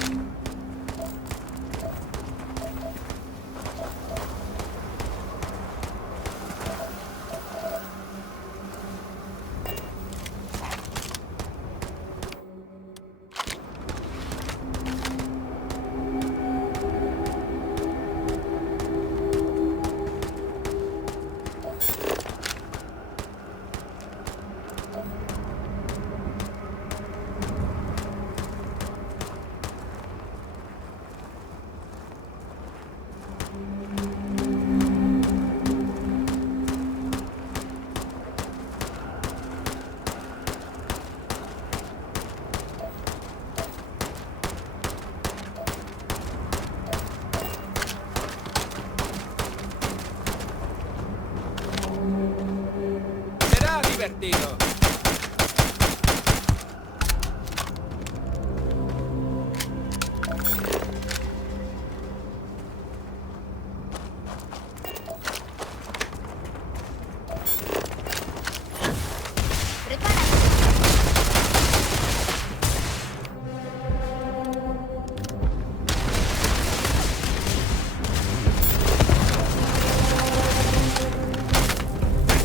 Será divertido.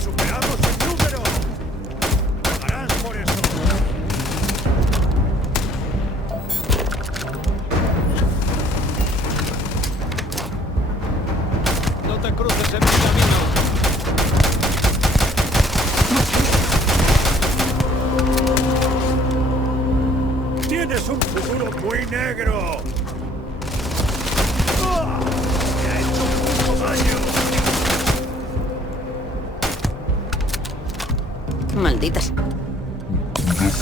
¡Superamos el número! ¡Pagarás por eso! No te cruces en mi camino. ¡Tienes un futuro muy negro! ¡Ah! ¡Me ha hecho mucho daño! Malditas.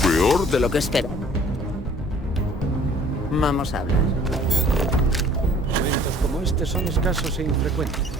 Peor De lo que espero. Vamos a hablar. Momentos como este son escasos e infrecuentes.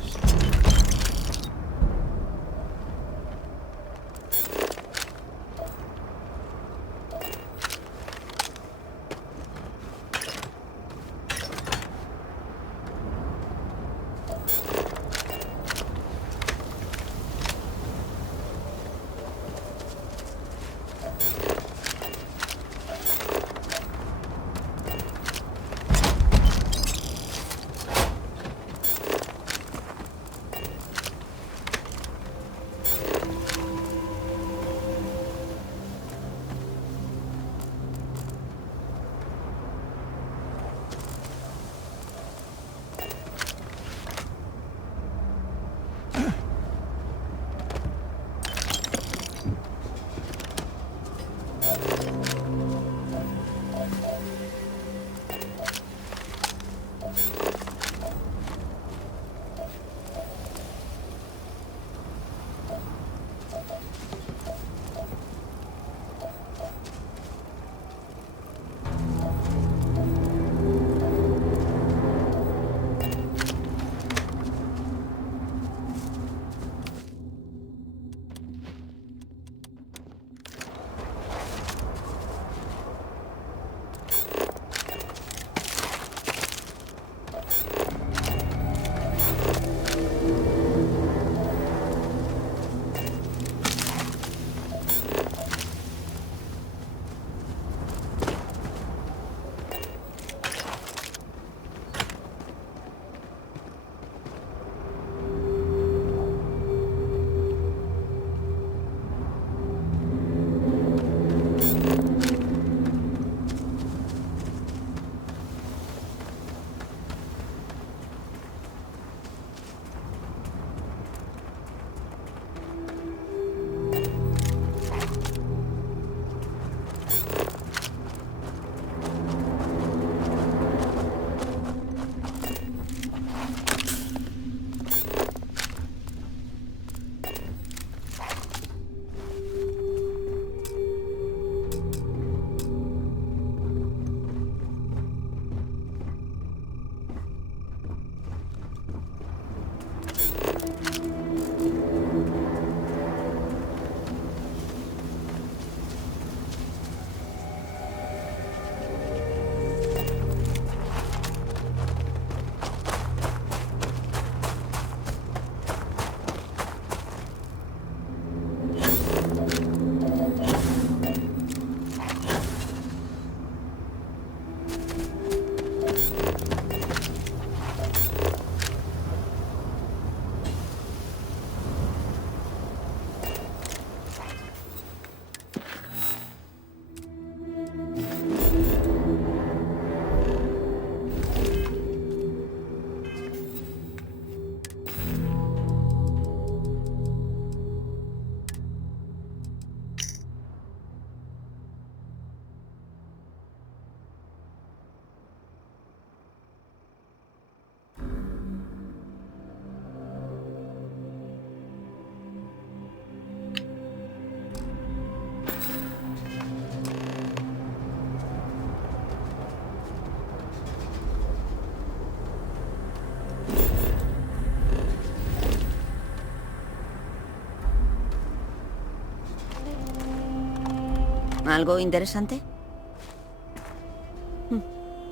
¿Algo interesante?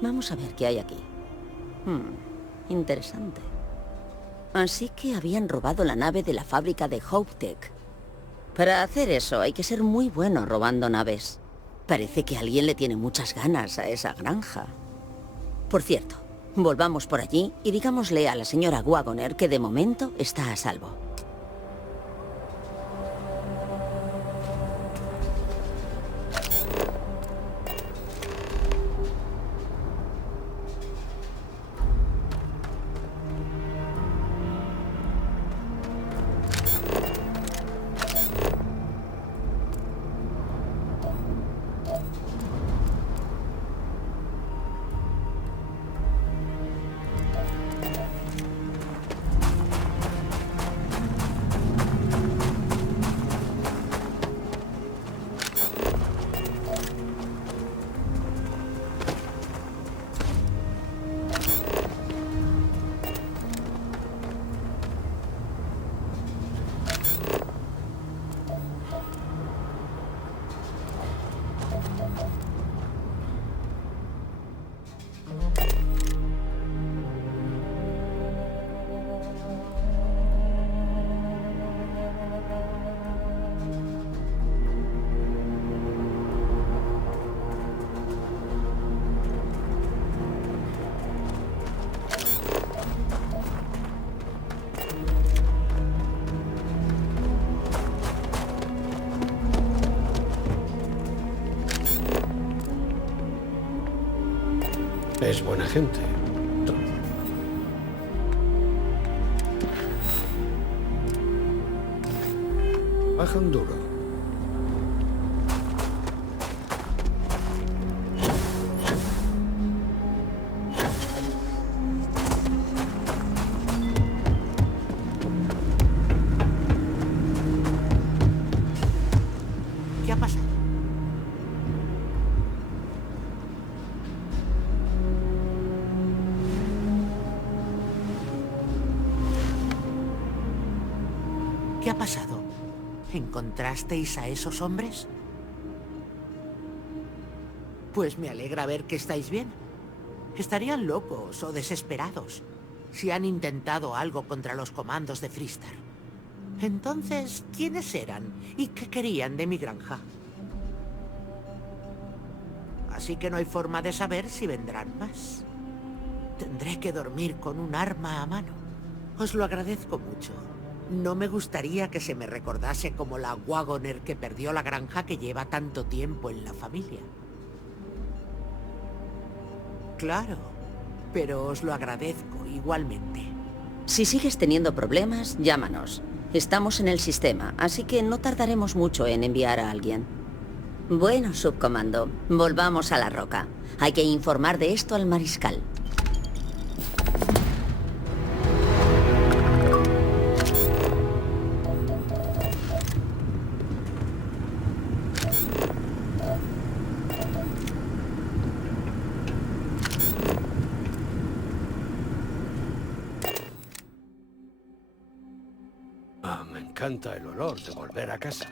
Vamos a ver qué hay aquí. Interesante. Así que habían robado la nave de la fábrica de HopeTech. Para hacer eso hay que ser muy bueno robando naves. Parece que alguien le tiene muchas ganas a esa granja. Por cierto, volvamos por allí y digámosle a la señora Wagoner que de momento está a salvo. Es buena gente. Bajan duro. ¿Qué ha pasado? ¿Qué ha pasado? ¿Encontrasteis a esos hombres? Pues me alegra ver que estáis bien. Estarían locos o desesperados si han intentado algo contra los comandos de Freestar. Entonces, ¿quiénes eran y qué querían de mi granja? Así que no hay forma de saber si vendrán más. Tendré que dormir con un arma a mano. Os lo agradezco mucho. No me gustaría que se me recordase como la Wagoner que perdió la granja que lleva tanto tiempo en la familia. Claro, pero os lo agradezco igualmente. Si sigues teniendo problemas, llámanos. Estamos en el sistema, así que no tardaremos mucho en enviar a alguien. Bueno, subcomando, volvamos a la roca. Hay que informar de esto al mariscal. Me encanta el olor de volver a casa.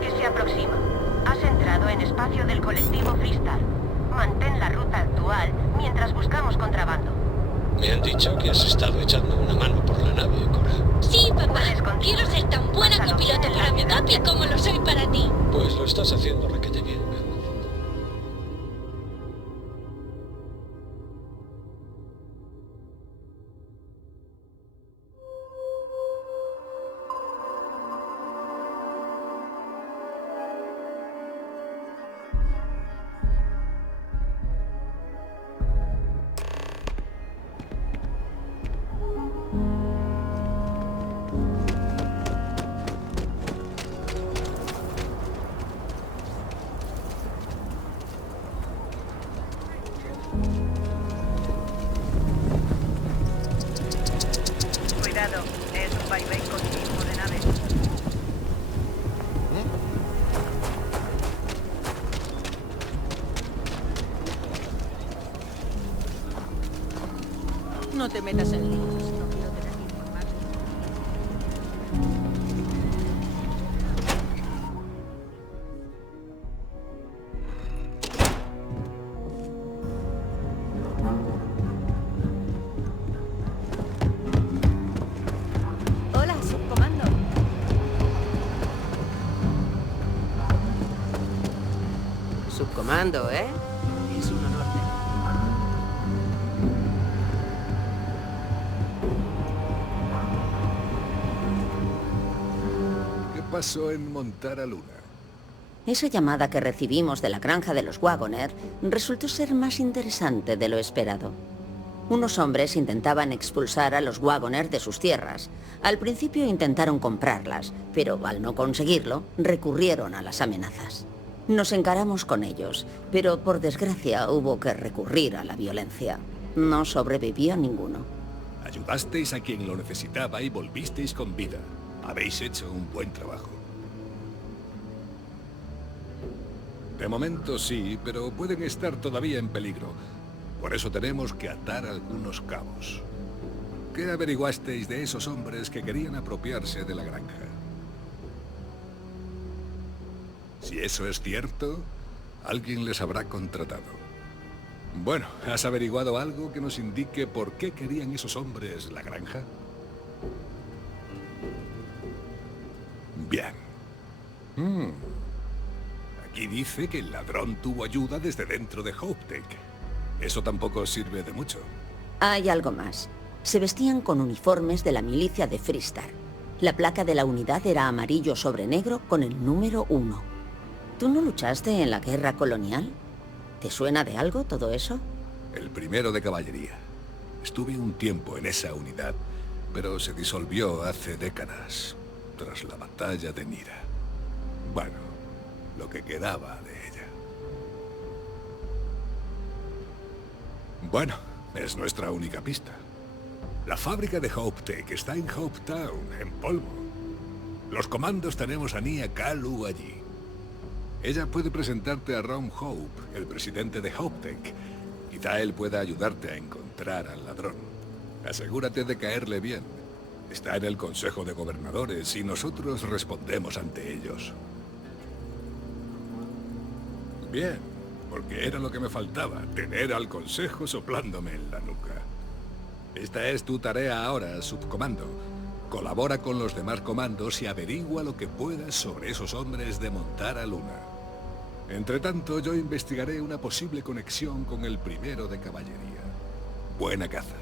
Que se aproxima. Has entrado en espacio del colectivo Freestar. Mantén la ruta actual mientras buscamos contrabando. Me han dicho que has estado echando una mano por la nave, Cora. Sí, papá. Quiero ser tan buena copiloto para mi papi como lo soy para ti. Pues lo estás haciendo requete bien. Cuidado, es un vaivén continuo de naves. No te metas en líos. No quiero tener que informar. Hola, subcomando. Subcomando, ¿eh? Es un honor. ¿Qué pasó en Montara Luna? Esa llamada que recibimos de la granja de los Wagoner resultó ser más interesante de lo esperado. Unos hombres intentaban expulsar a los Wagoner de sus tierras. Al principio intentaron comprarlas, pero al no conseguirlo, recurrieron a las amenazas. Nos encaramos con ellos, pero por desgracia hubo que recurrir a la violencia. No sobrevivió ninguno. Ayudasteis a quien lo necesitaba y volvisteis con vida. Habéis hecho un buen trabajo. De momento sí, pero pueden estar todavía en peligro. Por eso tenemos que atar algunos cabos. ¿Qué averiguasteis de esos hombres que querían apropiarse de la granja? Si eso es cierto, alguien les habrá contratado. Bueno, ¿has averiguado algo que nos indique por qué querían esos hombres la granja? Bien. Aquí dice que el ladrón tuvo ayuda desde dentro de HopeTech. Eso tampoco sirve de mucho. Hay algo más. Se vestían con uniformes de la milicia de Freestar. La placa de la unidad era amarillo sobre negro con el número 1. ¿Tú no luchaste en la guerra colonial? ¿Te suena de algo todo eso? El primero de caballería. Estuve un tiempo en esa unidad, pero se disolvió hace décadas, tras la batalla de Nira. Bueno, lo que quedaba de ella. Bueno, es nuestra única pista. La fábrica de HopeTech está en Hopetown, en polvo. Los comandos tenemos a Nia Kalu allí. Ella puede presentarte a Ron Hope, el presidente de HopeTech. Quizá él pueda ayudarte a encontrar al ladrón. Asegúrate de caerle bien. Está en el Consejo de Gobernadores y nosotros respondemos ante ellos. Bien, porque era lo que me faltaba, tener al Consejo soplándome en la nuca. Esta es tu tarea ahora, subcomando. Colabora con los demás comandos y averigua lo que puedas sobre esos hombres de Montara Luna. Entre tanto, yo investigaré una posible conexión con el primero de caballería. Buena caza.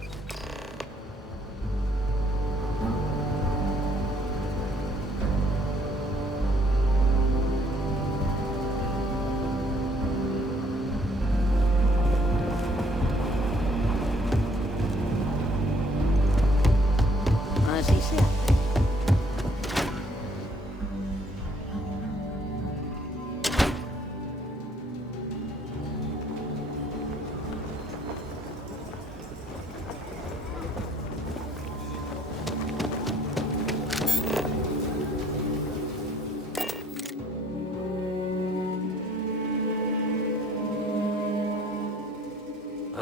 Así se hace.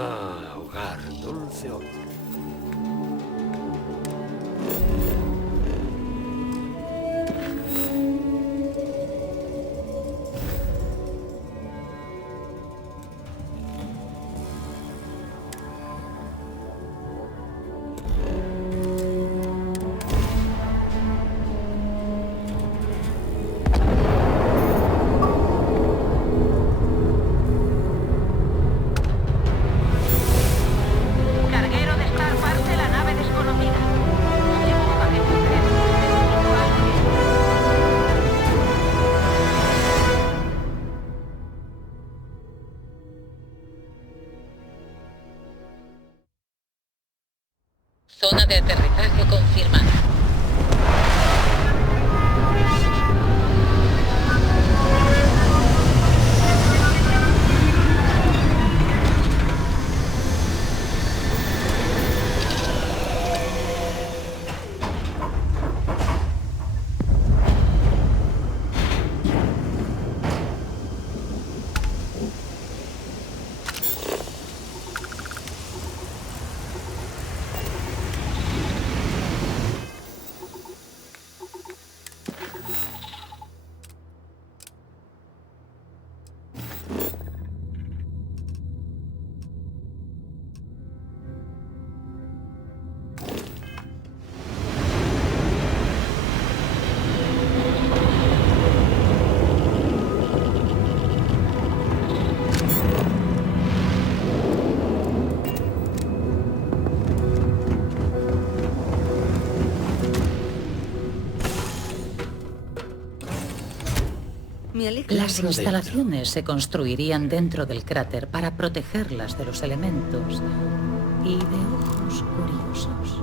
Ah, hogar, dulce hogar. Zona de aterrizaje confirmada. Las instalaciones se construirían dentro del cráter para protegerlas de los elementos y de ojos curiosos.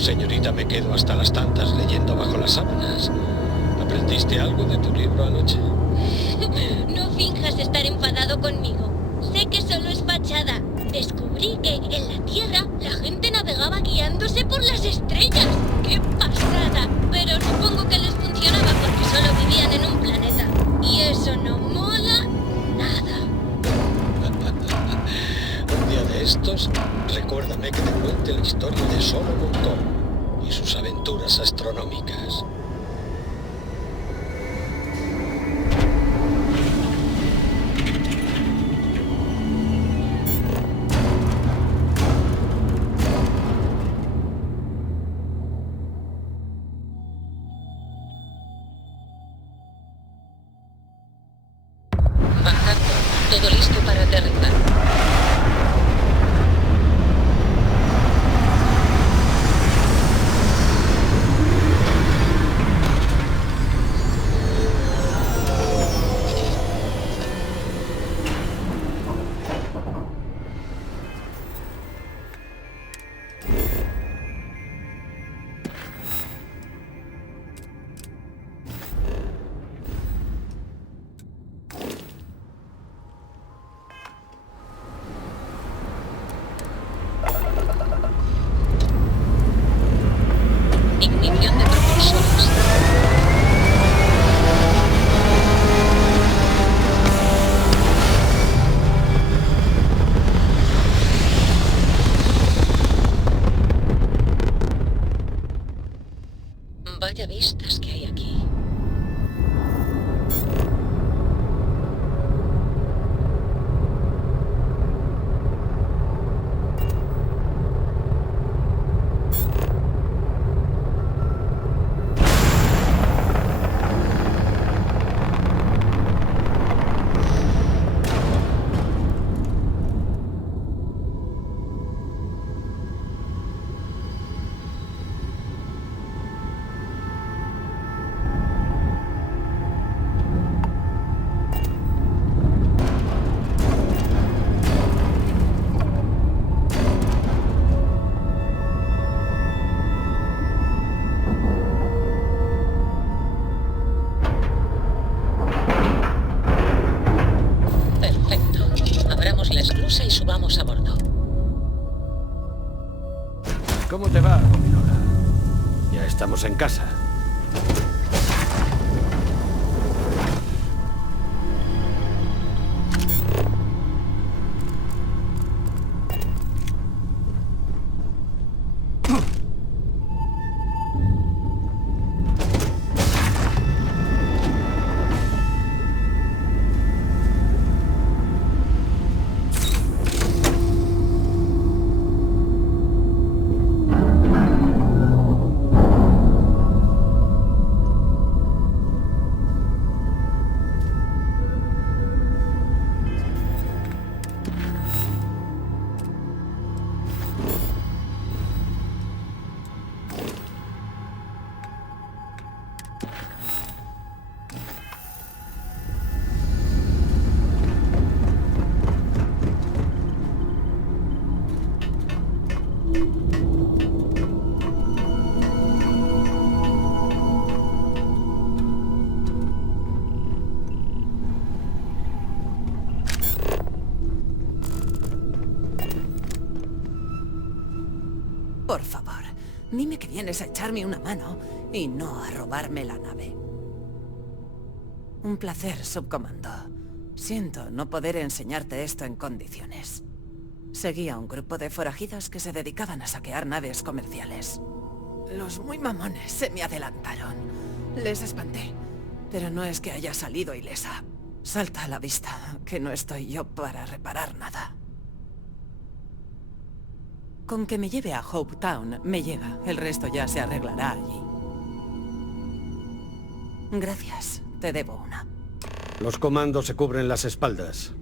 Señorita, me quedo hasta las tantas leyendo bajo las sábanas. ¿Aprendiste algo de tu libro anoche? No finjas estar enfadado conmigo. Sé que solo es fachada. Descubrí que en la Tierra la gente navegaba guiándose por las estrellas. ¡Qué pasada! Pero supongo que les funcionaba porque solo vivían en un planeta. Y eso no mola nada. Un día de estos, recuérdame que te cuente la historia de Solomon Coe y sus aventuras astronómicas. Todo listo para aterrizar. Ignición de propulsores. Vaya vistas que hay aquí. La esclusa y subamos a bordo. ¿Cómo te va, Gominola? Ya estamos en casa. Por favor, dime que vienes a echarme una mano y no a robarme la nave. Un placer, subcomando. Siento no poder enseñarte esto en condiciones. Seguí a un grupo de forajidos que se dedicaban a saquear naves comerciales. Los muy mamones se me adelantaron. Les espanté, pero no es que haya salido ilesa. Salta a la vista que no estoy yo para reparar nada. Con que me lleve a Hope Town, me llega. El resto ya se arreglará allí. Gracias, te debo una. Los comandos se cubren las espaldas.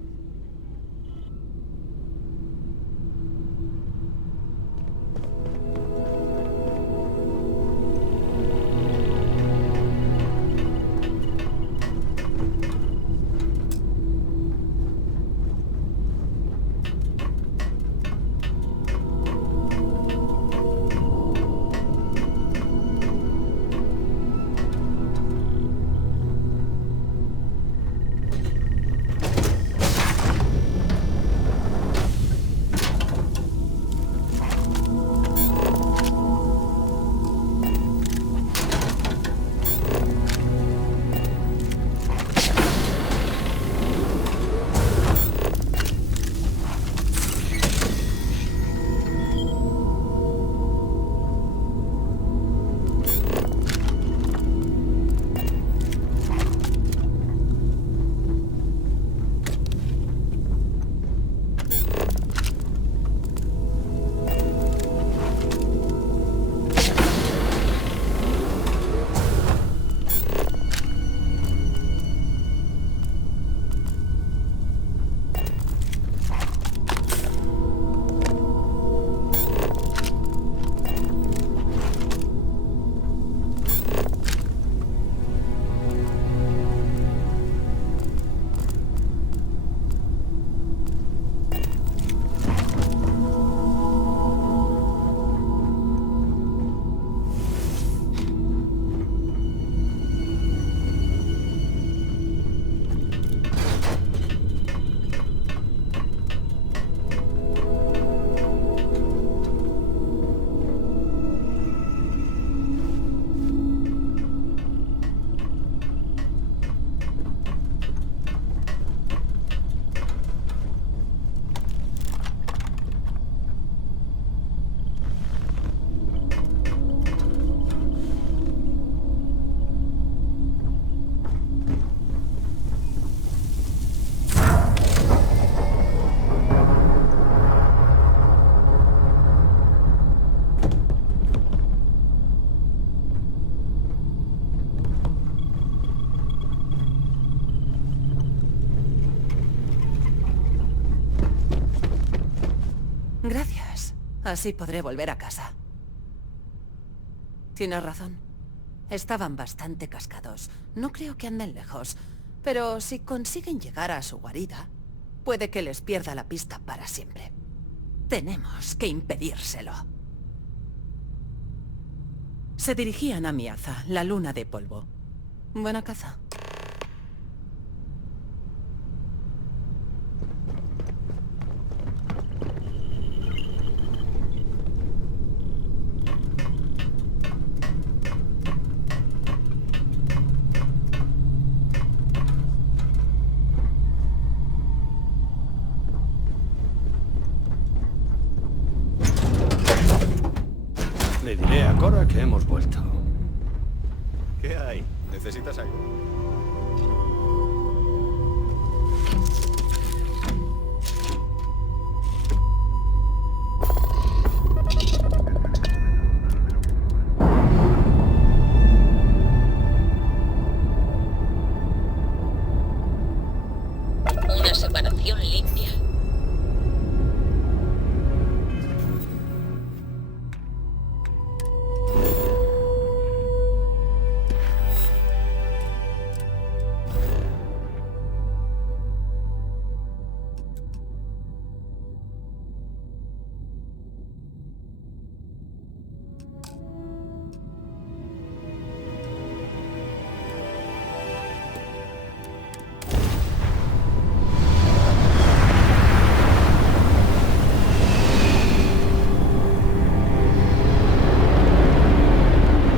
Gracias. Así podré volver a casa. Tienes razón. Estaban bastante cascados. No creo que anden lejos. Pero si consiguen llegar a su guarida, puede que les pierda la pista para siempre. Tenemos que impedírselo. Se dirigían a Miaza, la luna de polvo. Buena caza. Le diré a Cora que hemos vuelto. ¿Qué hay? ¿Necesitas algo? Una separación limpia.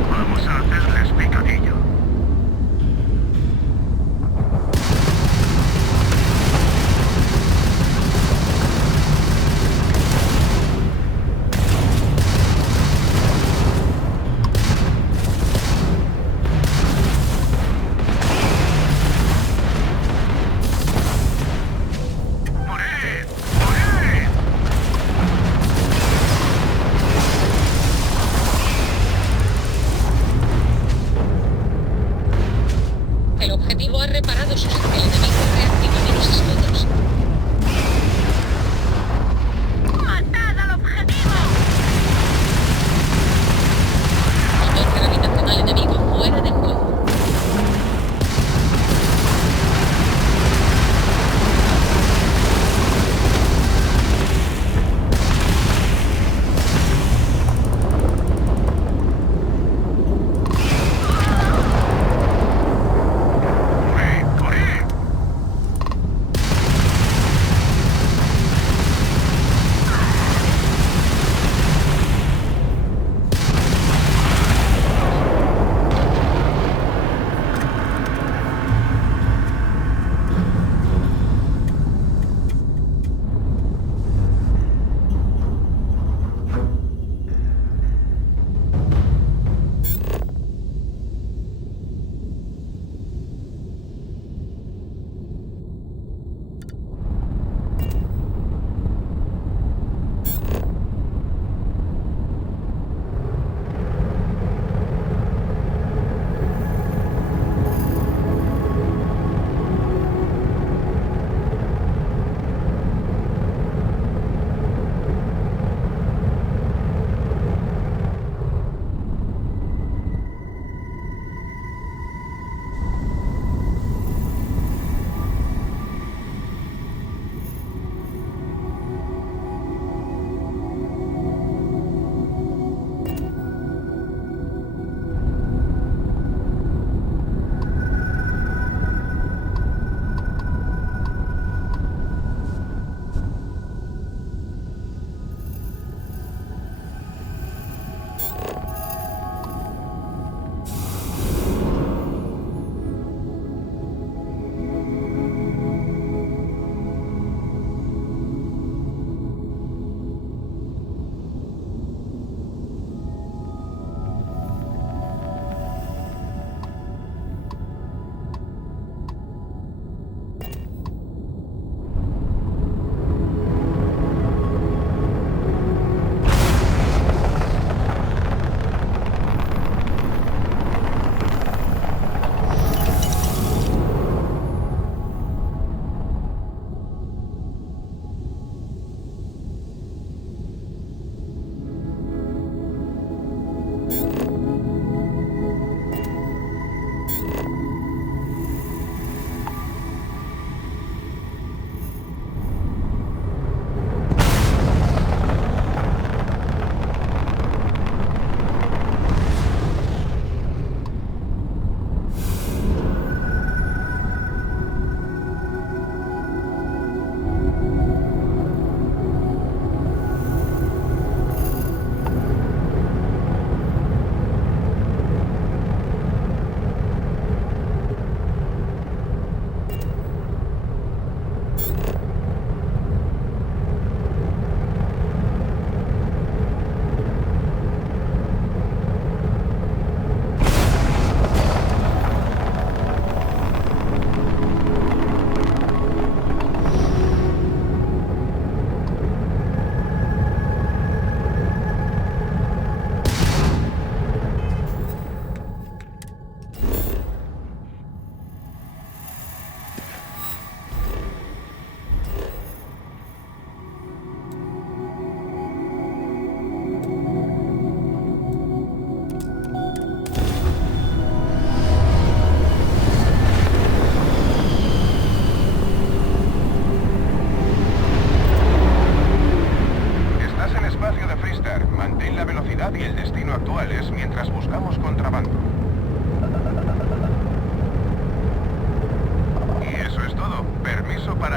Vamos a hacerles picadillo. El objetivo ha reparado sus... El enemigo reactivado los escudos. ¡Matad al objetivo! Motor gravitacional enemigo fuera de juego.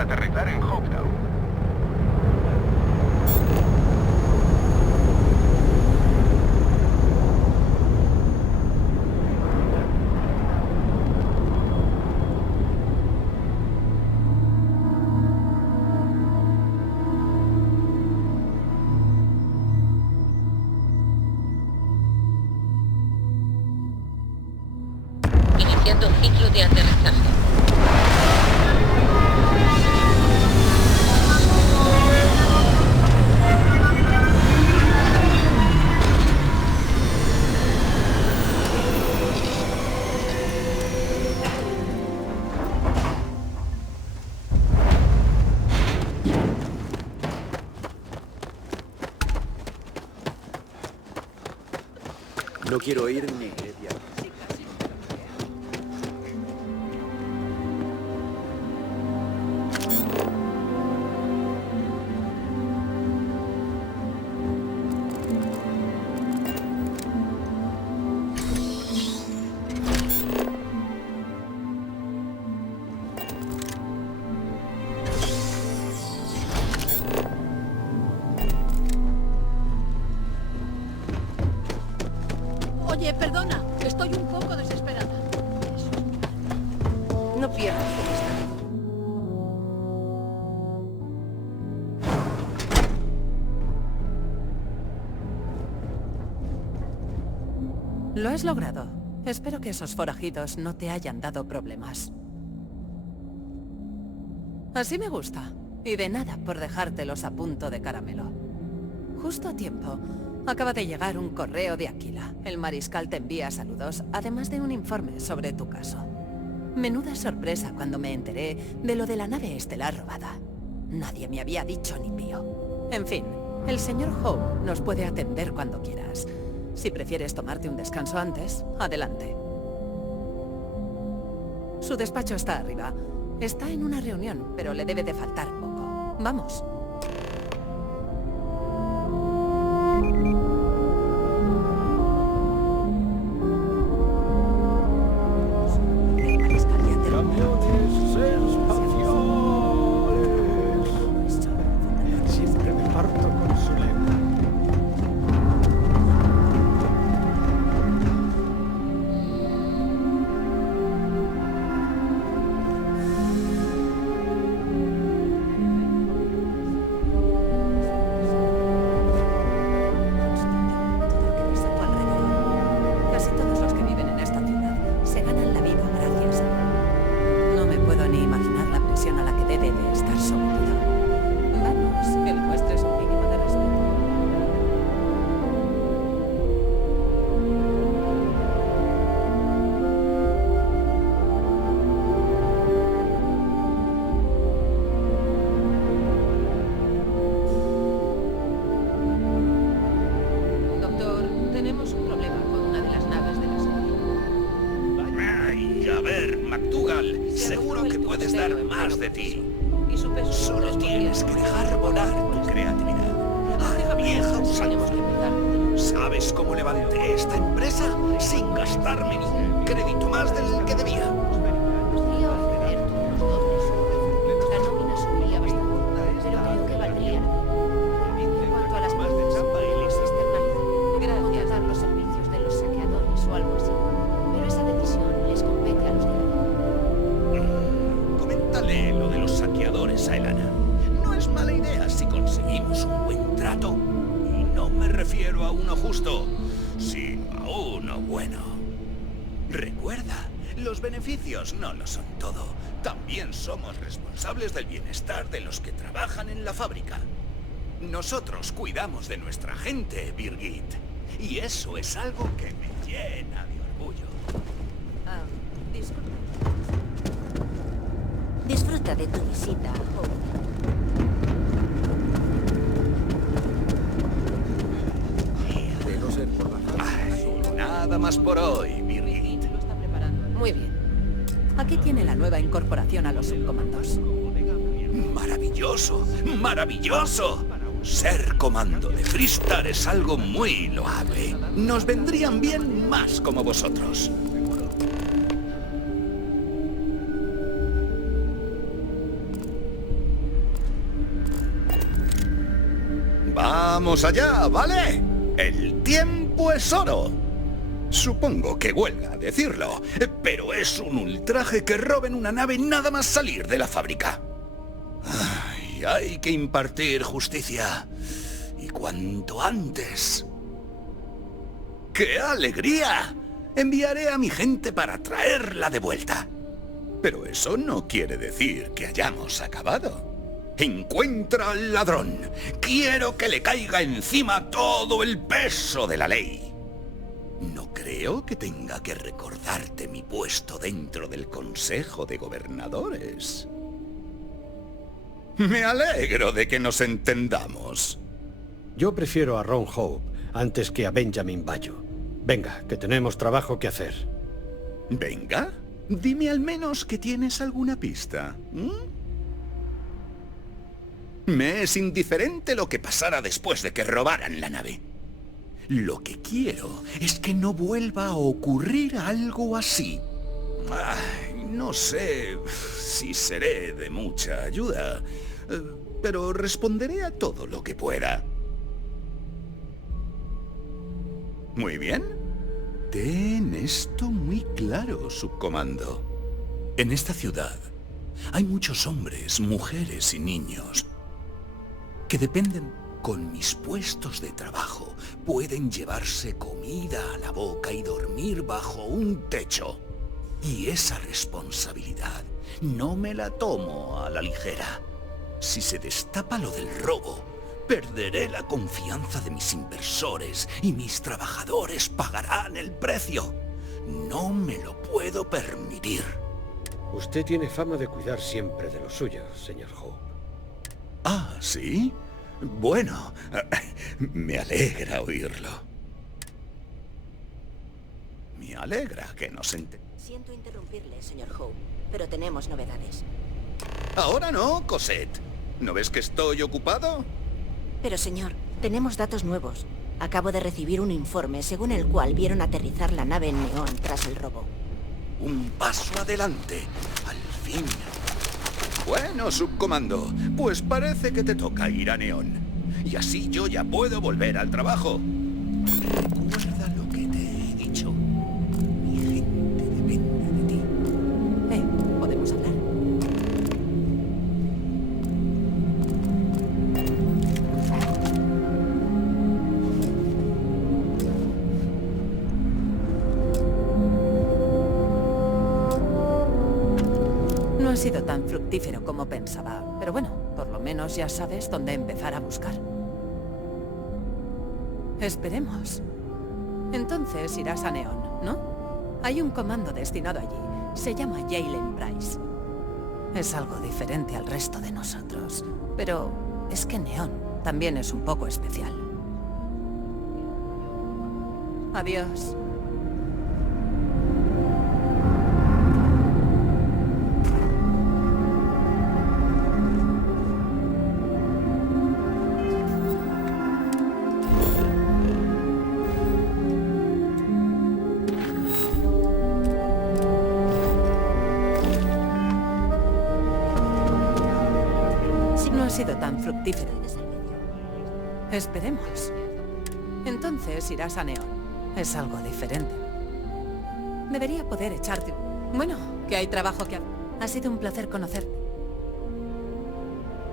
aterrizar en Hopetown. Iniciando ciclo de aterrizaje. No quiero ir ni media. Oye, perdona, estoy un poco desesperada. No pierdas de vista. Lo has logrado. Espero que esos forajidos no te hayan dado problemas. Así me gusta. Y de nada por dejártelos a punto de caramelo. Justo a tiempo. Acaba de llegar un correo de Aquila. El mariscal te envía saludos, además de un informe sobre tu caso. Menuda sorpresa cuando me enteré de lo de la nave estelar robada. Nadie me había dicho ni pío. En fin, el señor Howe nos puede atender cuando quieras. Si prefieres tomarte un descanso antes, adelante. Su despacho está arriba. Está en una reunión, pero le debe de faltar poco. Vamos. Siempre me parto con su lengua. Casi todos los que viven en esta ciudad se ganan la vida gracias a él. No me puedo ni imaginar la presión a la que debe de estar sometido. Vamos, que le muestres un mínimo de respeto. Doctor, tenemos un problema con una de las naves de la serie. Ay, a ver, MacDougall, seguro que puedes dar más de ti. Solo tienes que dejar volar tu creatividad. ¡Ah, vieja usando! ¿Sabes cómo levanté esta empresa sin gastarme ni un crédito más del que debía? Podría ofrecer turnos dobles. La nómina subiría bastante, pero creo que valdría. En cuanto a las muertes, los externalizan. Gracias a los servicios de los saqueadores o algo así. Pero esa decisión les compete a los de... Coméntale lo de los saqueadores a Elana. No es mala idea si conseguimos un buen trato. Y no me refiero a uno justo, sino a uno bueno. Recuerda, los beneficios no lo son todo. También somos responsables del bienestar de los que trabajan en la fábrica. Nosotros cuidamos de nuestra gente, Birgit. Y eso es algo que me llena de orgullo. Disculpe. Disfruta de tu visita, De no ser por la Ay, nada más por hoy, Birgit. Muy bien. Aquí tiene la nueva incorporación a los subcomandos. ¡Maravilloso! ¡Maravilloso! Ser comando de Freestar es algo muy loable. Nos vendrían bien más como vosotros. Vamos allá, ¿vale? El tiempo es oro. Supongo que huelga decirlo, pero es un ultraje que roben una nave nada más salir de la fábrica. Ay, hay que impartir justicia. Y cuanto antes. ¡Qué alegría! Enviaré a mi gente para traerla de vuelta. Pero eso no quiere decir que hayamos acabado. Encuentra al ladrón. Quiero que le caiga encima todo el peso de la ley. No creo que tenga que recordarte mi puesto dentro del Consejo de Gobernadores. Me alegro de que nos entendamos. Yo prefiero a Ron Hope antes que a Benjamin Bayo. Venga, que tenemos trabajo que hacer. Venga, dime al menos que tienes alguna pista. Me es indiferente lo que pasara después de que robaran la nave. Lo que quiero es que no vuelva a ocurrir algo así. Ay, no sé si seré de mucha ayuda, pero responderé a todo lo que pueda. Muy bien. Ten esto muy claro, subcomando. En esta ciudad hay muchos hombres, mujeres y niños que dependen con mis puestos de trabajo. Pueden llevarse comida a la boca y dormir bajo un techo. Y esa responsabilidad no me la tomo a la ligera. Si se destapa lo del robo, perderé la confianza de mis inversores y mis trabajadores pagarán el precio. No me lo puedo permitir. Usted tiene fama de cuidar siempre de los suyos, señor Hope. Ah, ¿sí? Bueno, me alegra oírlo. Me alegra que nos entendamos. Siento interrumpirle, señor Hope, pero tenemos novedades. Ahora no, Cosette. ¿No ves que estoy ocupado? Pero señor, tenemos datos nuevos. Acabo de recibir un informe según el cual vieron aterrizar la nave en Neón tras el robo. Un paso adelante, al fin. Bueno, subcomando, pues parece que te toca ir a Neón. Y así yo ya puedo volver al trabajo. Recuerda lo que te he dicho. Mi gente depende de ti. ¿Podemos hablar? No ha sido tan fructífero como pensaba, pero bueno, por lo menos ya sabes dónde empezar a buscar. Esperemos. Entonces irás a Neón, ¿no? Hay un comando destinado allí. Se llama Jalen Price. Es algo diferente al resto de nosotros, pero es que Neón también es un poco especial. Adiós. No ha sido tan fructífero. Esperemos. Entonces irás a Neón. Es algo diferente. Debería poder echarte... Bueno, que hay trabajo que hacer. Ha sido un placer conocerte.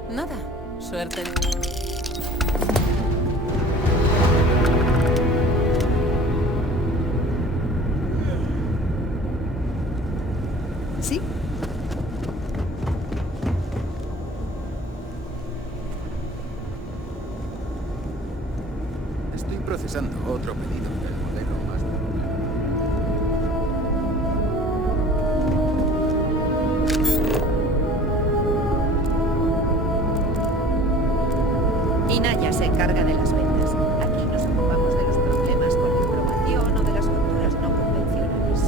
Nada, suerte. ¿Sí? Estoy procesando otro pedido del modelo más Inaya se encarga de las ventas. Aquí nos ocupamos de los problemas con la aprobación o de las facturas no convencionales.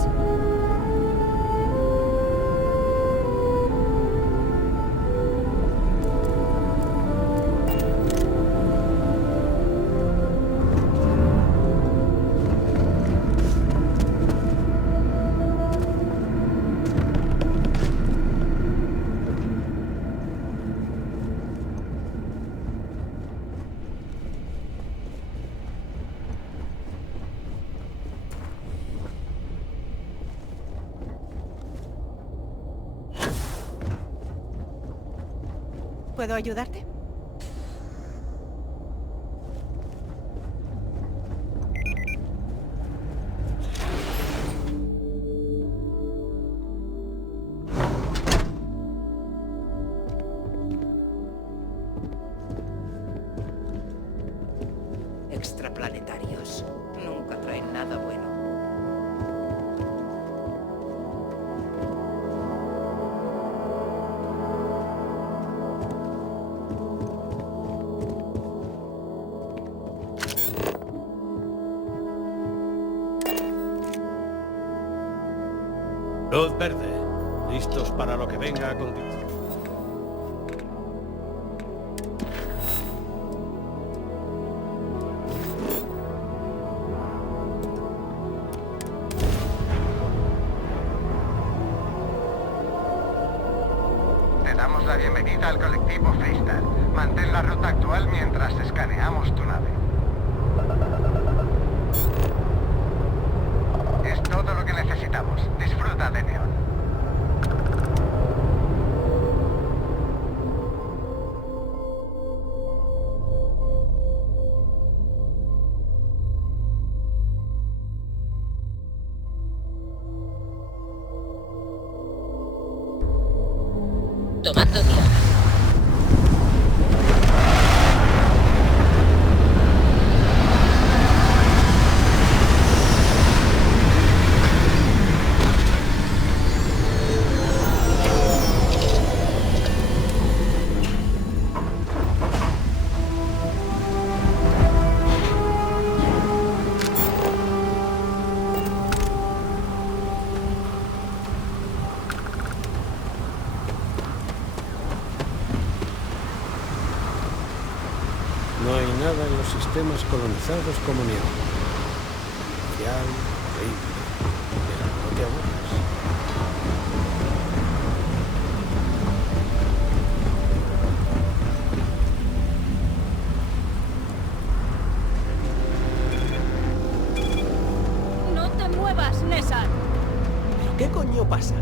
¿Puedo ayudarte? Extraplanetarios. Nunca traen nada bueno. Luz verde. Listos para lo que venga a continuación. Te damos la bienvenida al colectivo Freestar. Mantén la ruta actual mientras escaneamos tu nave. Es todo lo que necesitamos. Disfruta de Neon. Tomando tierra. No hay nada en los sistemas colonizados como Neon. Real, horrible, pero no te aburras. ¡No te muevas, Nessa! ¿Pero qué coño pasa?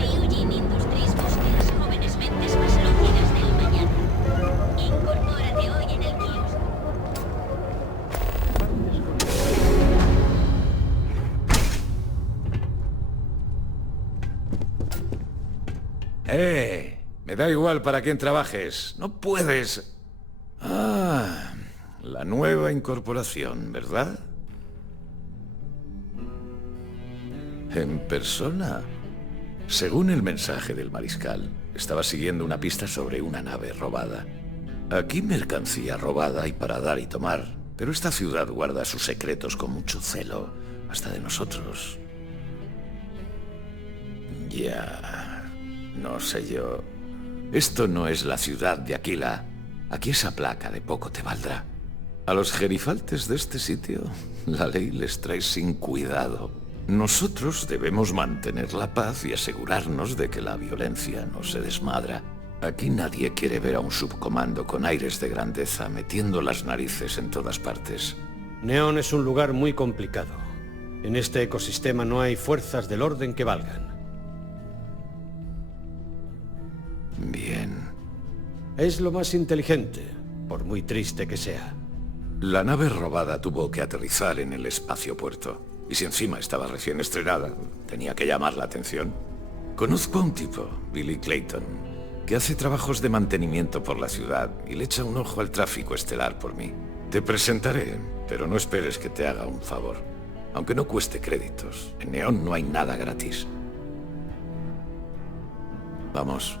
Eugene Industries busca las jóvenes mentes más lúcidas del mañana. Incorpórate hoy en el kiosco. Me da igual para quién trabajes. No puedes. Ah, la nueva incorporación, ¿verdad? En persona. Según el mensaje del mariscal, estaba siguiendo una pista sobre una nave robada. Aquí mercancía robada y para dar y tomar, pero esta ciudad guarda sus secretos con mucho celo, hasta de nosotros. Ya, no sé yo. Esto no es la ciudad de Aquila. Aquí esa placa de poco te valdrá. A los gerifaltes de este sitio, la ley les trae sin cuidado. Nosotros debemos mantener la paz y asegurarnos de que la violencia no se desmadra. Aquí nadie quiere ver a un subcomando con aires de grandeza metiendo las narices en todas partes. Neon es un lugar muy complicado. En este ecosistema no hay fuerzas del orden que valgan. Bien. Es lo más inteligente, por muy triste que sea. La nave robada tuvo que aterrizar en el espaciopuerto. Y si encima estaba recién estrenada, tenía que llamar la atención. Conozco a un tipo, Billy Clayton, que hace trabajos de mantenimiento por la ciudad y le echa un ojo al tráfico estelar por mí. Te presentaré, pero no esperes que te haga un favor. Aunque no cueste créditos, en Neon no hay nada gratis. Vamos.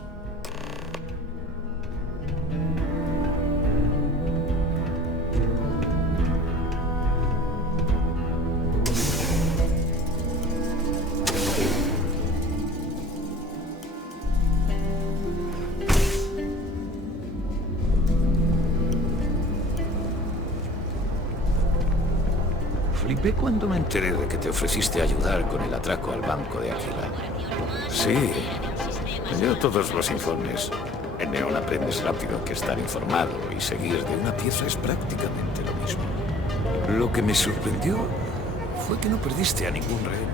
Flipé cuando me enteré de que te ofreciste ayudar con el atraco al banco de Aquila. Sí, leo todos los informes. En Neon aprendes rápido que estar informado y seguir de una pieza es prácticamente lo mismo. Lo que me sorprendió fue que no perdiste a ningún rehén.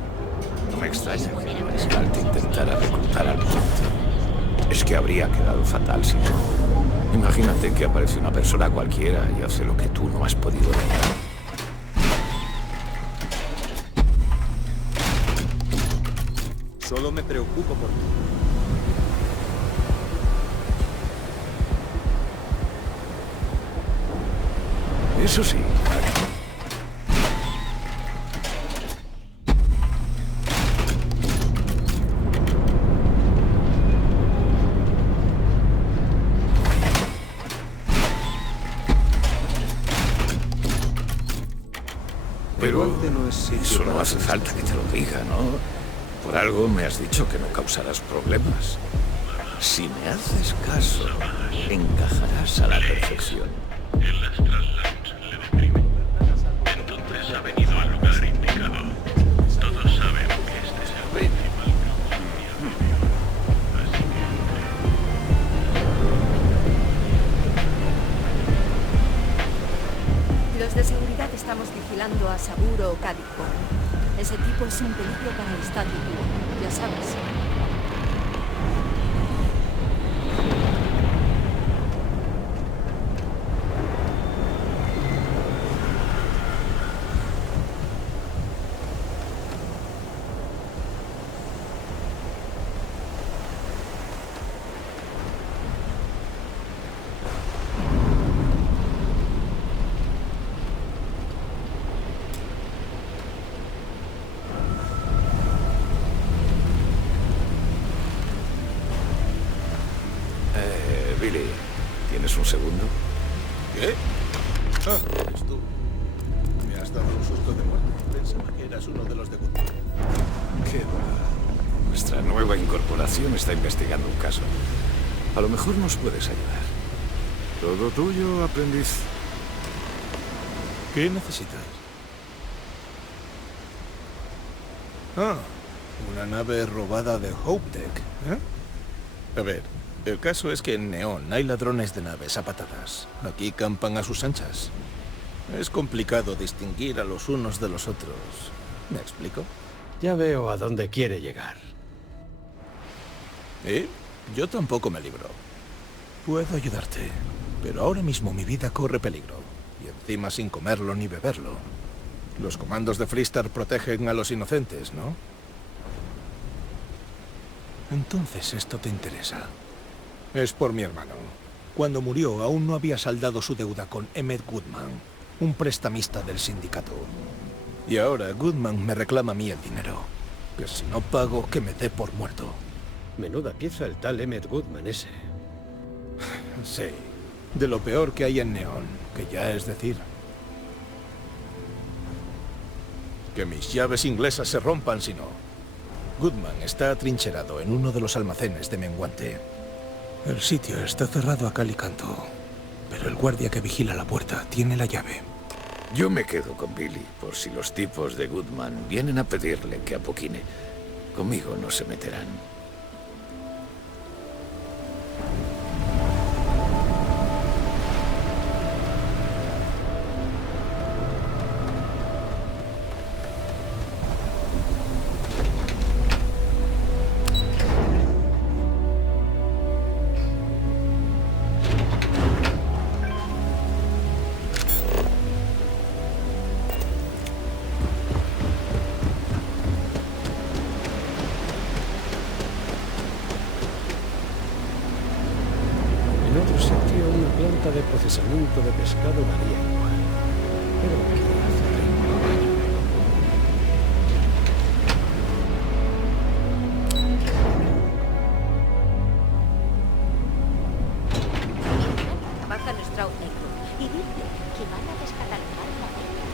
No me extraña que el mariscal te intentara reclutar al momento. Es que habría quedado fatal si no. Imagínate que aparece una persona cualquiera y hace lo que tú no has podido lograr. Solo me preocupo por ti. Eso sí. Pero eso no hace falta que te lo diga, ¿no? Por algo me has dicho que no causarás problemas. Si me haces caso, encajarás a la perfección. Entonces ha venido al lugar indicado. Todos saben que este es el principal Los de seguridad estamos vigilando a Saburo o Cadico. Ese tipo es un peligro para el statu quo, ya sabes. Billy, ¿tienes un segundo? ¿Qué? Ah, eres tú. Me has dado un susto de muerte. Pensaba que eras uno de los de Goodman. ¿Qué va? Nuestra nueva incorporación está investigando un caso. A lo mejor nos puedes ayudar. Todo tuyo, aprendiz. ¿Qué necesitas? Ah, una nave robada de HopeTech, ¿eh? A ver, el caso es que en Neón hay ladrones de naves a patadas. Aquí campan a sus anchas. Es complicado distinguir a los unos de los otros. ¿Me explico? Ya veo a dónde quiere llegar. Yo tampoco me libro. Puedo ayudarte, pero ahora mismo mi vida corre peligro. Y encima sin comerlo ni beberlo. Los comandos de Freestar protegen a los inocentes, ¿no? Entonces esto te interesa. Es por mi hermano. Cuando murió aún no había saldado su deuda con Emmett Goodman, un prestamista del sindicato. Y ahora Goodman me reclama a mí el dinero. Que si no pago, que me dé por muerto. Menuda pieza el tal Emmett Goodman ese. Sí, de lo peor que hay en Neón, que ya es decir. Que mis llaves inglesas se rompan si no. Goodman está atrincherado en uno de los almacenes de Menguante. El sitio está cerrado a cal y canto, pero el guardia que vigila la puerta tiene la llave. Yo me quedo con Billy, por si los tipos de Goodman vienen a pedirle que apoquine. Conmigo no se meterán. En otro sitio, una planta de procesamiento de pescado daría igual. Pero aquí hace ritmo baño. Baja nuestra negro y dile que van a descatalogar la venta.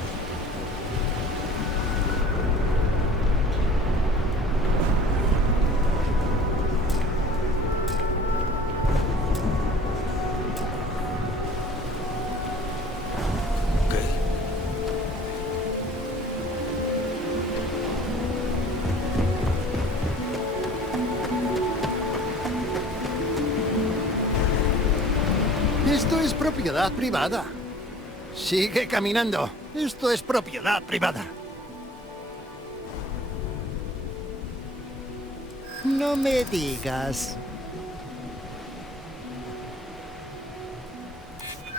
Esto es propiedad privada. Sigue caminando. Esto es propiedad privada. No me digas.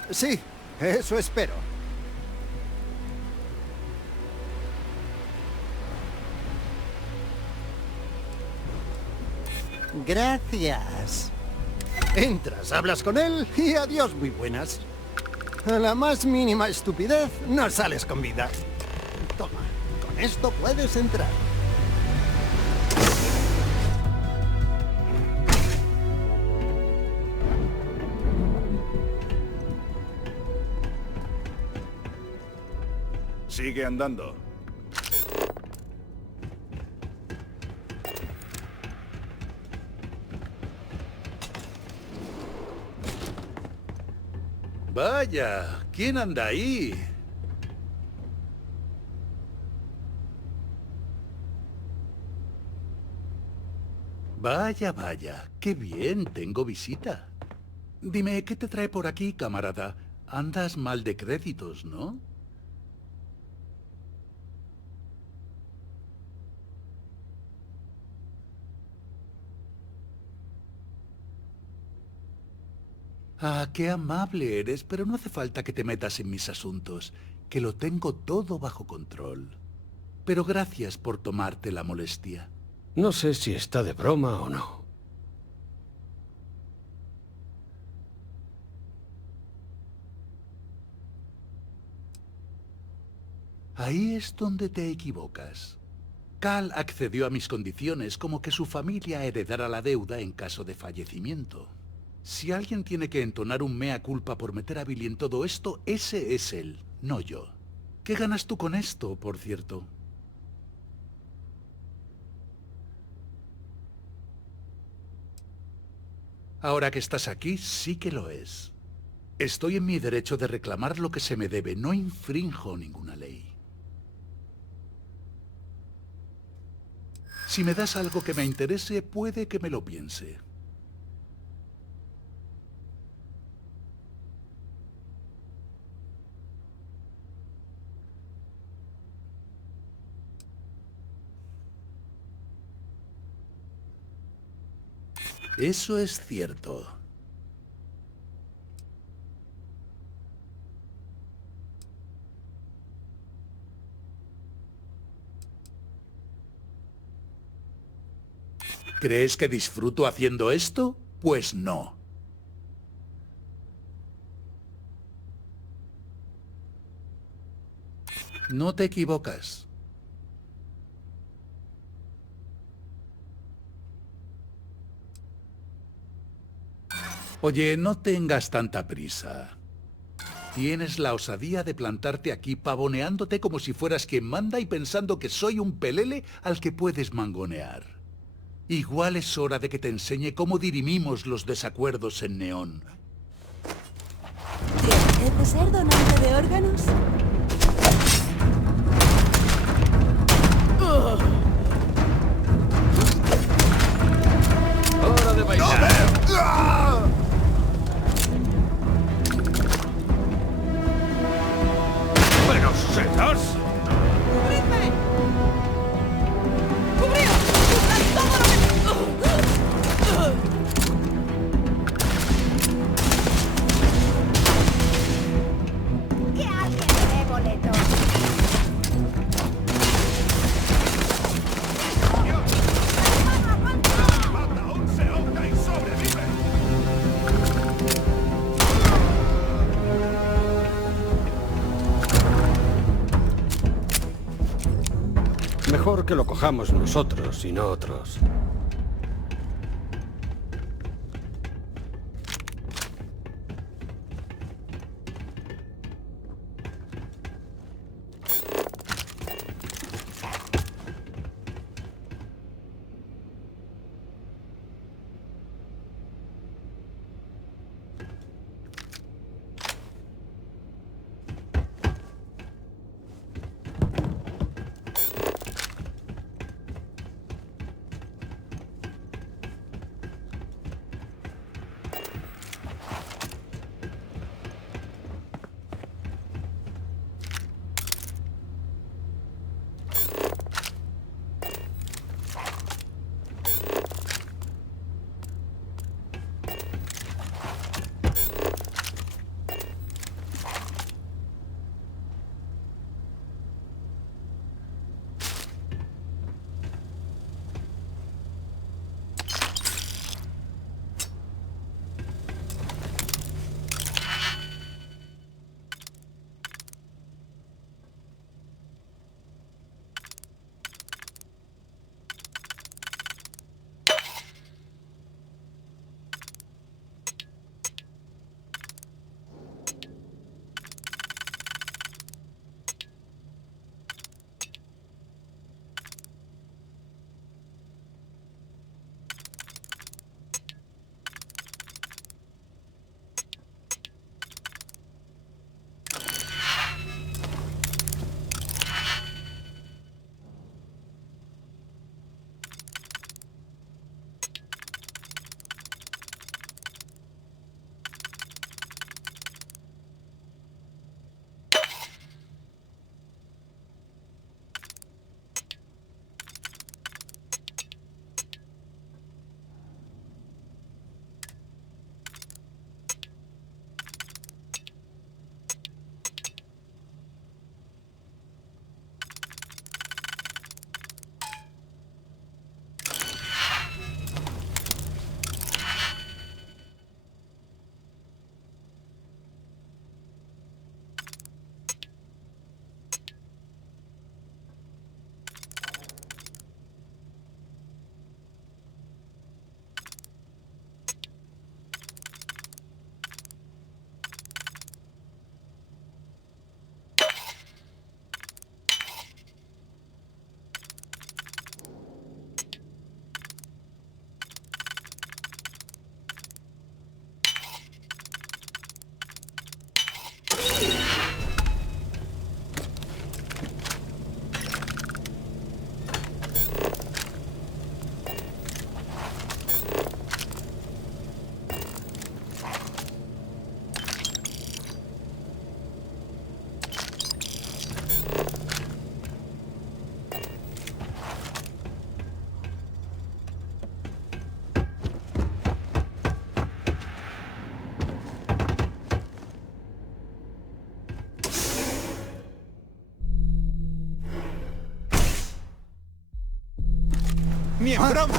Sí, eso espero. Gracias. Entras, hablas con él y adiós, muy buenas. A la más mínima estupidez, no sales con vida. Toma, con esto puedes entrar. Sigue andando. Vaya, ¿quién anda ahí? Vaya, vaya, qué bien, tengo visita. Dime, ¿qué te trae por aquí, camarada? Andas mal de créditos, ¿no? Ah, qué amable eres, pero no hace falta que te metas en mis asuntos, que lo tengo todo bajo control. Pero gracias por tomarte la molestia. No sé si está de broma o no. Ahí es donde te equivocas. Cal accedió a mis condiciones como que su familia heredara la deuda en caso de fallecimiento. Si alguien tiene que entonar un mea culpa por meter a Billy en todo esto, ese es él, no yo. ¿Qué ganas tú con esto, por cierto? Ahora que estás aquí, sí que lo es. Estoy en mi derecho de reclamar lo que se me debe, no infrinjo ninguna ley. Si me das algo que me interese, puede que me lo piense. Eso es cierto. ¿Crees que disfruto haciendo esto? Pues no. No te equivocas. Oye, no tengas tanta prisa. Tienes la osadía de plantarte aquí pavoneándote como si fueras quien manda y pensando que soy un pelele al que puedes mangonear. Igual es hora de que te enseñe cómo dirimimos los desacuerdos en Neón. ¿Te apetece ser donante de órganos? ¡Hora de bailar! ¡Pero setas! ¡Cubridme! ¡Cubríos! ¡Buscad todo lo que... ¡Que alguien me dé boleto! ¡Mata a un Seonga y sobrevive! Mejor que lo cojamos nosotros y no otros. ¡Ni en broma!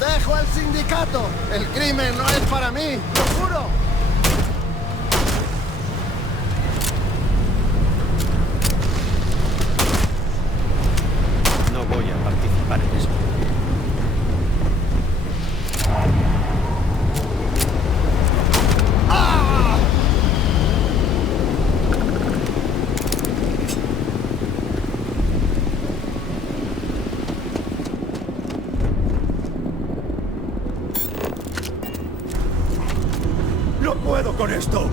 ¡Dejo al sindicato! ¡El crimen no es para mí! ¡Lo juro! No voy a participar en eso. ¡No puedo con esto!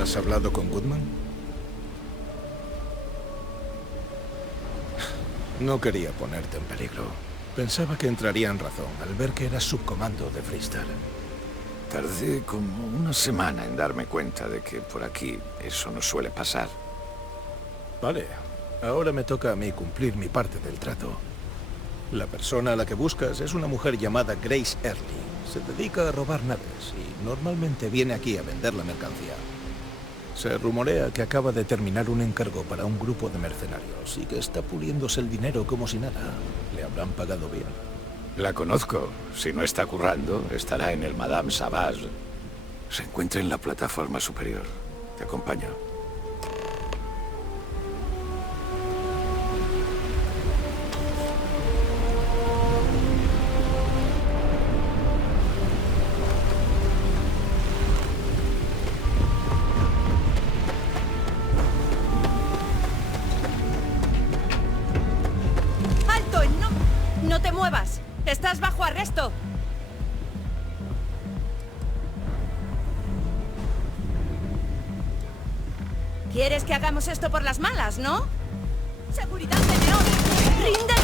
¿Has hablado con Goodman? No quería ponerte en peligro. Pensaba que entraría en razón al ver que eras subcomando de Freestar. Tardé como una semana en darme cuenta de que por aquí eso no suele pasar. Vale, ahora me toca a mí cumplir mi parte del trato. La persona a la que buscas es una mujer llamada Grace Early. Se dedica a robar naves y normalmente viene aquí a vender la mercancía. Se rumorea que acaba de terminar un encargo para un grupo de mercenarios y que está puliéndose el dinero como si nada. ¿Le habrán pagado bien? La conozco. Si no está currando, estará en el Madame Savage. Se encuentra en la plataforma superior. Te acompaño. ¡No te muevas! ¡Estás bajo arresto! ¿Quieres que hagamos esto por las malas, no? ¡Seguridad de Neón! ¡Rinde!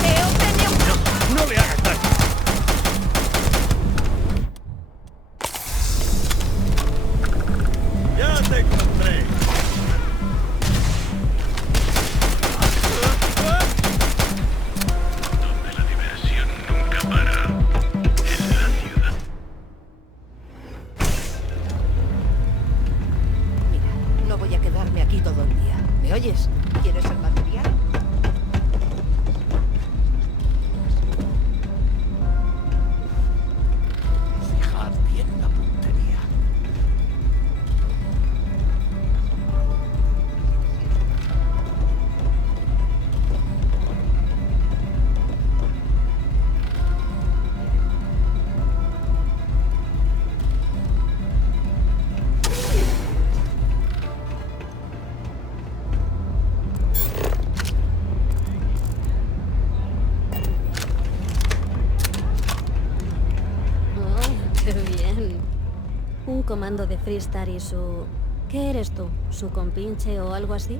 comando de Freestar y su... ¿Qué eres tú? ¿Su compinche o algo así?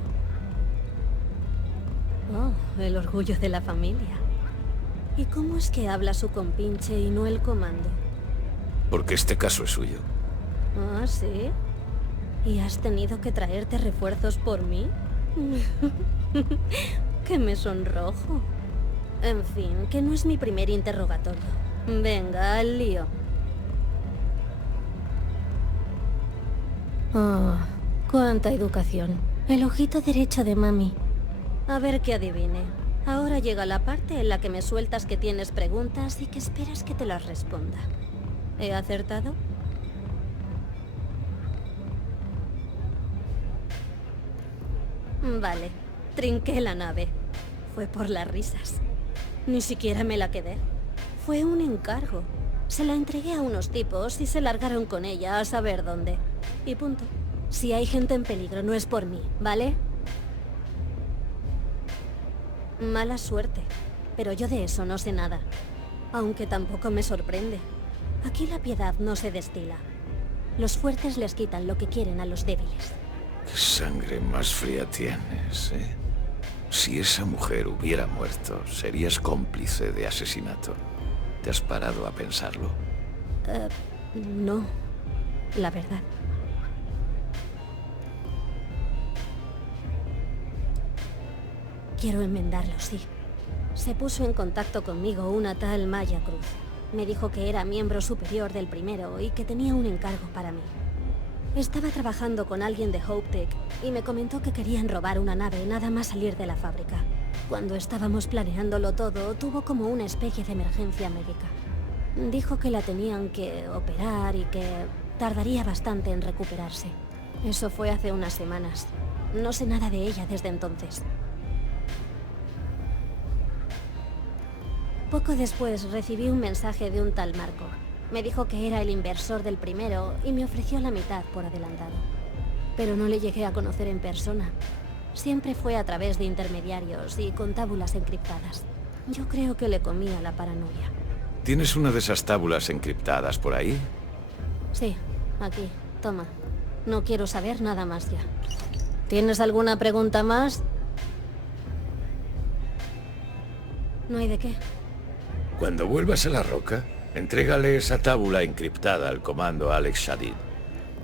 Oh, el orgullo de la familia. ¿Y cómo es que habla su compinche y no el comando? Porque este caso es suyo. Ah, ¿sí? ¿Y has tenido que traerte refuerzos por mí? Que me sonrojo. En fin, que no es mi primer interrogatorio. Venga, al lío. Oh, cuánta educación. El ojito derecho de mami. A ver qué adivine. Ahora llega la parte en la que me sueltas que tienes preguntas y que esperas que te las responda. ¿He acertado? Vale, trinqué la nave. Fue por las risas. Ni siquiera me la quedé. Fue un encargo. Se la entregué a unos tipos y se largaron con ella a saber dónde. Y punto. Si hay gente en peligro, no es por mí, ¿vale? Mala suerte. Pero yo de eso no sé nada. Aunque tampoco me sorprende. Aquí la piedad no se destila. Los fuertes les quitan lo que quieren a los débiles. Qué sangre más fría tienes, ¿eh? Si esa mujer hubiera muerto, serías cómplice de asesinato. ¿Te has parado a pensarlo? No. La verdad. Quiero enmendarlo, sí. Se puso en contacto conmigo una tal Maya Cruz. Me dijo que era miembro superior del primero y que tenía un encargo para mí. Estaba trabajando con alguien de HopeTech y me comentó que querían robar una nave nada más salir de la fábrica. Cuando estábamos planeándolo todo, tuvo como una especie de emergencia médica. Dijo que la tenían que operar y que tardaría bastante en recuperarse. Eso fue hace unas semanas. No sé nada de ella desde entonces. Poco después recibí un mensaje de un tal Marco. Me dijo que era el inversor del primero y me ofreció la mitad por adelantado. Pero no le llegué a conocer en persona. Siempre fue a través de intermediarios y con tábulas encriptadas. Yo creo que le comía la paranoia. ¿Tienes una de esas tábulas encriptadas por ahí? Sí, aquí. Toma. No quiero saber nada más ya. ¿Tienes alguna pregunta más? No hay de qué. Cuando vuelvas a la roca, entrégale esa tábula encriptada al comando Alex Shadid.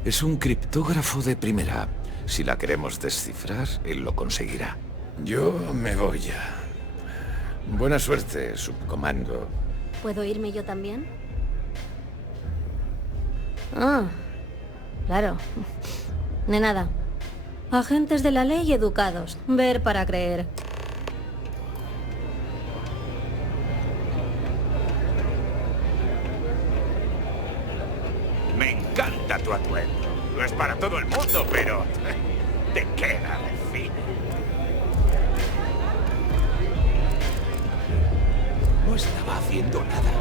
Es un criptógrafo de primera. Si la queremos descifrar, él lo conseguirá. Yo me voy ya. Buena suerte, subcomando. ¿Puedo irme yo también? Ah, claro. De nada. Agentes de la ley educados. Ver para creer. Me encanta tu atuendo. No es para todo el mundo, pero te queda de fino. No estaba haciendo nada.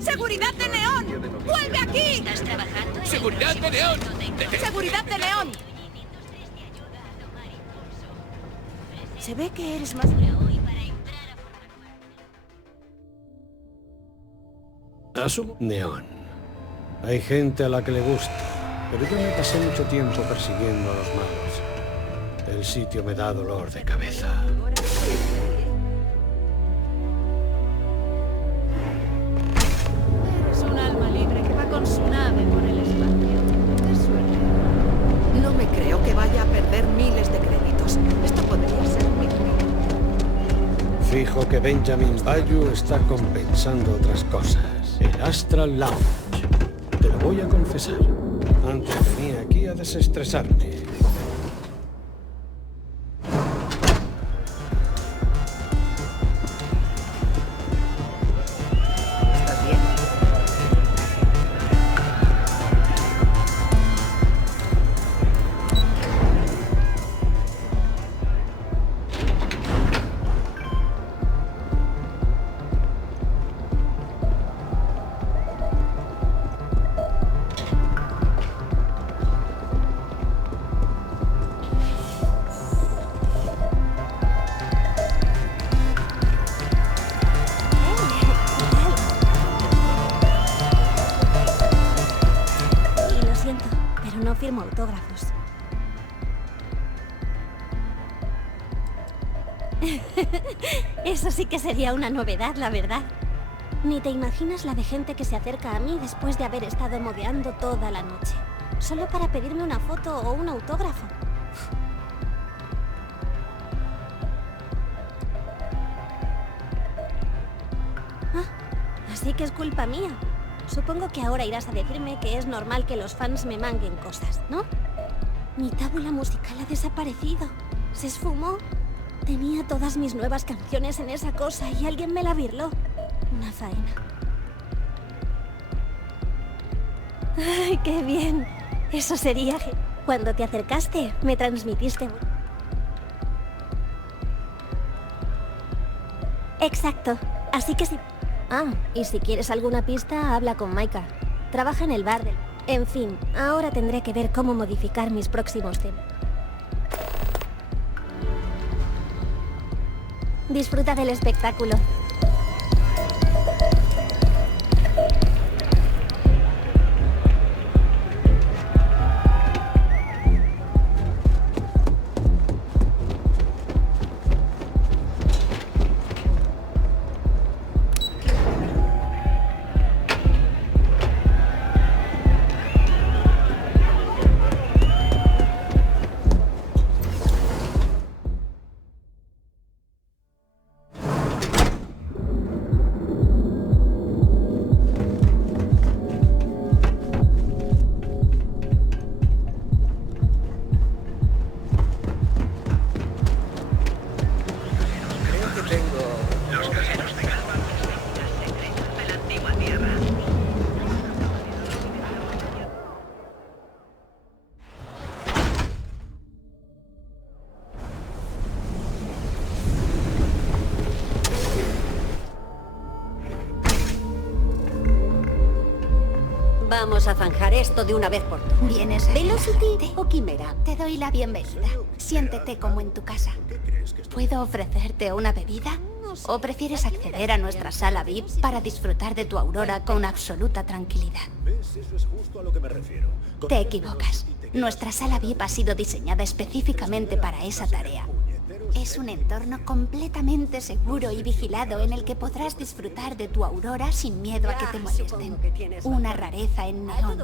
¡Seguridad de Neón! ¡Vuelve aquí! ¿Estás trabajando en ¡Seguridad de Neón! ¡Seguridad de Neón! Se ve que eres más... Asumo. Neón. Hay gente a la que le gusta, pero yo me pasé mucho tiempo persiguiendo a los malos. El sitio me da dolor de cabeza. Es un alma libre que va con su nave por el espacio. ¡Qué suerte! No me creo que vaya a perder miles de créditos. Esto podría ser muy bueno. Fijo que Benjamin Bayu está compensando otras cosas. El Astral Lounge. Te lo voy a confesar. Antes venía aquí a desestresarme. firmo autógrafos. Eso sí que sería una novedad, la verdad. Ni te imaginas la de gente que se acerca a mí después de haber estado mogueando toda la noche. Solo para pedirme una foto o un autógrafo. Así que es culpa mía. Supongo que ahora irás a decirme que es normal que los fans me manguen cosas, ¿no? Mi tábula musical ha desaparecido. Se esfumó. Tenía todas mis nuevas canciones en esa cosa y alguien me la birló. Una faena. ¡Ay, qué bien! Eso sería... Cuando te acercaste, me transmitiste... Exacto. Así que sí... Ah, y si quieres alguna pista, habla con Maika. Trabaja en el bar del... En fin, ahora tendré que ver cómo modificar mis próximos temas. Disfruta del espectáculo. Vamos a zanjar esto de una vez por todas. ¿Vienes a ¿Velocity o Quimera? Te doy la bienvenida. Siéntete como en tu casa. ¿Puedo ofrecerte una bebida? ¿O prefieres acceder a nuestra sala VIP para disfrutar de tu aurora con absoluta tranquilidad? Eso es justo a lo que me refiero. Te equivocas. Nuestra sala VIP ha sido diseñada específicamente para esa tarea. Es un entorno completamente seguro y vigilado en el que podrás disfrutar de tu aurora sin miedo a que te molesten. Una rareza en neón.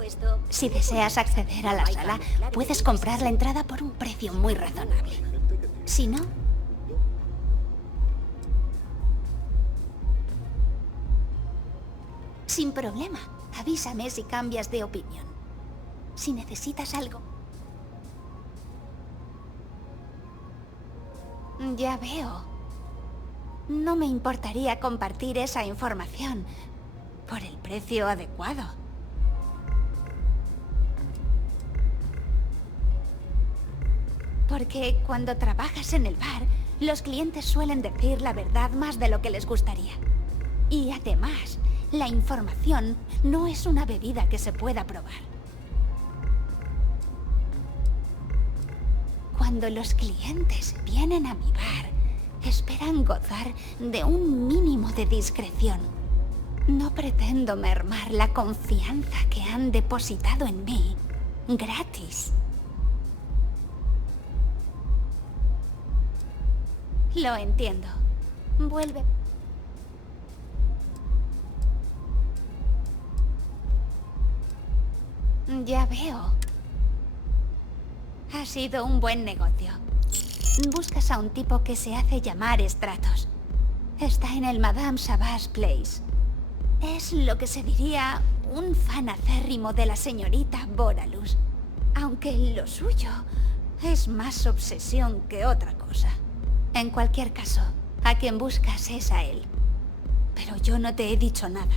Si deseas acceder a la sala, puedes comprar la entrada por un precio muy razonable. Si no... Sin problema. Avísame si cambias de opinión. Si necesitas algo... Ya veo. No me importaría compartir esa información por el precio adecuado. Porque cuando trabajas en el bar, los clientes suelen decir la verdad más de lo que les gustaría. Y además, la información no es una bebida que se pueda probar. Cuando los clientes vienen a mi bar, esperan gozar de un mínimo de discreción. No pretendo mermar la confianza que han depositado en mí gratis. Lo entiendo. Vuelve. Ya veo. Ha sido un buen negocio. Buscas a un tipo que se hace llamar Stratos. Está en el Madame Savage Place. Es lo que se diría un fan acérrimo de la señorita Boralus. Aunque lo suyo es más obsesión que otra cosa. En cualquier caso, a quien buscas es a él. Pero yo no te he dicho nada.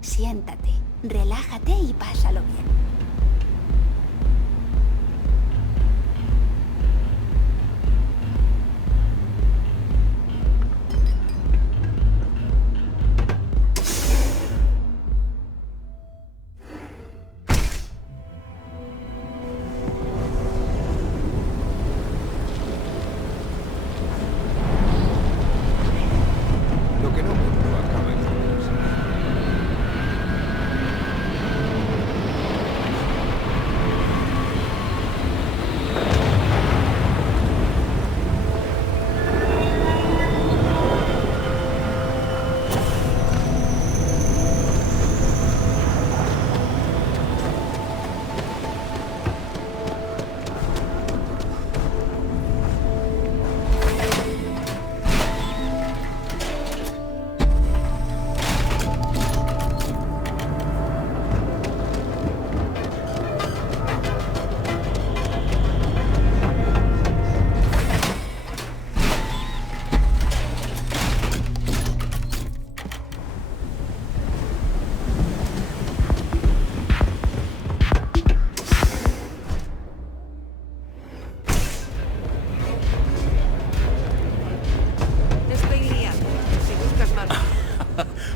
Siéntate, relájate y pásalo bien. Lo que no mundo acaba en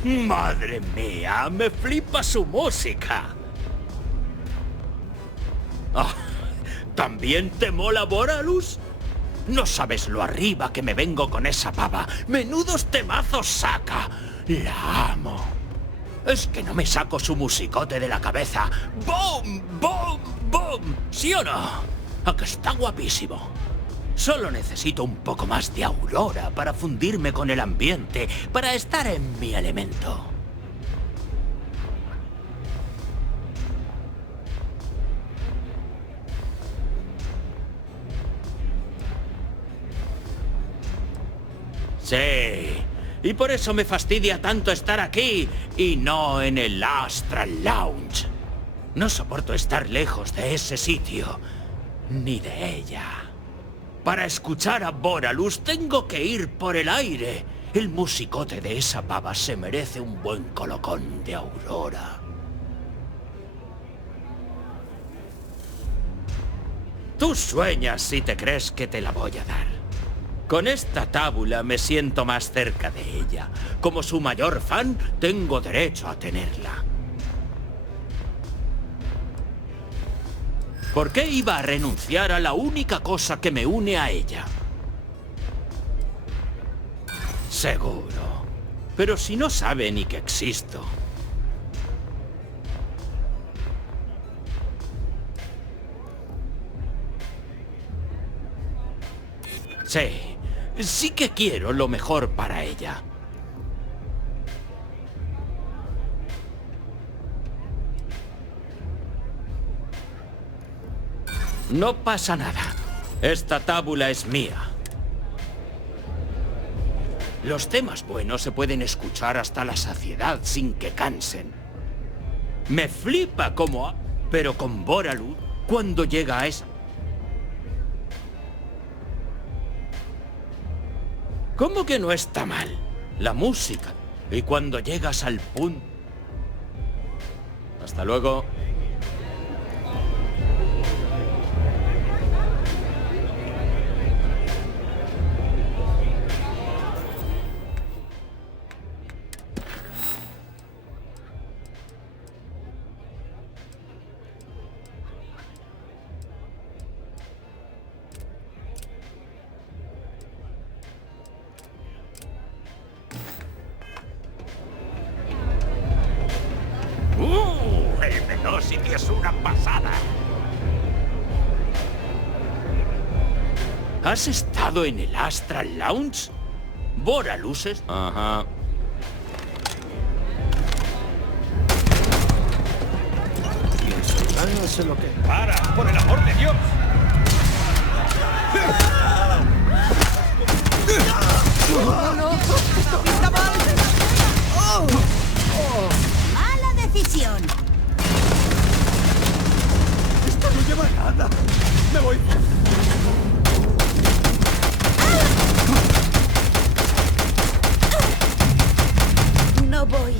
¡Madre mía! ¡Me flipa su música! Ah, ¿también te mola Boralus? No sabes lo arriba que me vengo con esa pava. ¡Menudos temazos saca! ¡La amo! Es que no me saco su musicote de la cabeza. ¡Boom! ¡Boom! ¡Boom! ¿Sí o no? ¿A que está guapísimo? Solo necesito un poco más de Aurora para fundirme con el ambiente, para estar en mi elemento. Sí, y por eso me fastidia tanto estar aquí y no en el Astral Lounge. No soporto estar lejos de ese sitio, ni de ella. Para escuchar a Boralus tengo que ir por el aire. El musicote de esa pava se merece un buen colocón de Aurora. Tú sueñas si te crees que te la voy a dar. Con esta tábula me siento más cerca de ella. Como su mayor fan, tengo derecho a tenerla. ¿Por qué iba a renunciar a la única cosa que me une a ella? Seguro. Pero si no sabe ni que existo. Sí, sí que quiero lo mejor para ella. No pasa nada. Esta tábula es mía. Los temas buenos se pueden escuchar hasta la saciedad sin que cansen. Me flipa como... Pero con Boralus, cuando llega a esa... ¿Cómo que no está mal? La música. Y cuando llegas al punto... Hasta luego. El Velocity es una pasada. ¿Has estado en el Astral Lounge? ¿Boraluses? Ajá. Háganse lo que... ¡Para! ¡Por el amor de Dios! ¡No, no! ¡Esto pinta mal! ¡Oh! ¡Mala decisión! ¡Esto no lleva nada! ¡Me voy! No voy.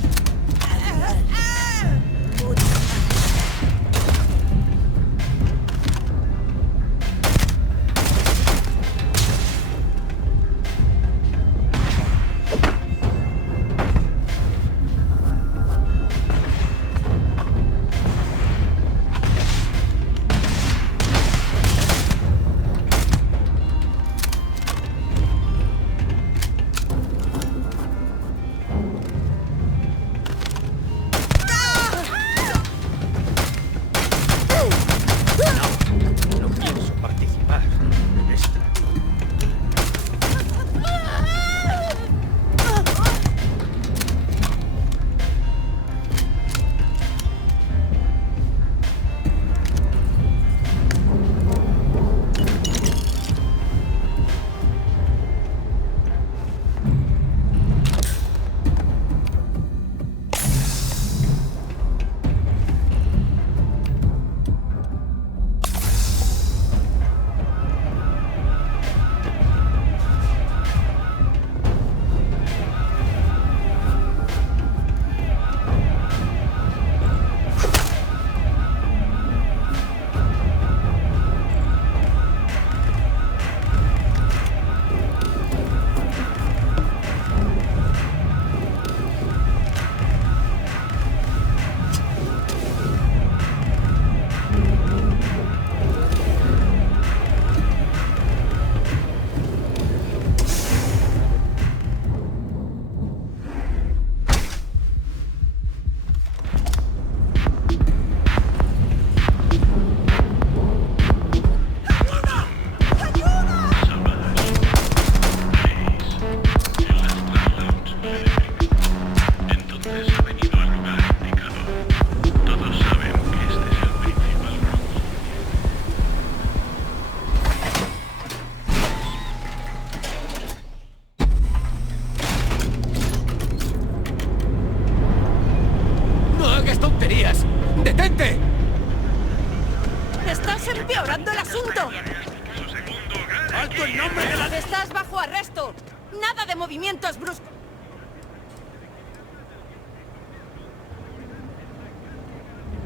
esto! ¡Nada de movimientos bruscos!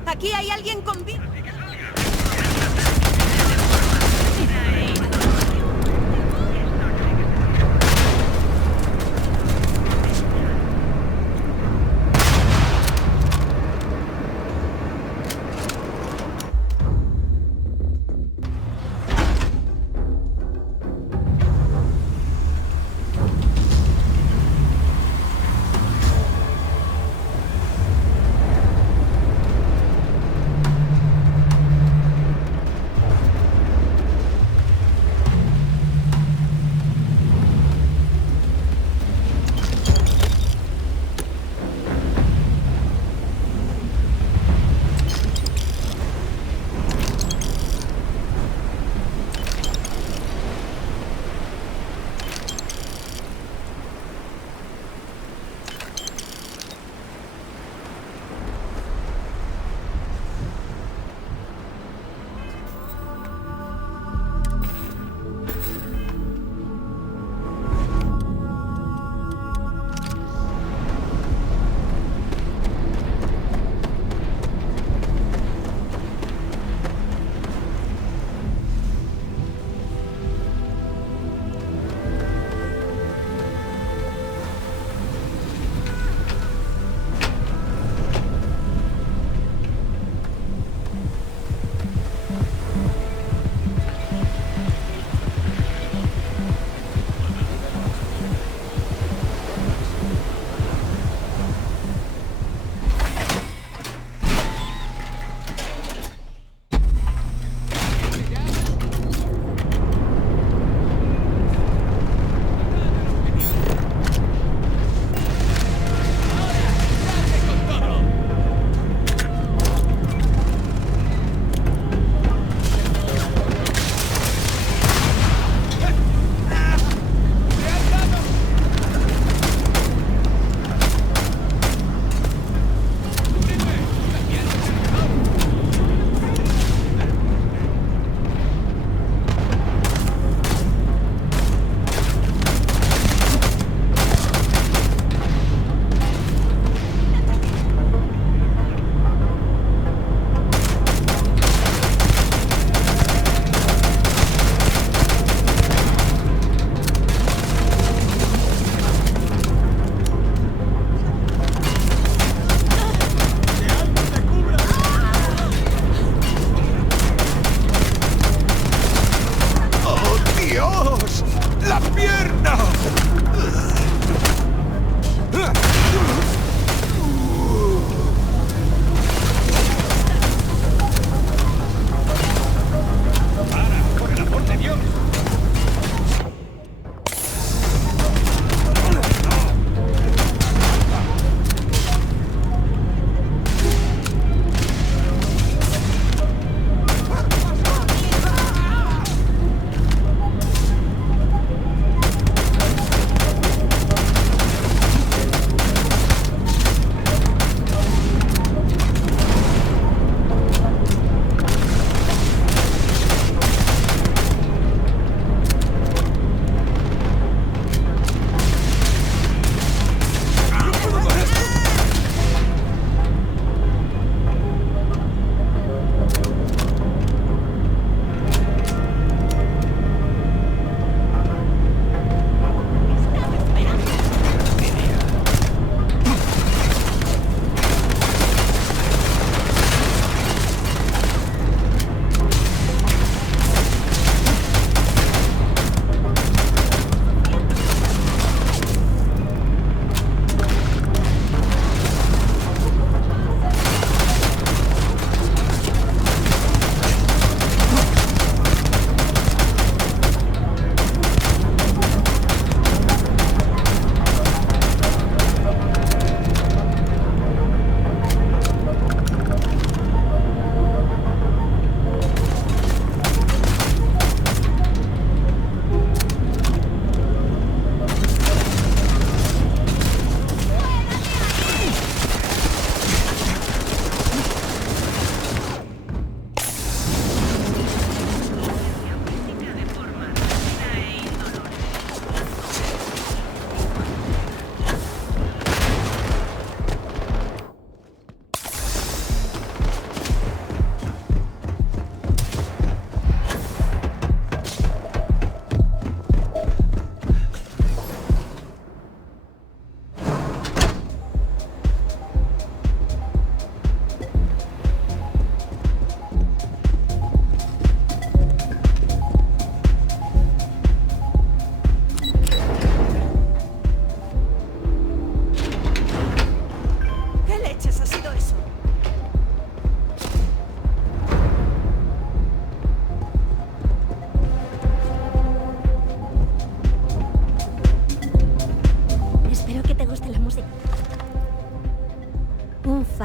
Aquí hay alguien con vida.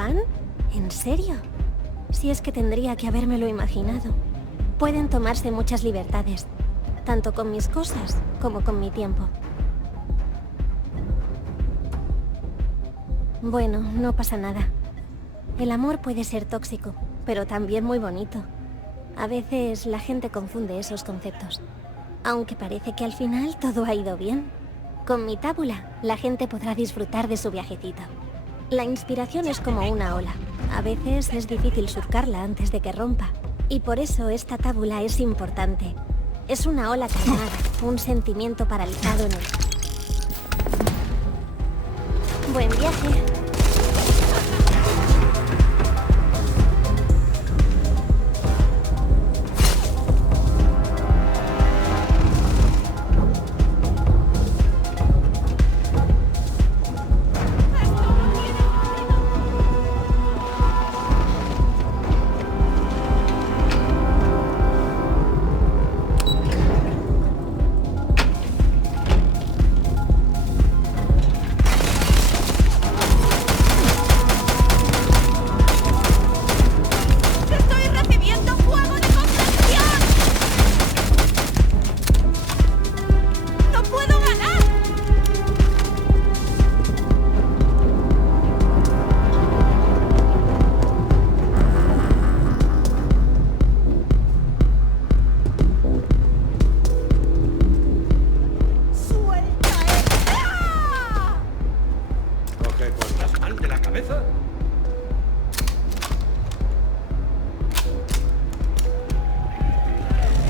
fan? ¿En serio? Si es que tendría que habérmelo imaginado. Pueden tomarse muchas libertades, tanto con mis cosas como con mi tiempo. Bueno, no pasa nada. El amor puede ser tóxico, pero también muy bonito. A veces la gente confunde esos conceptos. Aunque parece que al final todo ha ido bien. Con mi tábula, la gente podrá disfrutar de su viajecito. La inspiración es como una ola. A veces es difícil surcarla antes de que rompa. Y por eso esta tábula es importante. Es una ola calmada, un sentimiento paralizado en el... Buen viaje.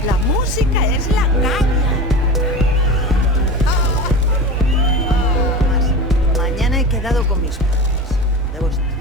La música es la caña. Mañana he quedado con mis padres. Debo estar.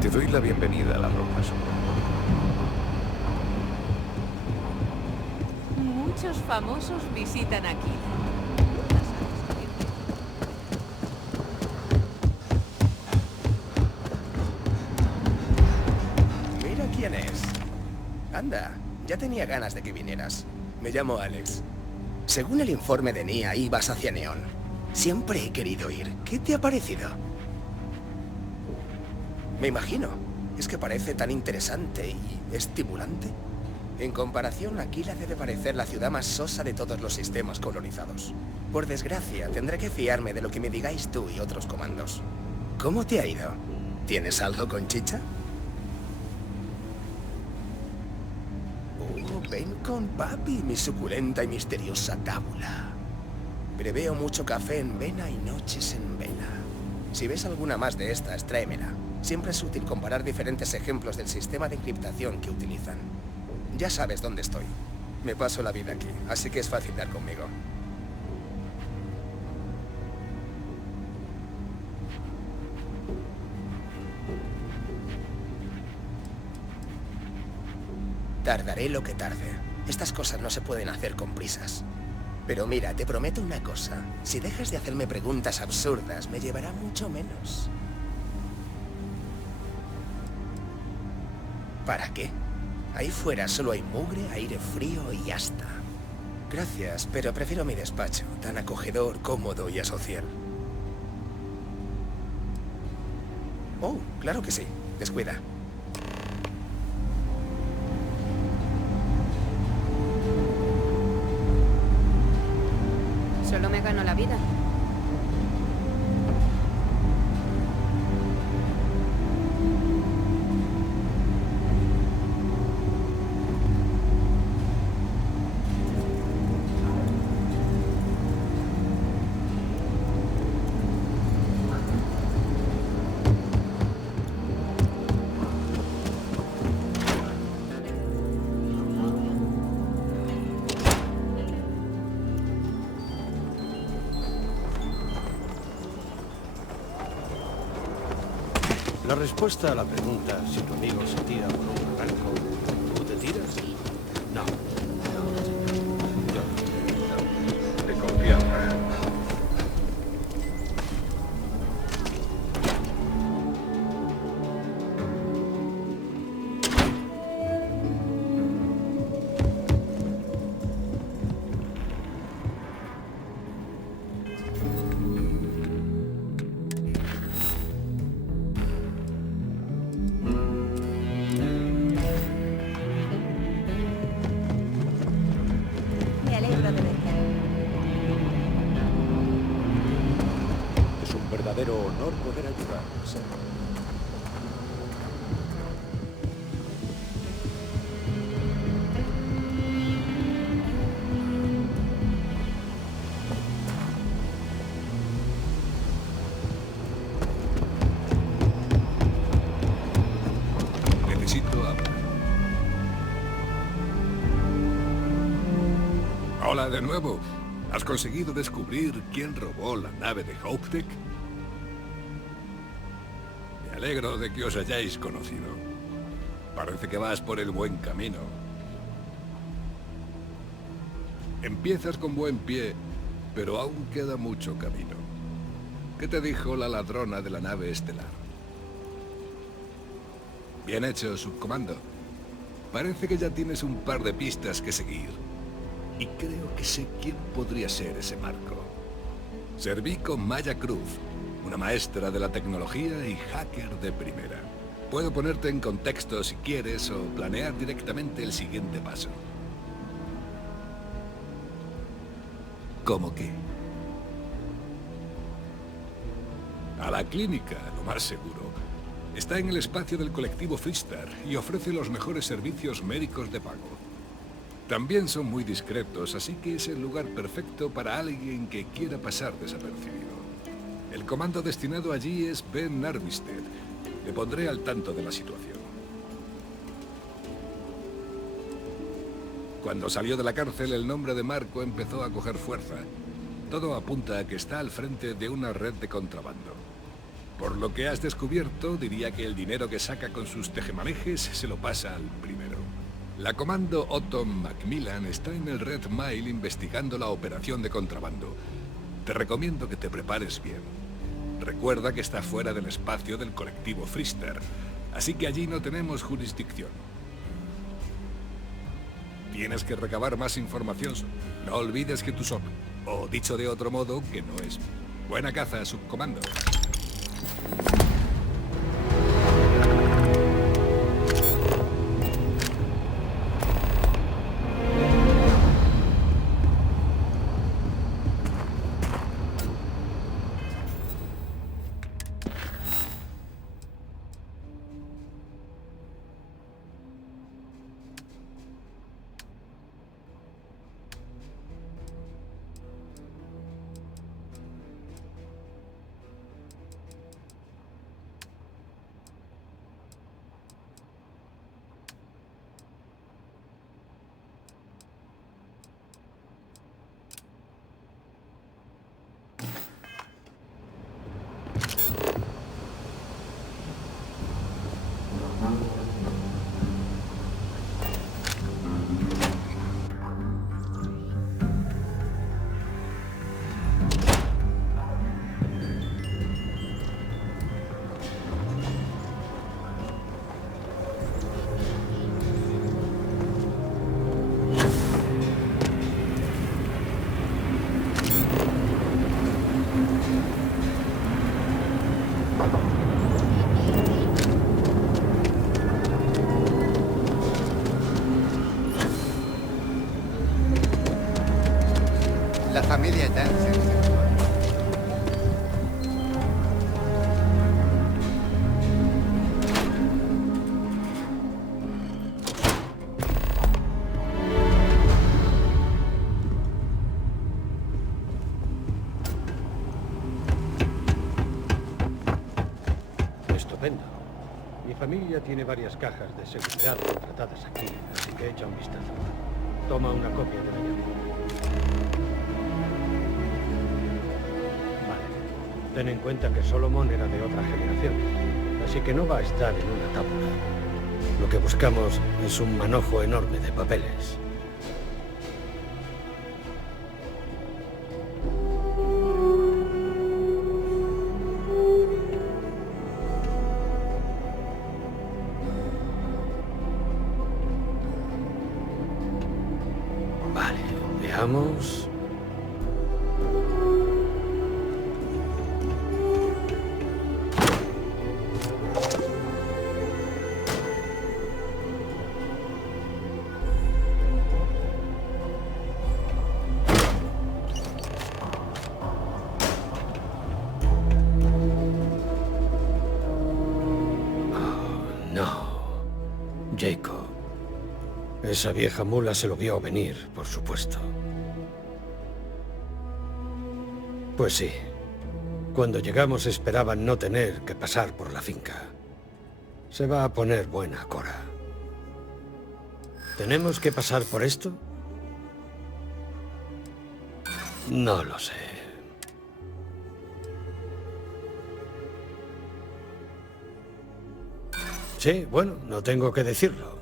Te doy la bienvenida a la ropa sombra. Muchos famosos visitan aquí. Mira quién es. Anda, ya tenía ganas de que vinieras. Me llamo Alex. Según el informe de Nia, ibas hacia Neón. Siempre he querido ir. ¿Qué te ha parecido? Me imagino. Es que parece tan interesante y estimulante. En comparación, Aquila debe parecer la ciudad más sosa de todos los sistemas colonizados. Por desgracia, tendré que fiarme de lo que me digáis tú y otros comandos. ¿Cómo te ha ido? ¿Tienes algo con chicha? Oh, ven con papi, mi suculenta y misteriosa tábula. Preveo mucho café en vena y noches en vela. Si ves alguna más de estas, tráemela. Siempre es útil comparar diferentes ejemplos del sistema de encriptación que utilizan. Ya sabes dónde estoy. Me paso la vida aquí, así que es fácil dar conmigo. Tardaré lo que tarde. Estas cosas no se pueden hacer con prisas. Pero mira, te prometo una cosa. Si dejas de hacerme preguntas absurdas, me llevará mucho menos. ¿Para qué? Ahí fuera solo hay mugre, aire frío y ya está. Gracias, pero prefiero mi despacho, tan acogedor, cómodo y asocial. Oh, claro que sí. Descuida. Solo me gano la vida. La respuesta a la pregunta si tu amigo se tira por un barranco, ¿tú te tiras? No. De confianza. Me alegro de verte. Es un verdadero honor poder ayudarnos. Necesito hablar. Hola de nuevo. ¿Has conseguido descubrir quién robó la nave de HopeTech? Me alegro de que os hayáis conocido. Parece que vas por el buen camino. Empiezas con buen pie, pero aún queda mucho camino. ¿Qué te dijo la ladrona de la nave estelar? Bien hecho, subcomando. Parece que ya tienes un par de pistas que seguir. Y creo que sé quién podría ser ese marco. Serví con Maya Cruz, una maestra de la tecnología y hacker de primera. Puedo ponerte en contexto si quieres o planear directamente el siguiente paso. ¿Cómo qué? A la clínica, lo más seguro. Está en el espacio del colectivo Freestar y ofrece los mejores servicios médicos de pago. También son muy discretos, así que es el lugar perfecto para alguien que quiera pasar desapercibido. El comando destinado allí es Ben Armistead. Le pondré al tanto de la situación. Cuando salió de la cárcel, el nombre de Marco empezó a coger fuerza. Todo apunta a que está al frente de una red de contrabando. Por lo que has descubierto, diría que el dinero que saca con sus tejemanejes se lo pasa al primero. La comando Otto Macmillan está en el Red Mile investigando la operación de contrabando. Te recomiendo que te prepares bien. Recuerda que está fuera del espacio del colectivo Freestar, así que allí no tenemos jurisdicción. Tienes que recabar más información. No olvides que tu SOP, o dicho de otro modo, que no es. Buena caza, subcomando. La familia Jansen. Estupendo. Mi familia tiene varias cajas de seguridad contratadas aquí, así que echa un vistazo. Toma una copia de la llave. Ten en cuenta que Solomon era de otra generación, así que no va a estar en una tábula. Lo que buscamos es un manojo enorme de papeles. Vale, veamos. Jacob. Esa vieja mula se lo vio venir, por supuesto. Pues sí. Cuando llegamos esperaban no tener que pasar por la finca. Se va a poner buena, Cora. ¿Tenemos que pasar por esto? No lo sé. Sí, bueno, no tengo que decirlo.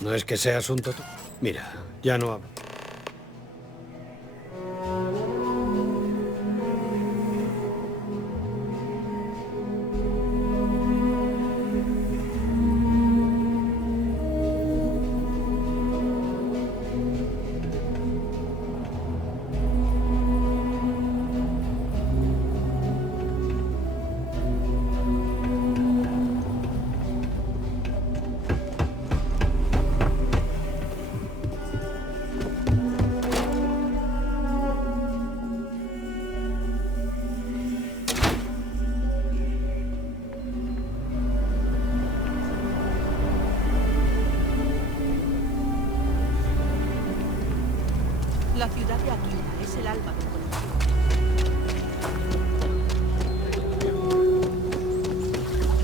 No es que seas un tonto. Mira, ya no hablo. La ciudad de Aquila es el alma del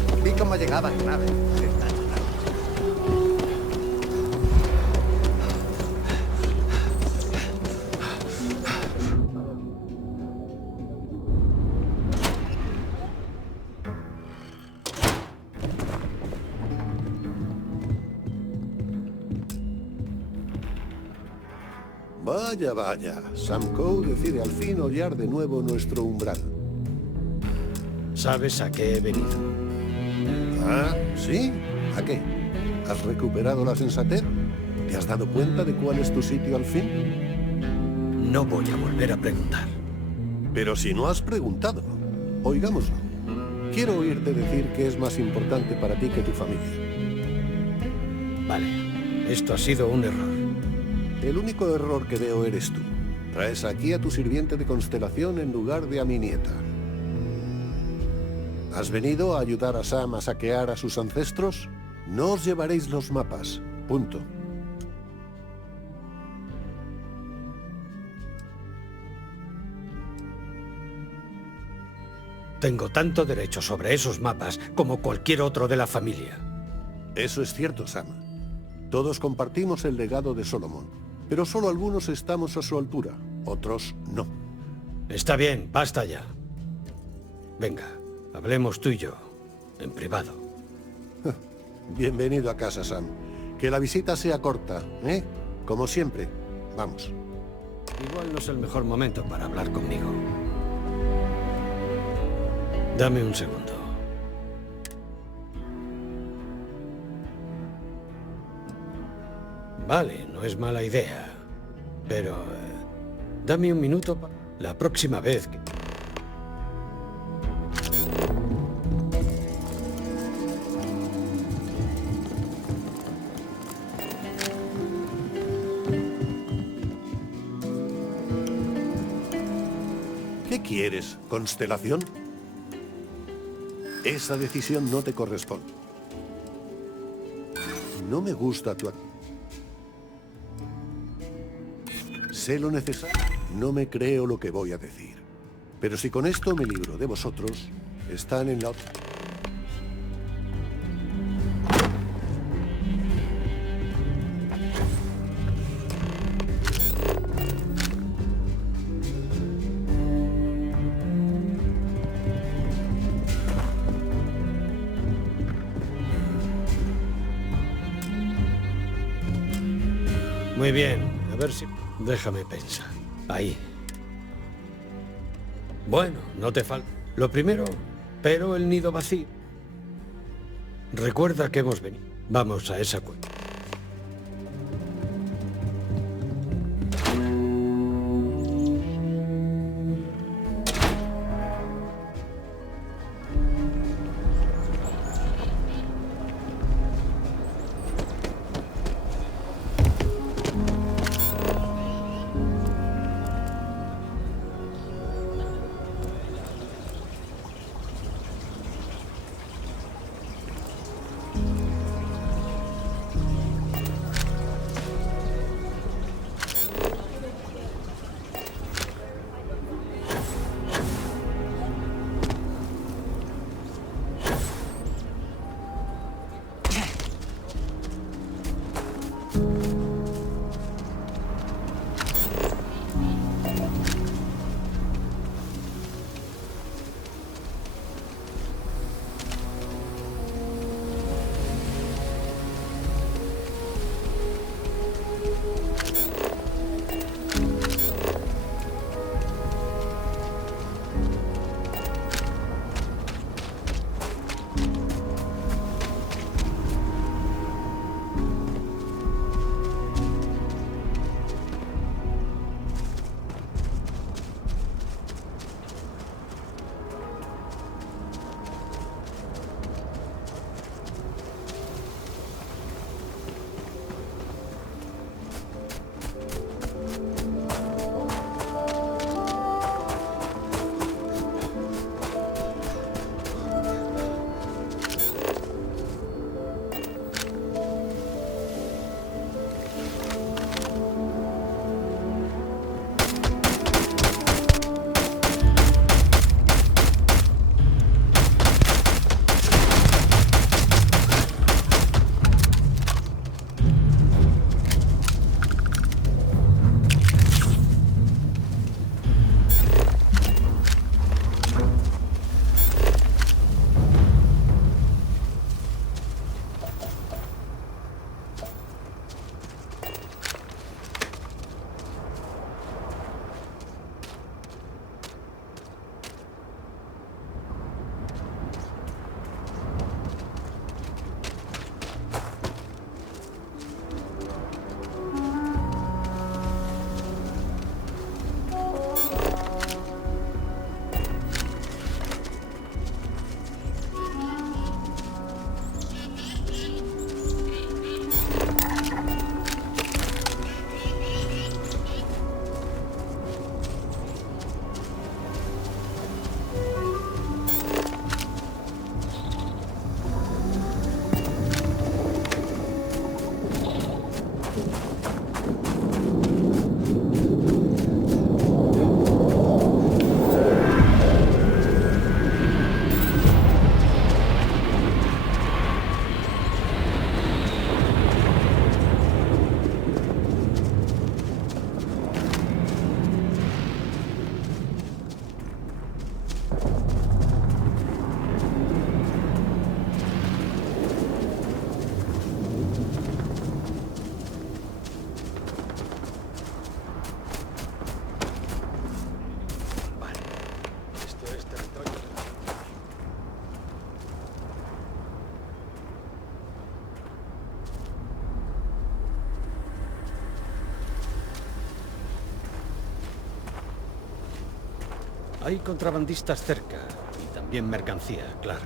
conocimiento. Vi cómo llegaba tu nave. Vaya, vaya. Sam Coe decide al fin hollar de nuevo nuestro umbral. ¿Sabes a qué he venido? ¿Ah, sí? ¿A qué? ¿Has recuperado la sensatez? ¿Te has dado cuenta de cuál es tu sitio al fin? No voy a volver a preguntar. Pero si no has preguntado, oigámoslo. Quiero oírte decir que es más importante para ti que tu familia. Vale, esto ha sido un error. El único error que veo eres tú. Traes aquí a tu sirviente de constelación en lugar de a mi nieta. ¿Has venido a ayudar a Sam a saquear a sus ancestros? No os llevaréis los mapas. Punto. Tengo tanto derecho sobre esos mapas como cualquier otro de la familia. Eso es cierto, Sam. Todos compartimos el legado de Solomon, pero solo algunos estamos a su altura, otros no. Está bien, basta ya. Venga, hablemos tú y yo, en privado. Bienvenido a casa, Sam. Que la visita sea corta, ¿eh? Como siempre. Vamos. Igual no es el mejor momento para hablar conmigo. Dame un segundo. Vale, no es mala idea. Pero... dame un minuto para... la próxima vez que... ¿Qué quieres, Constelación? Esa decisión no te corresponde. No me gusta tu actitud. Sé lo necesario. No me creo lo que voy a decir. Pero si con esto me libro de vosotros, están en la otra... Muy bien, a ver si... déjame pensar. Ahí. Bueno, no te falta. Lo primero, pero el nido vacío. Recuerda que hemos venido. Vamos a esa cueva. Hay contrabandistas cerca y también mercancía, claro.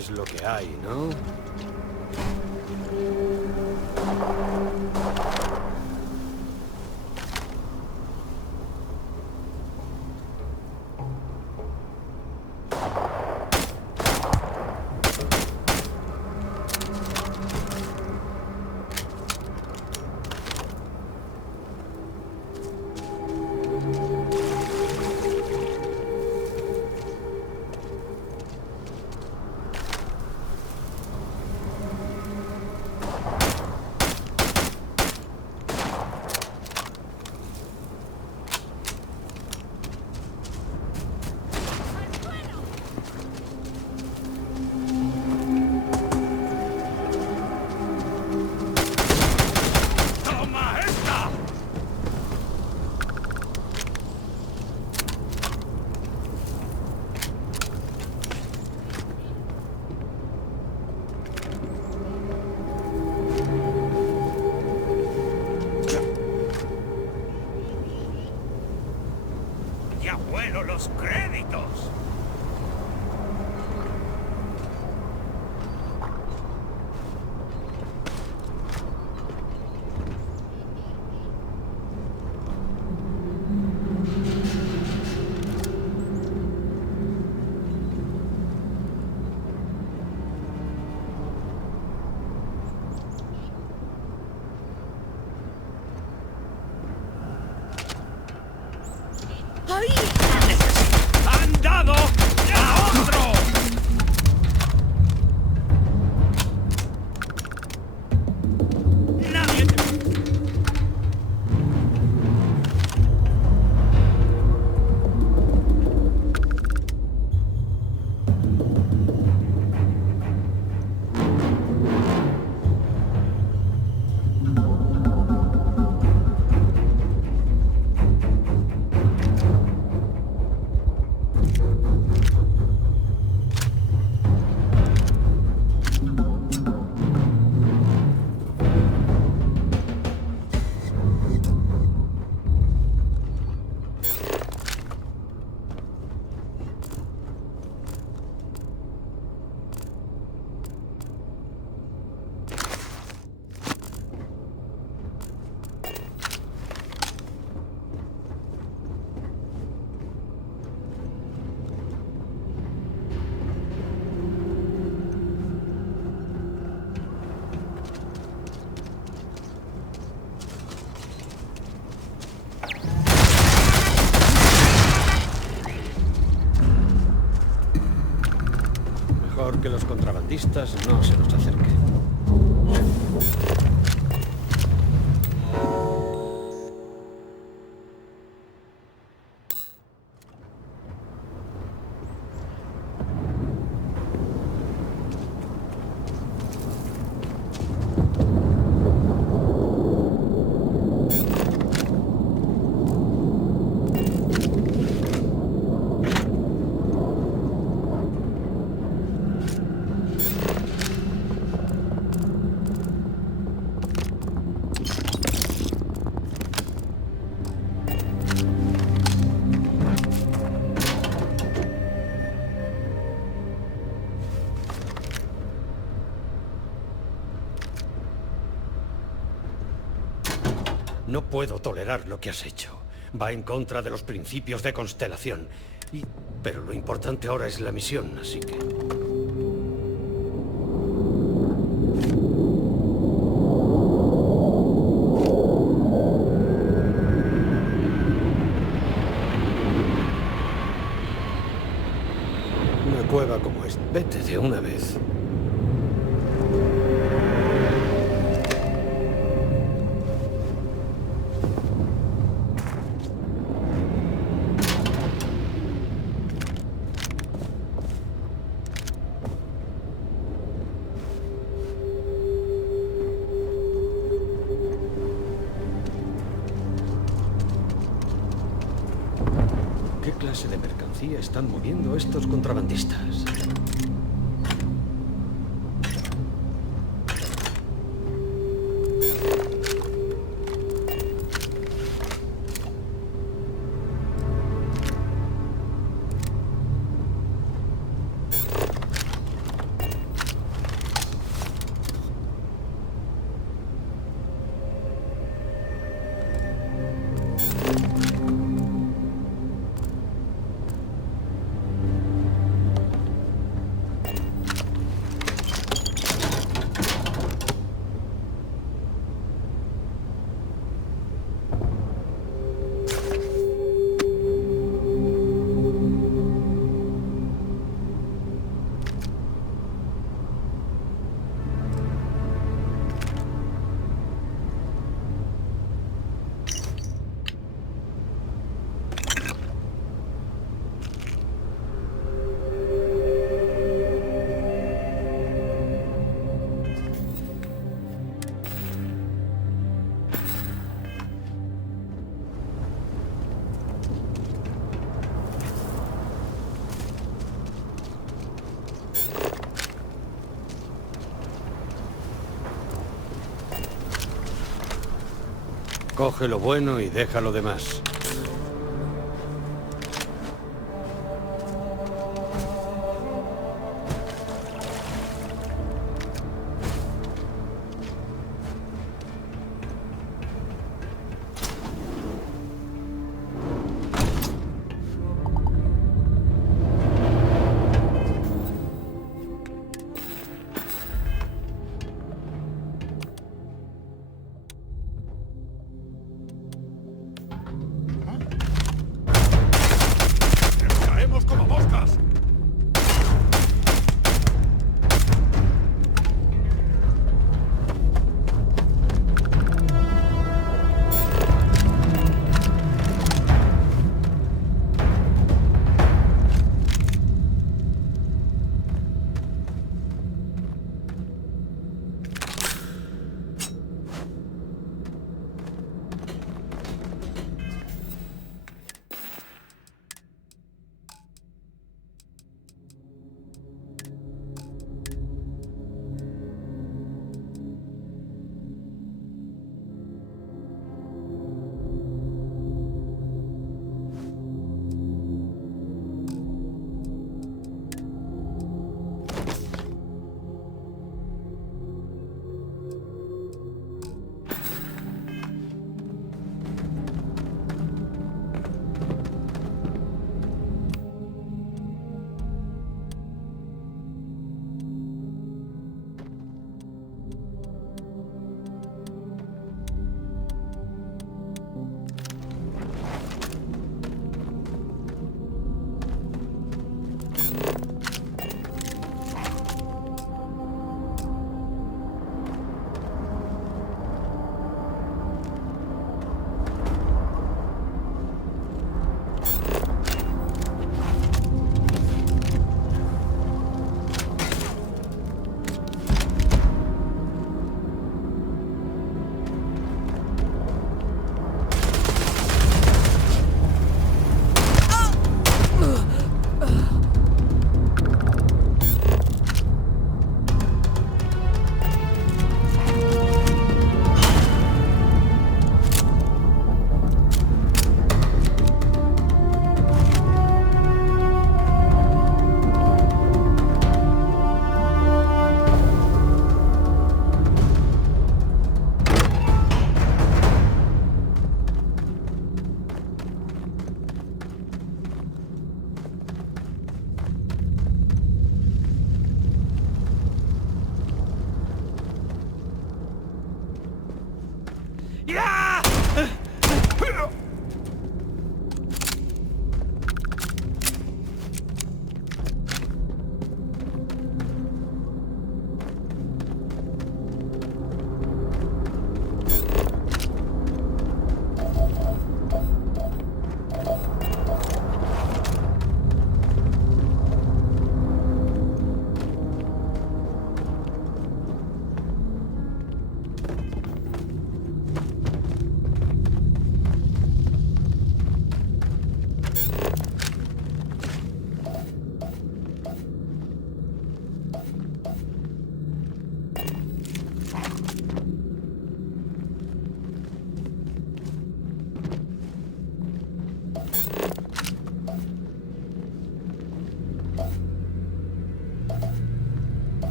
Es lo que hay, ¿no? los créditos. ¡Han dado a otro! Nadie... Mejor que los contrabandistas no se nos acerquen. No puedo tolerar lo que has hecho. Va en contra de los principios de Constelación. Pero lo importante ahora es la misión, así que... Una cueva como esta. Vete de una vez. ¿Qué clase de mercancía están moviendo estos contrabandistas? Coge lo bueno y deja lo demás.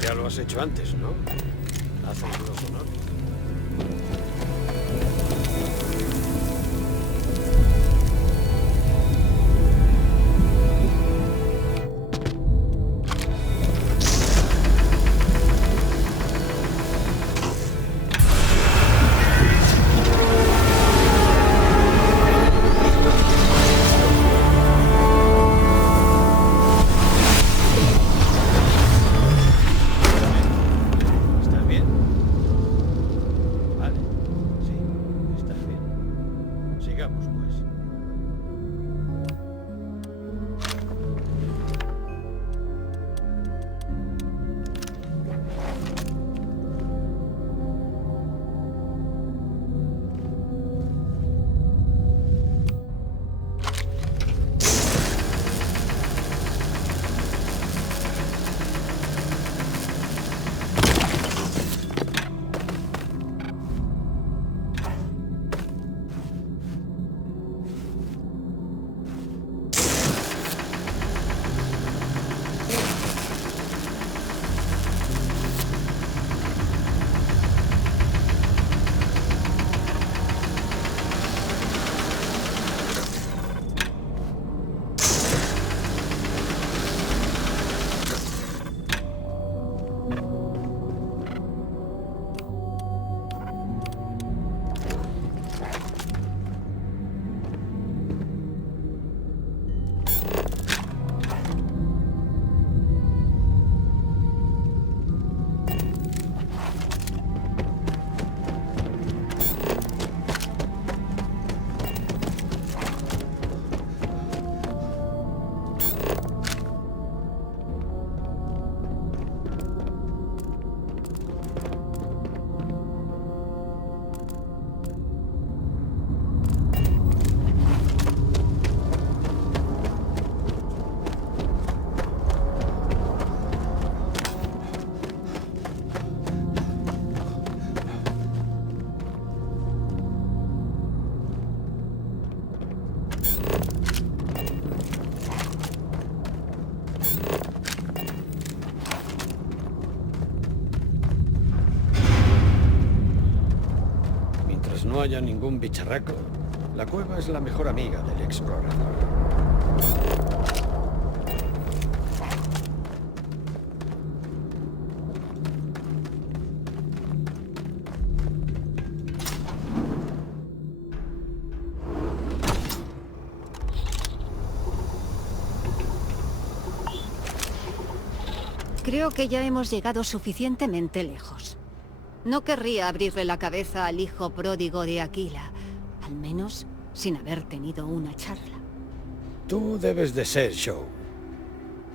Ya lo has hecho antes, ¿no? Haces los honores. ¿Estás bien? no haya ningún bicharraco, la cueva es la mejor amiga del explorador. Creo que ya hemos llegado suficientemente lejos. No querría abrirle la cabeza al hijo pródigo de Aquila, al menos sin haber tenido una charla. Tú debes de ser Shaw.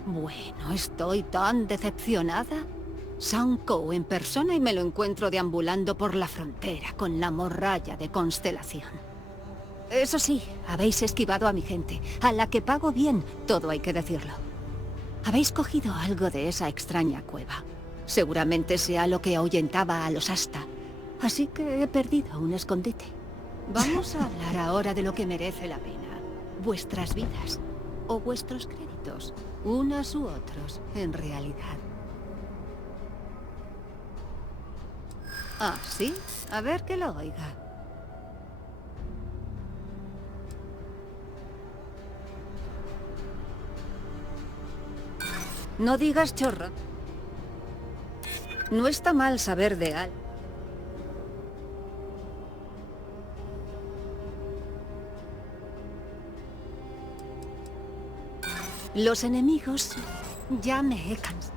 Bueno, estoy tan decepcionada. Sanko en persona y me lo encuentro deambulando por la frontera con la morralla de Constelación. Eso sí, habéis esquivado a mi gente, a la que pago bien, todo hay que decirlo. Habéis cogido algo de esa extraña cueva. Seguramente sea lo que ahuyentaba a los Asta. Así que he perdido un escondite. Vamos a hablar ahora de lo que merece la pena. Vuestras vidas. O vuestros créditos. Unos u otros, en realidad. Ah, ¿sí? A ver que lo oiga. No digas chorra. No está mal saber de algo. Los enemigos ya me he cansado.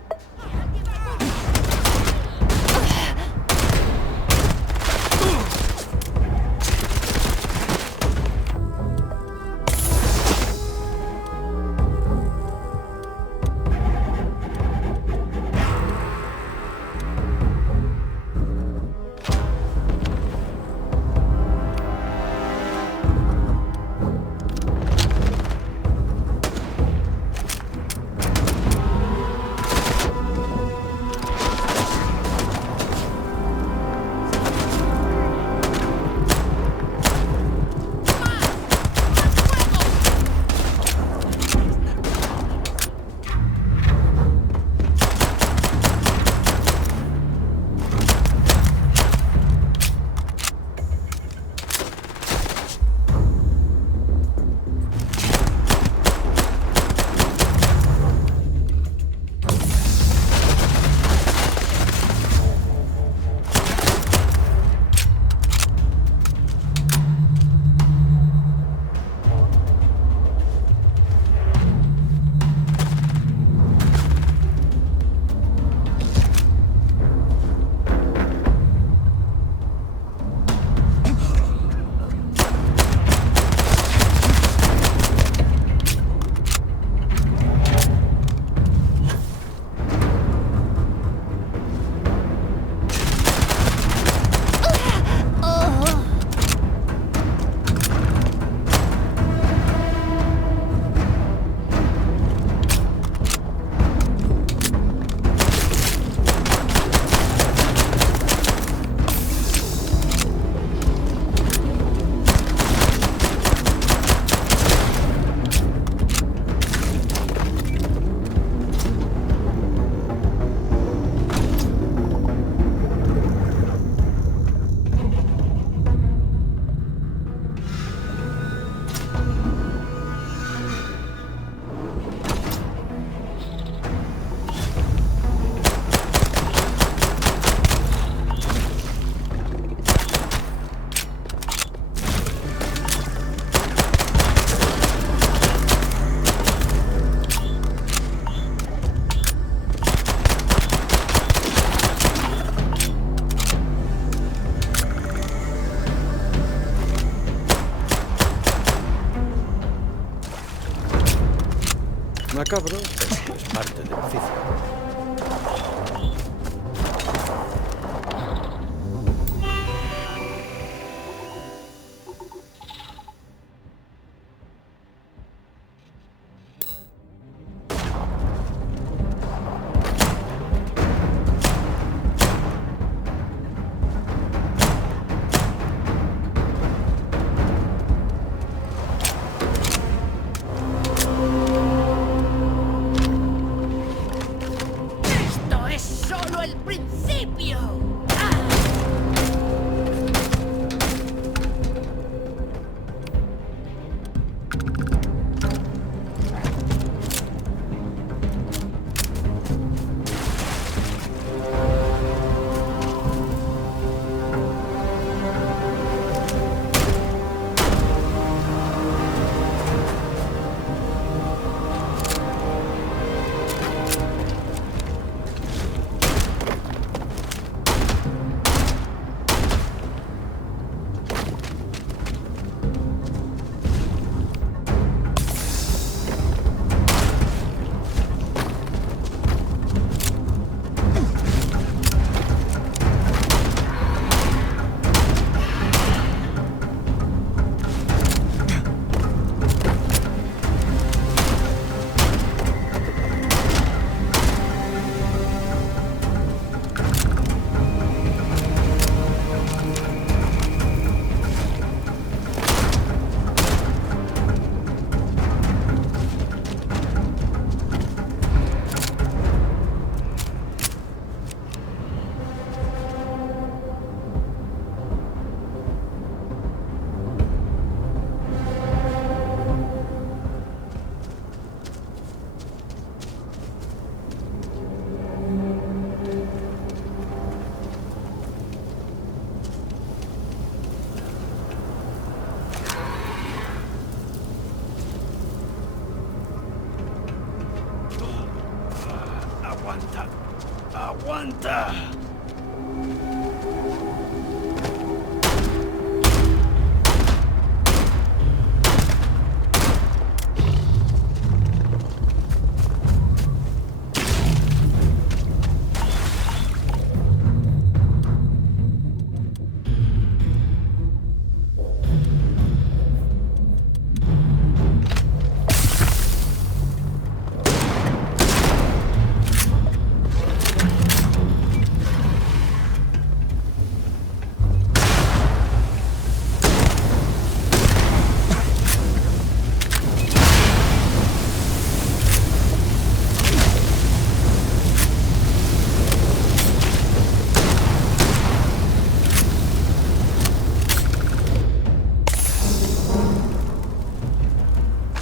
¡Aguanta!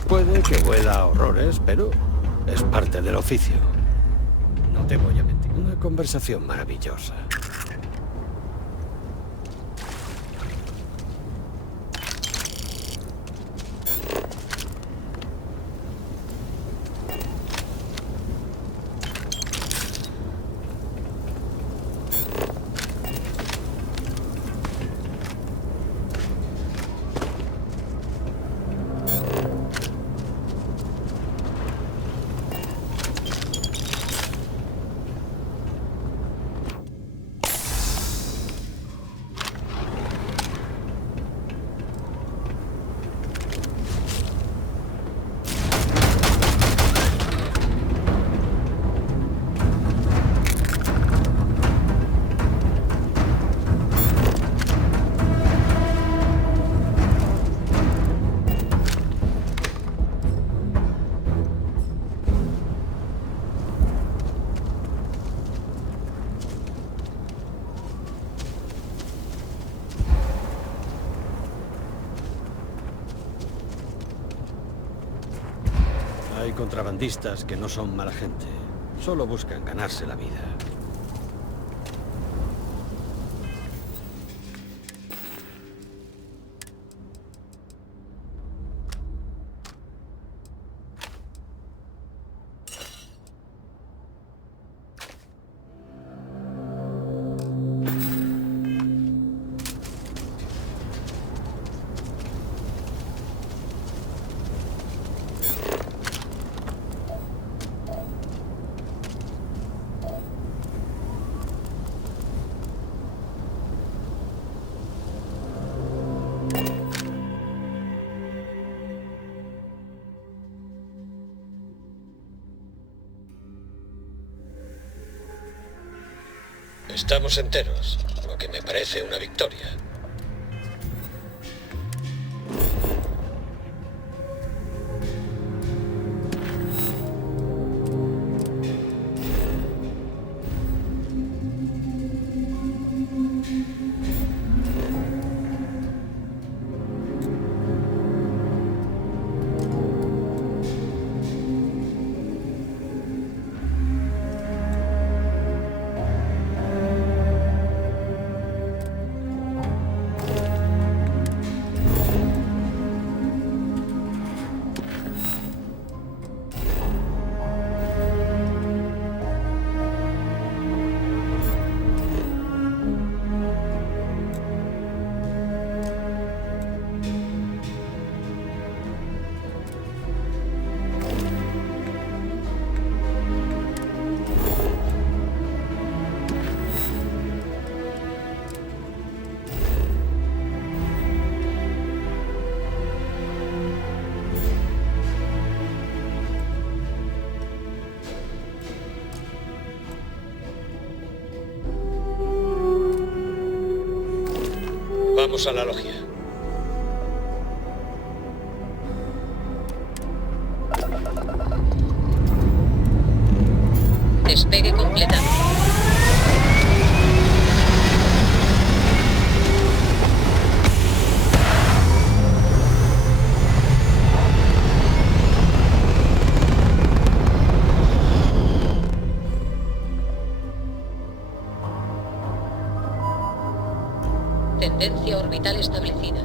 Puede que huela a horrores, pero es parte del oficio. No te voy a mentir. Una conversación maravillosa. Hay contrabandistas que no son mala gente. Solo buscan ganarse la vida. Estamos enteros, lo que me parece una victoria. Vamos a la logia. Despegue completado. Tendencia orbital establecida.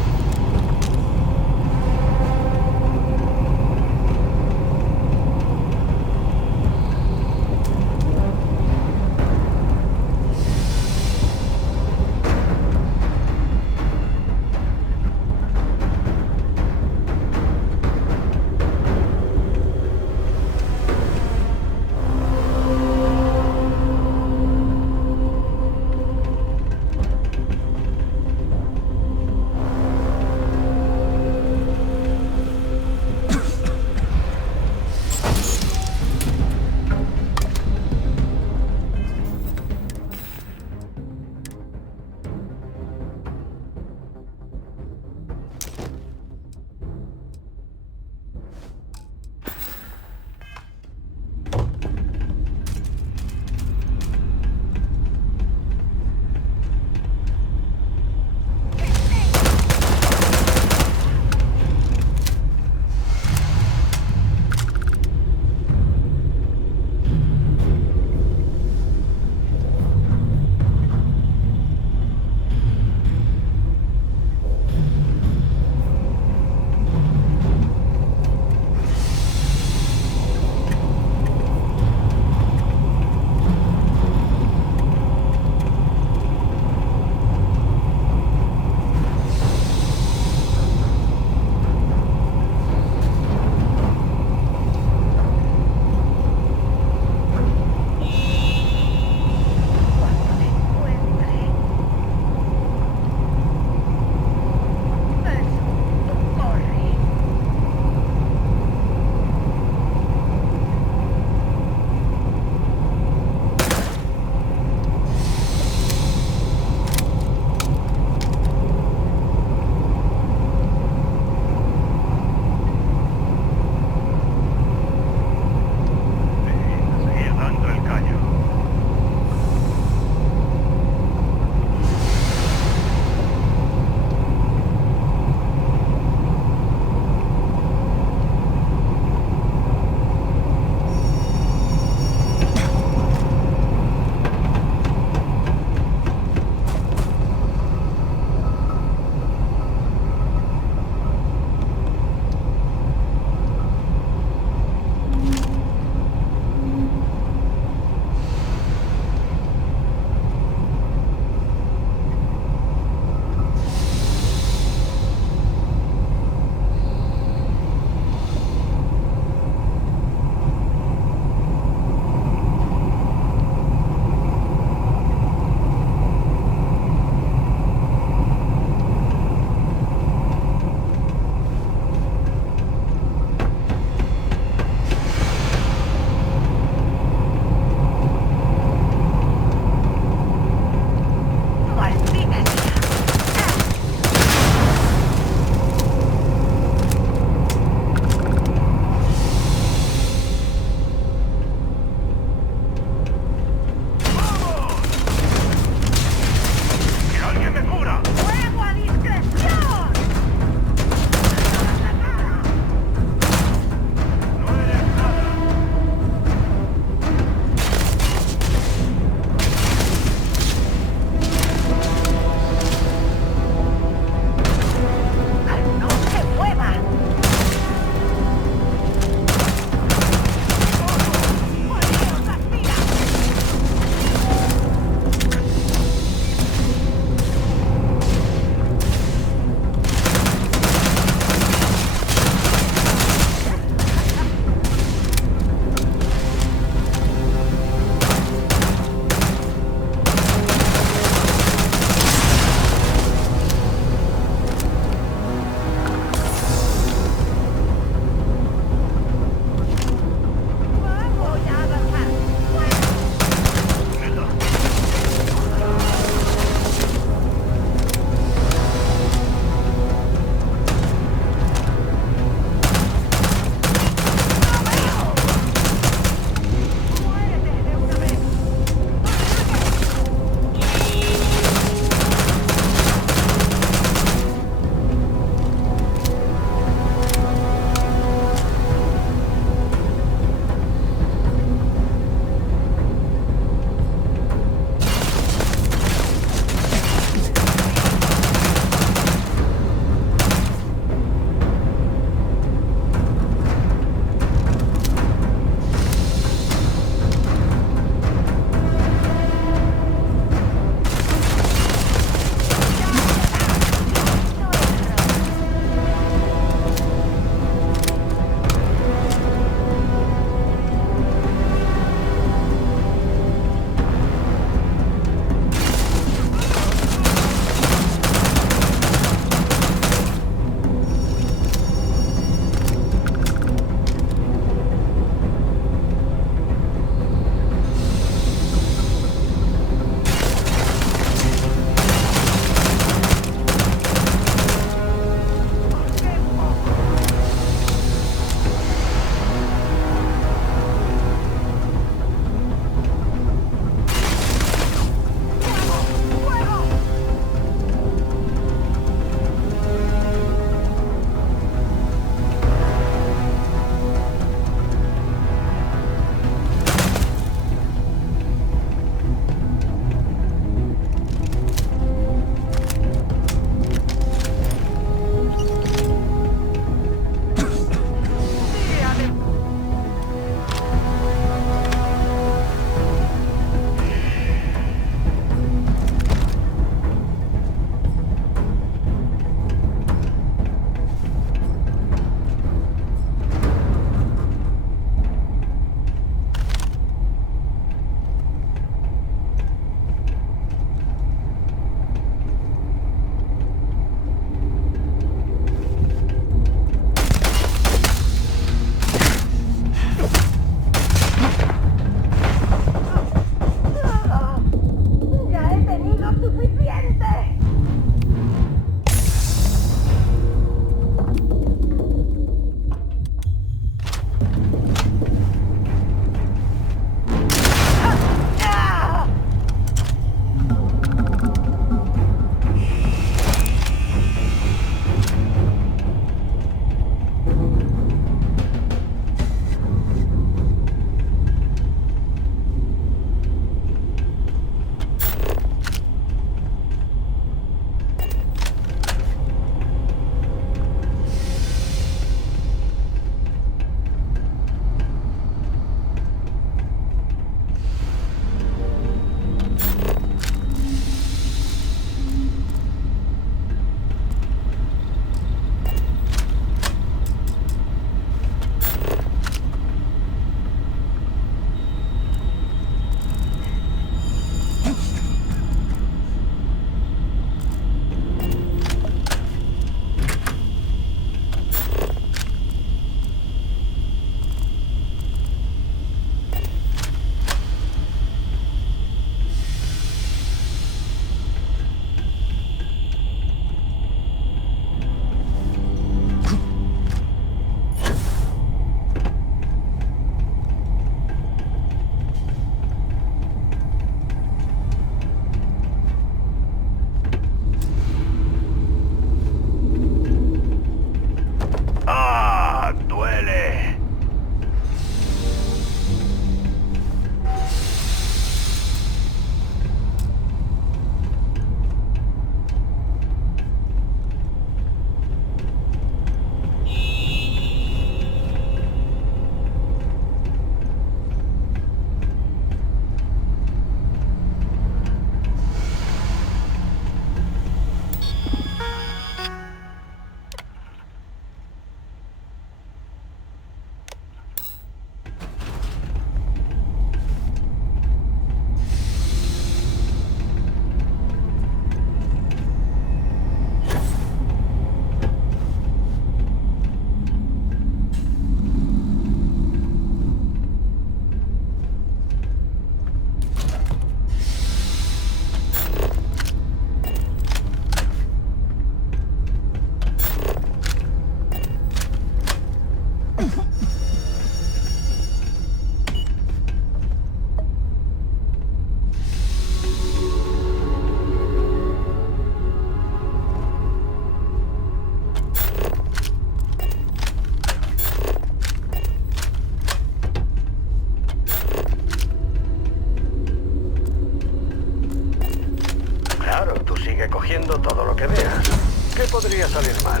Claro, tú sigue cogiendo todo lo que veas. ¿Qué podría salir mal?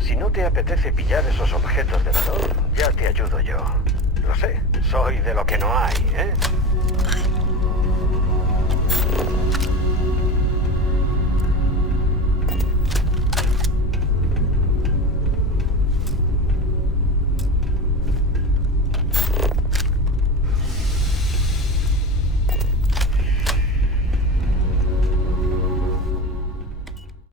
Si no te apetece pillar esos objetos de valor, ya te ayudo yo. Lo sé, soy de lo que no hay, ¿eh?